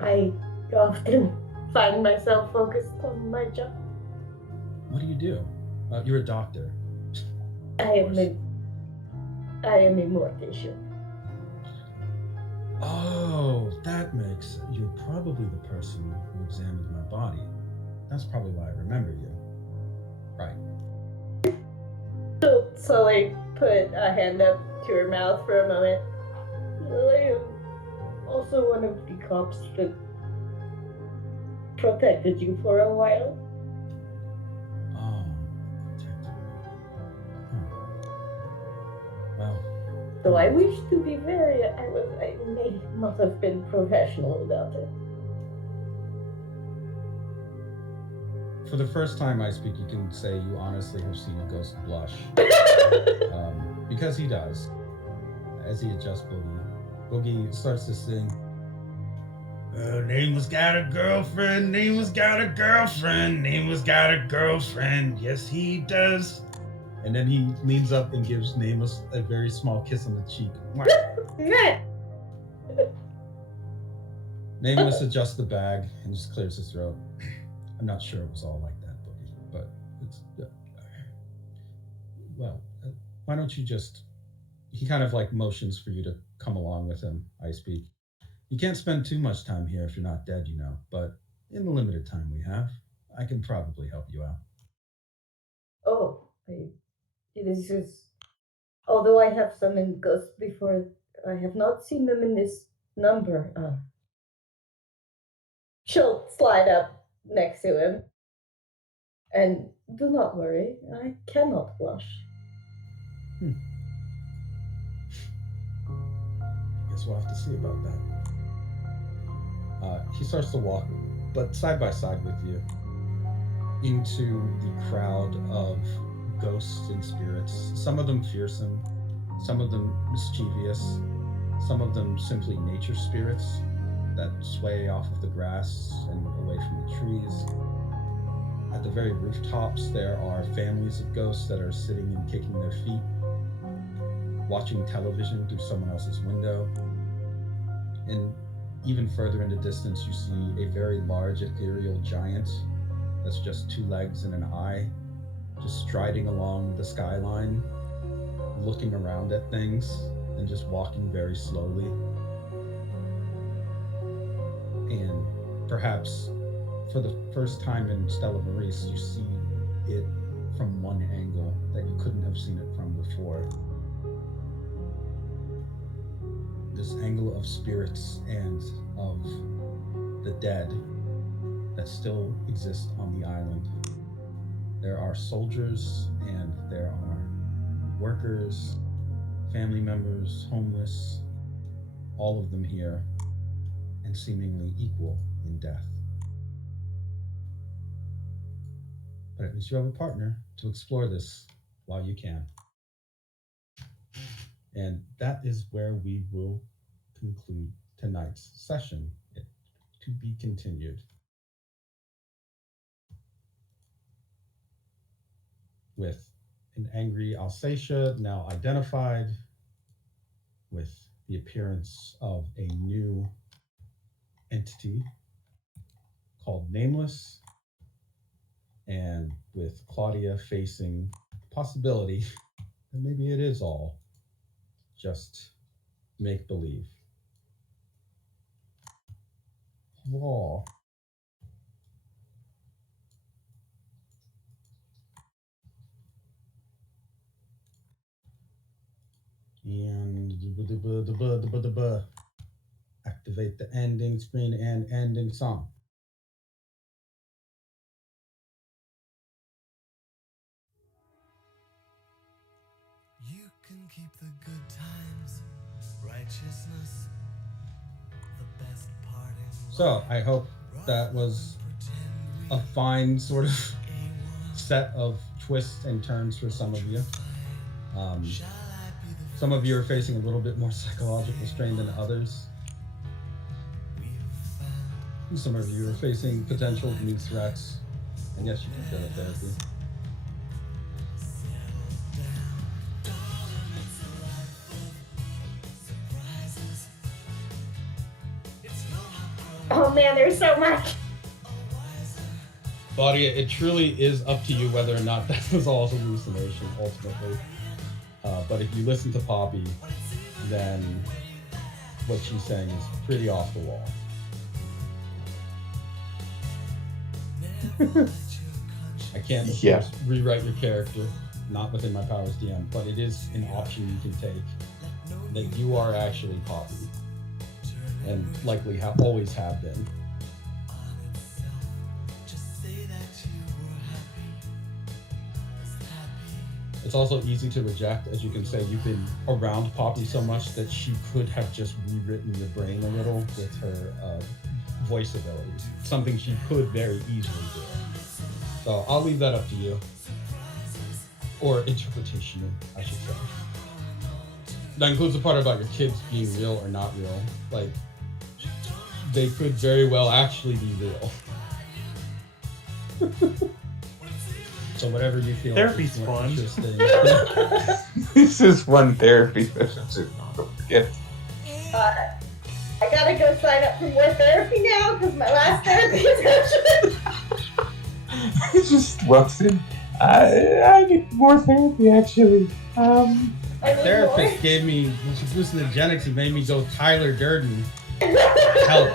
I often find myself focused on my job. What do you do? You're a doctor. I am a mortician. Oh, that makes you're probably the person who examined my body. That's probably why I remember you. Right. She'll slowly put a hand up to her mouth for a moment. I am also one of the cops that protected you for a while. Oh, protected me. Huh. Well. So I wish to be very, I may not have been professional about it. For the first time I speak, you can say you honestly have seen a ghost blush. Because he does. As he adjusts Boogie, Boogie starts to sing. Nameless got a girlfriend. Nameless got a girlfriend. Nameless got a girlfriend. Yes, he does. And then he leans up and gives Nameless a very small kiss on the cheek. Nameless adjusts the bag and just clears his throat. I'm not sure it was all like that, Boogie, but it's well. Why don't you just? He kind of like motions for you to come along with him. I speak. You can't spend too much time here if you're not dead, you know. But in the limited time we have, I can probably help you out. Oh, this is. Although I have summoned ghosts before, I have not seen them in this number. She'll slide up next to him. And do not worry, I cannot blush. Guess we'll have to see about that. He starts to walk, but side by side with you, into the crowd of ghosts and spirits. Some of them fearsome, some of them mischievous, some of them simply nature spirits that sway off of the grass and away from the trees. At the very rooftops, there are families of ghosts that are sitting and kicking their feet, watching television through someone else's window. And even further in the distance, you see a very large ethereal giant that's just two legs and an eye, just striding along the skyline, looking around at things and just walking very slowly. And perhaps for the first time in Stella Maris, you see it from one angle that you couldn't have seen it from before. This angle of spirits and of the dead that still exist on the island. There are soldiers and there are workers, family members, homeless, all of them here, and seemingly equal in death. But at least you have a partner to explore this while you can. And that is where we will conclude tonight's session. To be continued. with an angry Alsatia now identified, with the appearance of a new entity called Nameless, and with Claudia facing the possibility that maybe it is all just make believe. Raw. And activate the ending screen and ending song. You can keep the good times, righteousness, the best part in So I hope that was a fine sort of set of twists and turns for some of you. Some of you are facing a little bit more psychological strain than others. Some of you are facing potential new threats. And yes, you can go to therapy. Oh man, there's so much. Claudia, it truly is up to you whether or not that was all hallucination, ultimately. But if you listen to Poppy, then what she's saying is pretty off the wall. I can't, of course, rewrite your character, not within my powers DM, but it is an option you can take, that you are actually Poppy, and likely always have been. It's also easy to reject, as you can say, you've been around Poppy so much that she could have just rewritten your brain a little with her voice abilities, something she could very easily do. So I'll leave that up to you. Or interpretation, I should say. That includes the part about your kids being real or not real. Like, they could very well actually be real. So whatever you feel. Therapy's fun. This is one therapy session. Don't forget. I gotta go sign up for more therapy now because my last therapy session. He just walks in. I need more therapy, actually. My therapist gave me hallucinogenics and made me go Tyler Durden. Help.